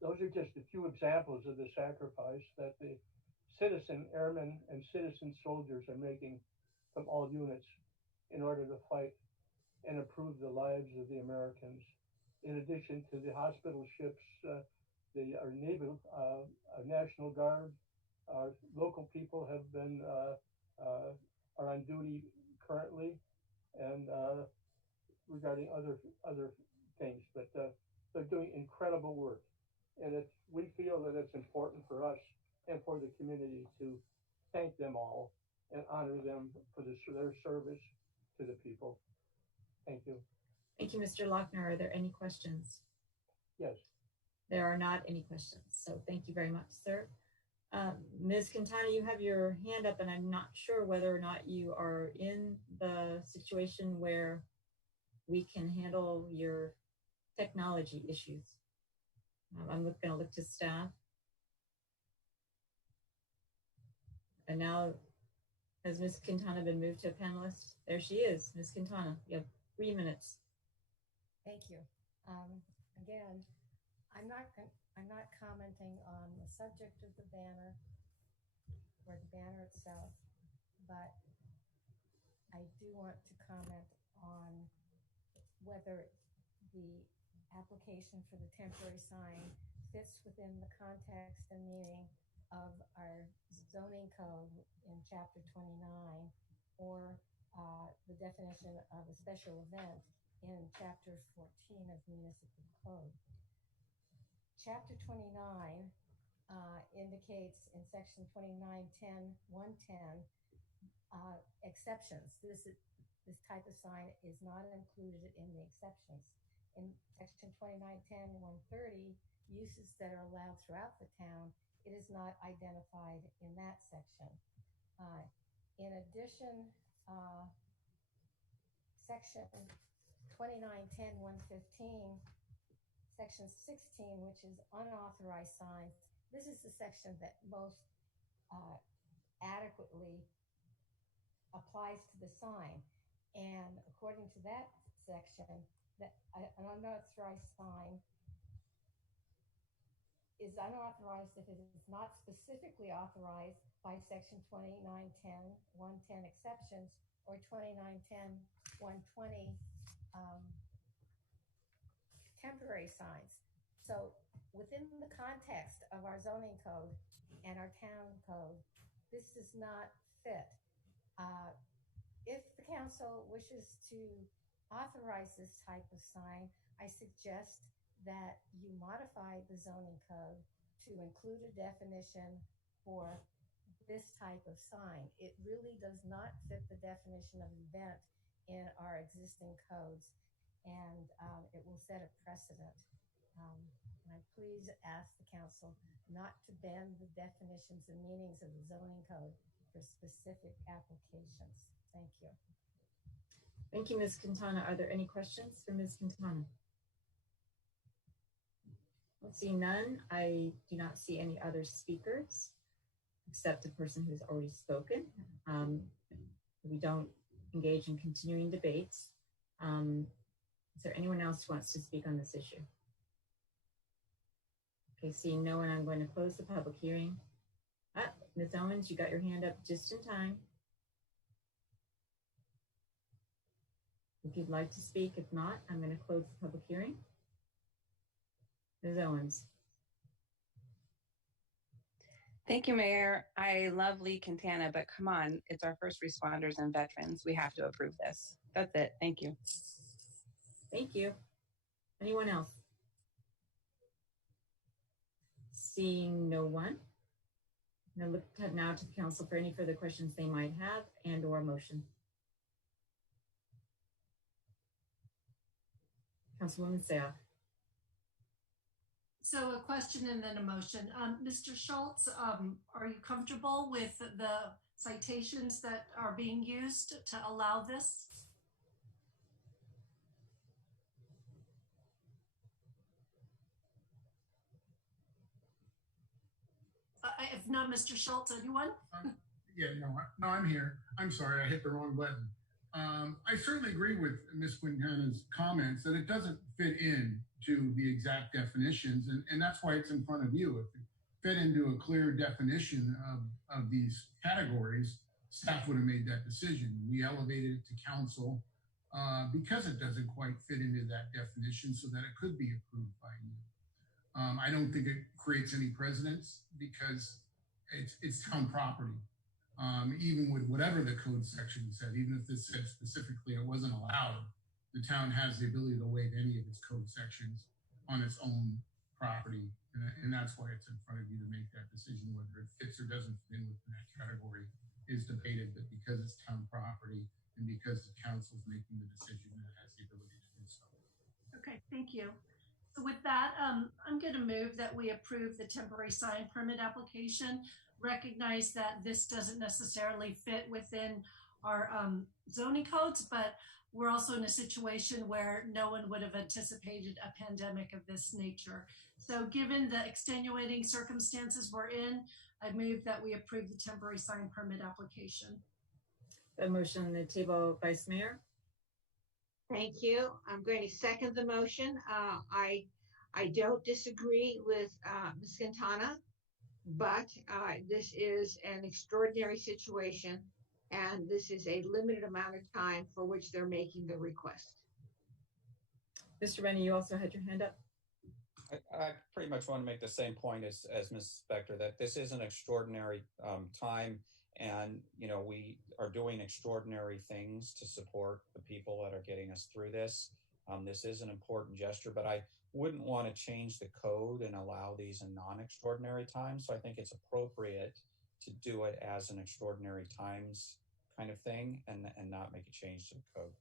Those are just a few examples of the sacrifice that the citizen airmen and citizen soldiers are making from all units in order to fight and improve the lives of the Americans. In addition to the hospital ships, our Navy, our National Guard, our local people have been are on duty currently, and regarding other things, but they're doing incredible work, and we feel that it's important for us and for the community to thank them all and honor them for their service to the people. Thank you. Thank you, Mr. Lochner. Are there any questions? Yes. There are not any questions, so thank you very much, sir. Ms. Quintana, you have your hand up, and I'm not sure whether or not you are in the situation where we can handle your technology issues. I'm going to look to staff. And now, has Ms. Quintana been moved to a panelist? There she is, Ms. Quintana. You have 3 minutes. Thank you. Again, I'm not commenting on the subject of the banner or the banner itself, but I do want to comment on whether the application for the temporary sign fits within the context and meaning of our zoning code in chapter 29 or the definition of a special event in chapter 14 of municipal code. Chapter 29 indicates in section 2910.110 exceptions. This type of sign is not included in the exceptions. In section 2910.130, uses that are allowed throughout the town, it is not identified in that section. In addition, section 2910.115, section 16, which is unauthorized signs, this is the section that most adequately applies to the sign. And according to that section, that an unauthorized sign is unauthorized if it is not specifically authorized by section 2910.110 exceptions or 2910.120 temporary signs. So within the context of our zoning code and our town code, this does not fit. If the council wishes to authorize this type of sign, I suggest that you modify the zoning code to include a definition for this type of sign. It really does not fit the definition of event in our existing codes, and it will set a precedent. And I please ask the council not to bend the definitions and meanings of the zoning code for specific applications. Thank you. Thank you, Ms. Quintana. Are there any questions for Ms. Quintana? I see none. I do not see any other speakers except the person who's already spoken. We don't engage in continuing debates. Is there anyone else who wants to speak on this issue? Okay, seeing no one, I'm going to close the public hearing. Ms. Owens, you got your hand up just in time. if you'd like to speak. If not, I'm going to close the public hearing. Ms. Owens. Thank you, Mayor. I love Lee Quintana, but come on, it's our first responders and veterans. We have to approve this. That's it. Thank you. Thank you. Anyone else? Seeing no one. I'm going to look now to the council for any further questions they might have and or motion. Councilwoman Seah. So a question and then a motion. Mr. Schultz, are you comfortable with the citations that are being used to allow this? If not, Mr. Schultz, anyone? Yeah, no, I'm here. I'm sorry, I hit the wrong button. I certainly agree with Ms. Quintana's comments that it doesn't fit in to the exact definitions, and that's why it's in front of you. If it fit into a clear definition of these categories, staff would have made that decision. We elevated it to council because it doesn't quite fit into that definition so that it could be approved by you. I don't think it creates any precedence because it's town property. Even with whatever the code section said, even if this said specifically it wasn't allowed, the town has the ability to waive any of its code sections on its own property. And that's why it's in front of you to make that decision, whether it fits or doesn't fit in within that category is debated, but because it's town property and because the council's making the decision, it has the ability to do so. Okay, thank you. So with that, I'm going to move that we approve the temporary sign permit application. Recognize that this doesn't necessarily fit within our zoning codes, but we're also in a situation where no one would have anticipated a pandemic of this nature. So given the extenuating circumstances we're in, I move that we approve the temporary sign permit application. A motion on the table, Vice Mayor. Thank you. I'm going to second the motion. I don't disagree with Ms. Quintana, but this is an extraordinary situation, and this is a limited amount of time for which they're making the request. Mr. Rennie, you also had your hand up. I pretty much want to make the same point as Ms. Spector, that this is an extraordinary time, and we are doing extraordinary things to support the people that are getting us through this. This is an important gesture, but I wouldn't want to change the code and allow these in non-extraordinary times. So I think it's appropriate to do it as an extraordinary times kind of thing and not make a change to the code.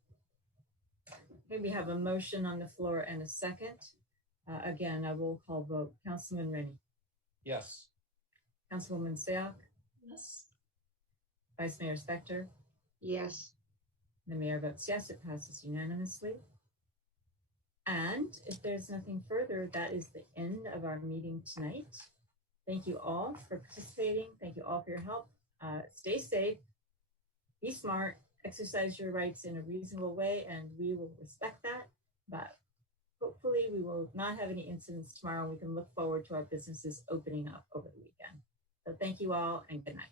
Okay, we have a motion on the floor and a second. Again, a roll call vote. Councilman Rennie. Yes. Councilwoman Seah. Yes. Vice Mayor Spector. Yes. The mayor votes yes, it passes unanimously. And if there's nothing further, that is the end of our meeting tonight. Thank you all for participating. Thank you all for your help. Stay safe, be smart, exercise your rights in a reasonable way, and we will respect that. But hopefully we will not have any incidents tomorrow. We can look forward to our businesses opening up over the weekend. So thank you all and good night.